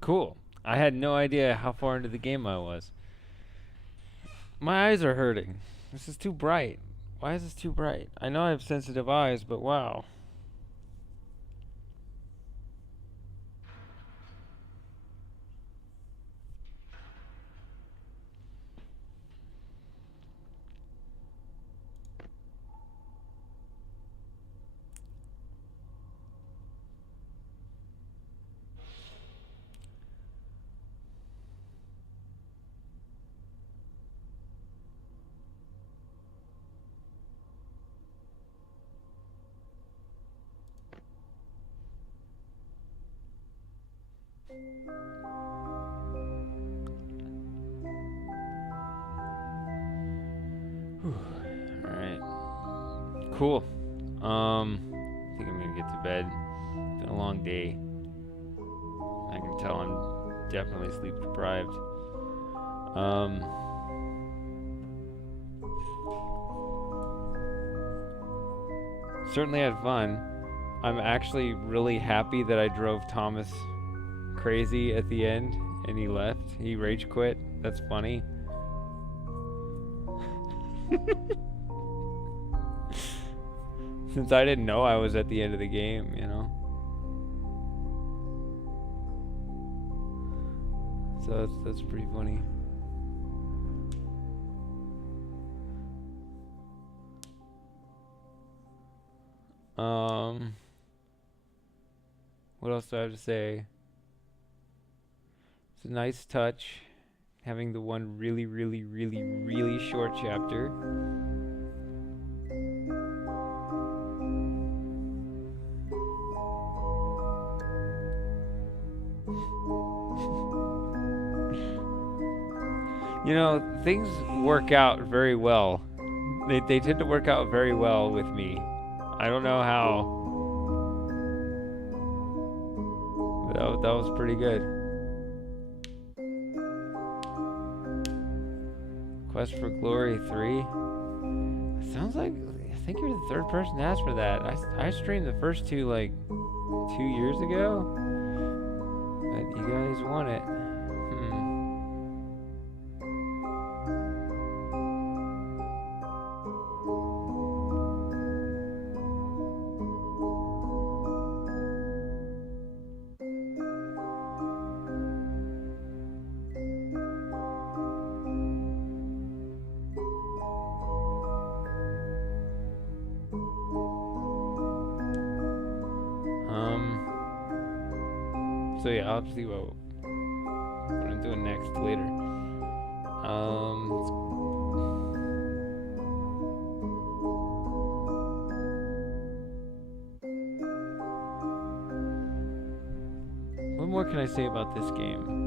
Cool. I had no idea how far into the game I was. My eyes are hurting. This is too bright. Why is this too bright? I know I have sensitive eyes, but wow. Alright. Cool. I think I'm gonna get to bed. It's been a long day. I can tell I'm definitely sleep deprived. Certainly had fun. I'm actually really happy that I drove Thomas crazy at the end and he left. He rage quit. That's funny. Since I didn't know I was at the end of the game, you know. So that's pretty funny. What else do I have to say? It's a nice touch having the one really, really, really, really short chapter. You know, things work out very well. They tend to work out very well with me. I don't know how. But that was pretty good. Quest for Glory 3. Sounds like, I think you're the third person to ask for that. I streamed the first two like 2 years ago. But you guys want it. So yeah, I'll have to see what I'm doing next later. What more can I say about this game?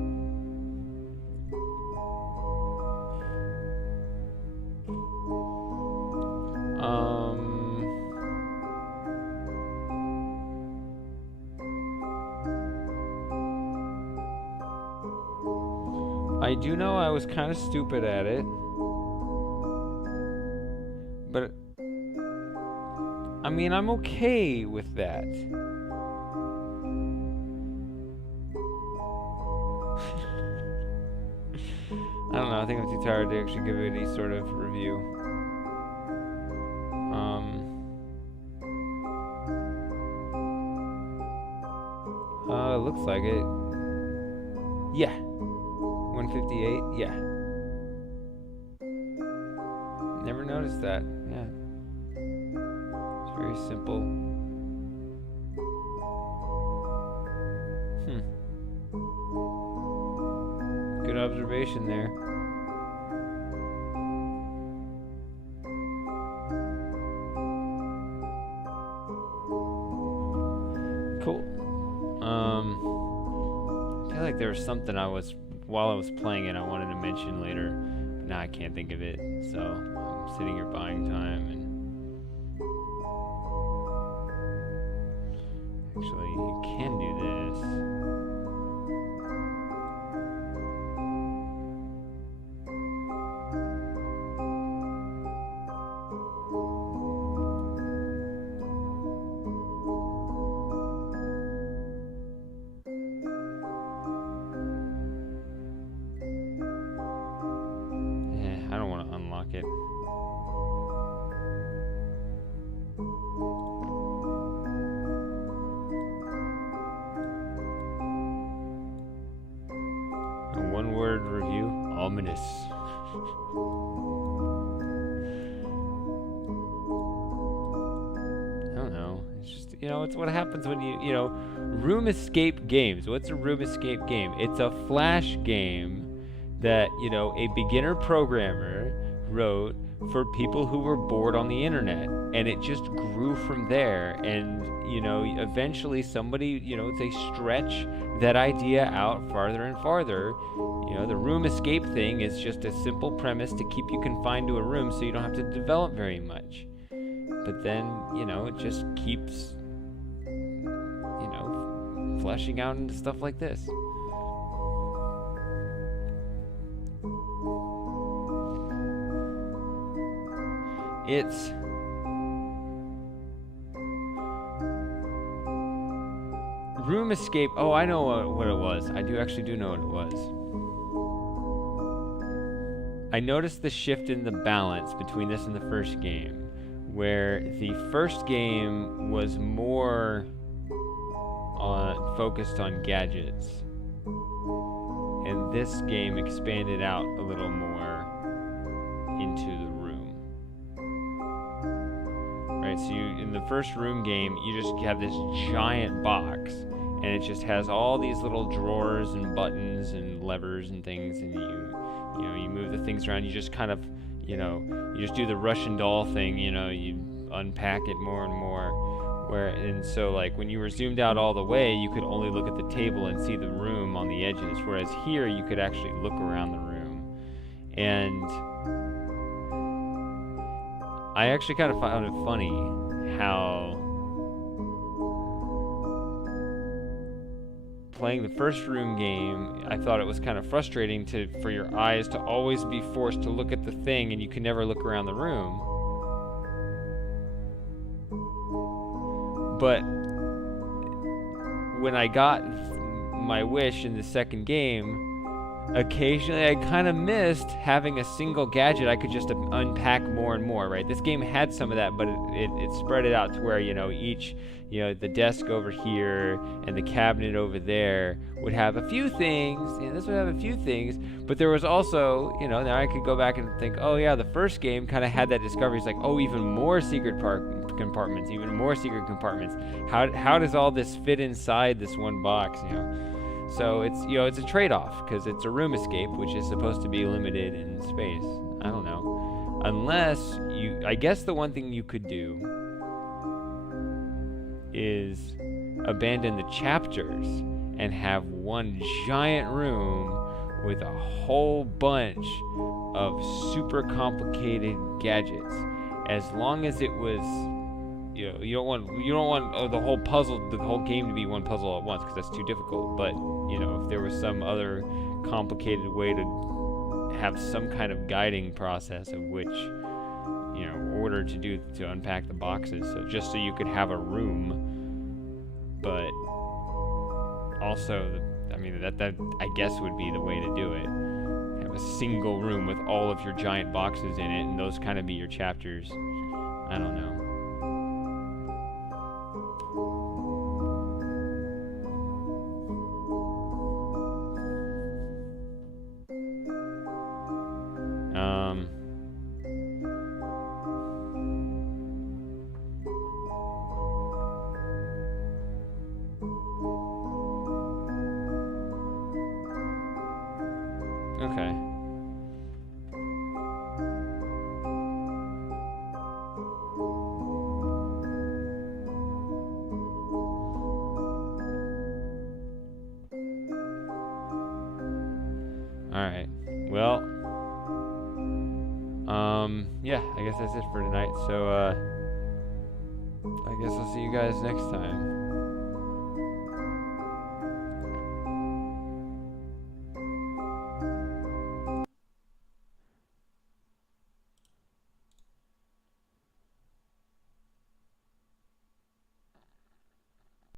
I do know I was kind of stupid at it, but I mean, I'm okay with that. I don't know, I think I'm too tired to actually give it any sort of review. Looks like it. Yeah. 158, yeah. Never noticed that, yeah. It's very simple. Good observation there. Cool. I feel like there was something while I was playing it, I wanted to mention later, but now I can't think of it. So I'm sitting here buying time, and actually, you can do this. I don't want to unlock it. A one-word review: ominous. I don't know. It's just, you know, it's what happens when you know, room escape games. What's a room escape game? It's a flash game that, you know, a beginner programmer wrote for people who were bored on the internet, and it just grew from there. And you know, eventually somebody, you know, they stretch that idea out farther and farther. You know, the room escape thing is just a simple premise to keep you confined to a room so you don't have to develop very much. But then, you know, it just keeps, you know, fleshing out into stuff like this. It's room escape. Oh, I know what it was. I actually do know what it was. I noticed the shift in the balance between this and the first game, where the first game was more focused on gadgets, and this game expanded out a little more into the room. Right, so in the first room game, you just have this giant box, and it just has all these little drawers and buttons and levers and things, and you know, you move the things around. You just kind of, you know, you just do the Russian doll thing, you know, you unpack it more and more. And so like when you were zoomed out all the way, you could only look at the table and see the room on the edges, whereas here you could actually look around the room. And I actually kind of found it funny how playing the first room game, I thought it was kind of frustrating for your eyes to always be forced to look at the thing and you can never look around the room. But when I got my wish in the second game, occasionally I kind of missed having a single gadget I could just unpack more and more, right? This game had some of that, but it spread it out to where, you know, each, you know, the desk over here and the cabinet over there would have a few things, and this would have a few things, but there was also, you know, now I could go back and think, oh yeah, the first game kind of had that discovery. It's like, oh, even more secret compartments, even more secret compartments. How does all this fit inside this one box, you know? So it's, you know, it's a trade-off, because it's a room escape, which is supposed to be limited in space. I don't know. Unless you, I guess the one thing you could do is abandon the chapters and have one giant room with a whole bunch of super complicated gadgets. As long as it was, you know, you don't want the whole game to be one puzzle at once, because that's too difficult. But you know, if there was some other complicated way to have some kind of guiding process of which, you know, order to unpack the boxes, so just so you could have a room, but also, I mean, that I guess would be the way to do it. Have a single room with all of your giant boxes in it, and those kind of be your chapters. I don't know. Okay. Alright. Well, yeah, I guess that's it for tonight. So, I guess I'll see you guys next time.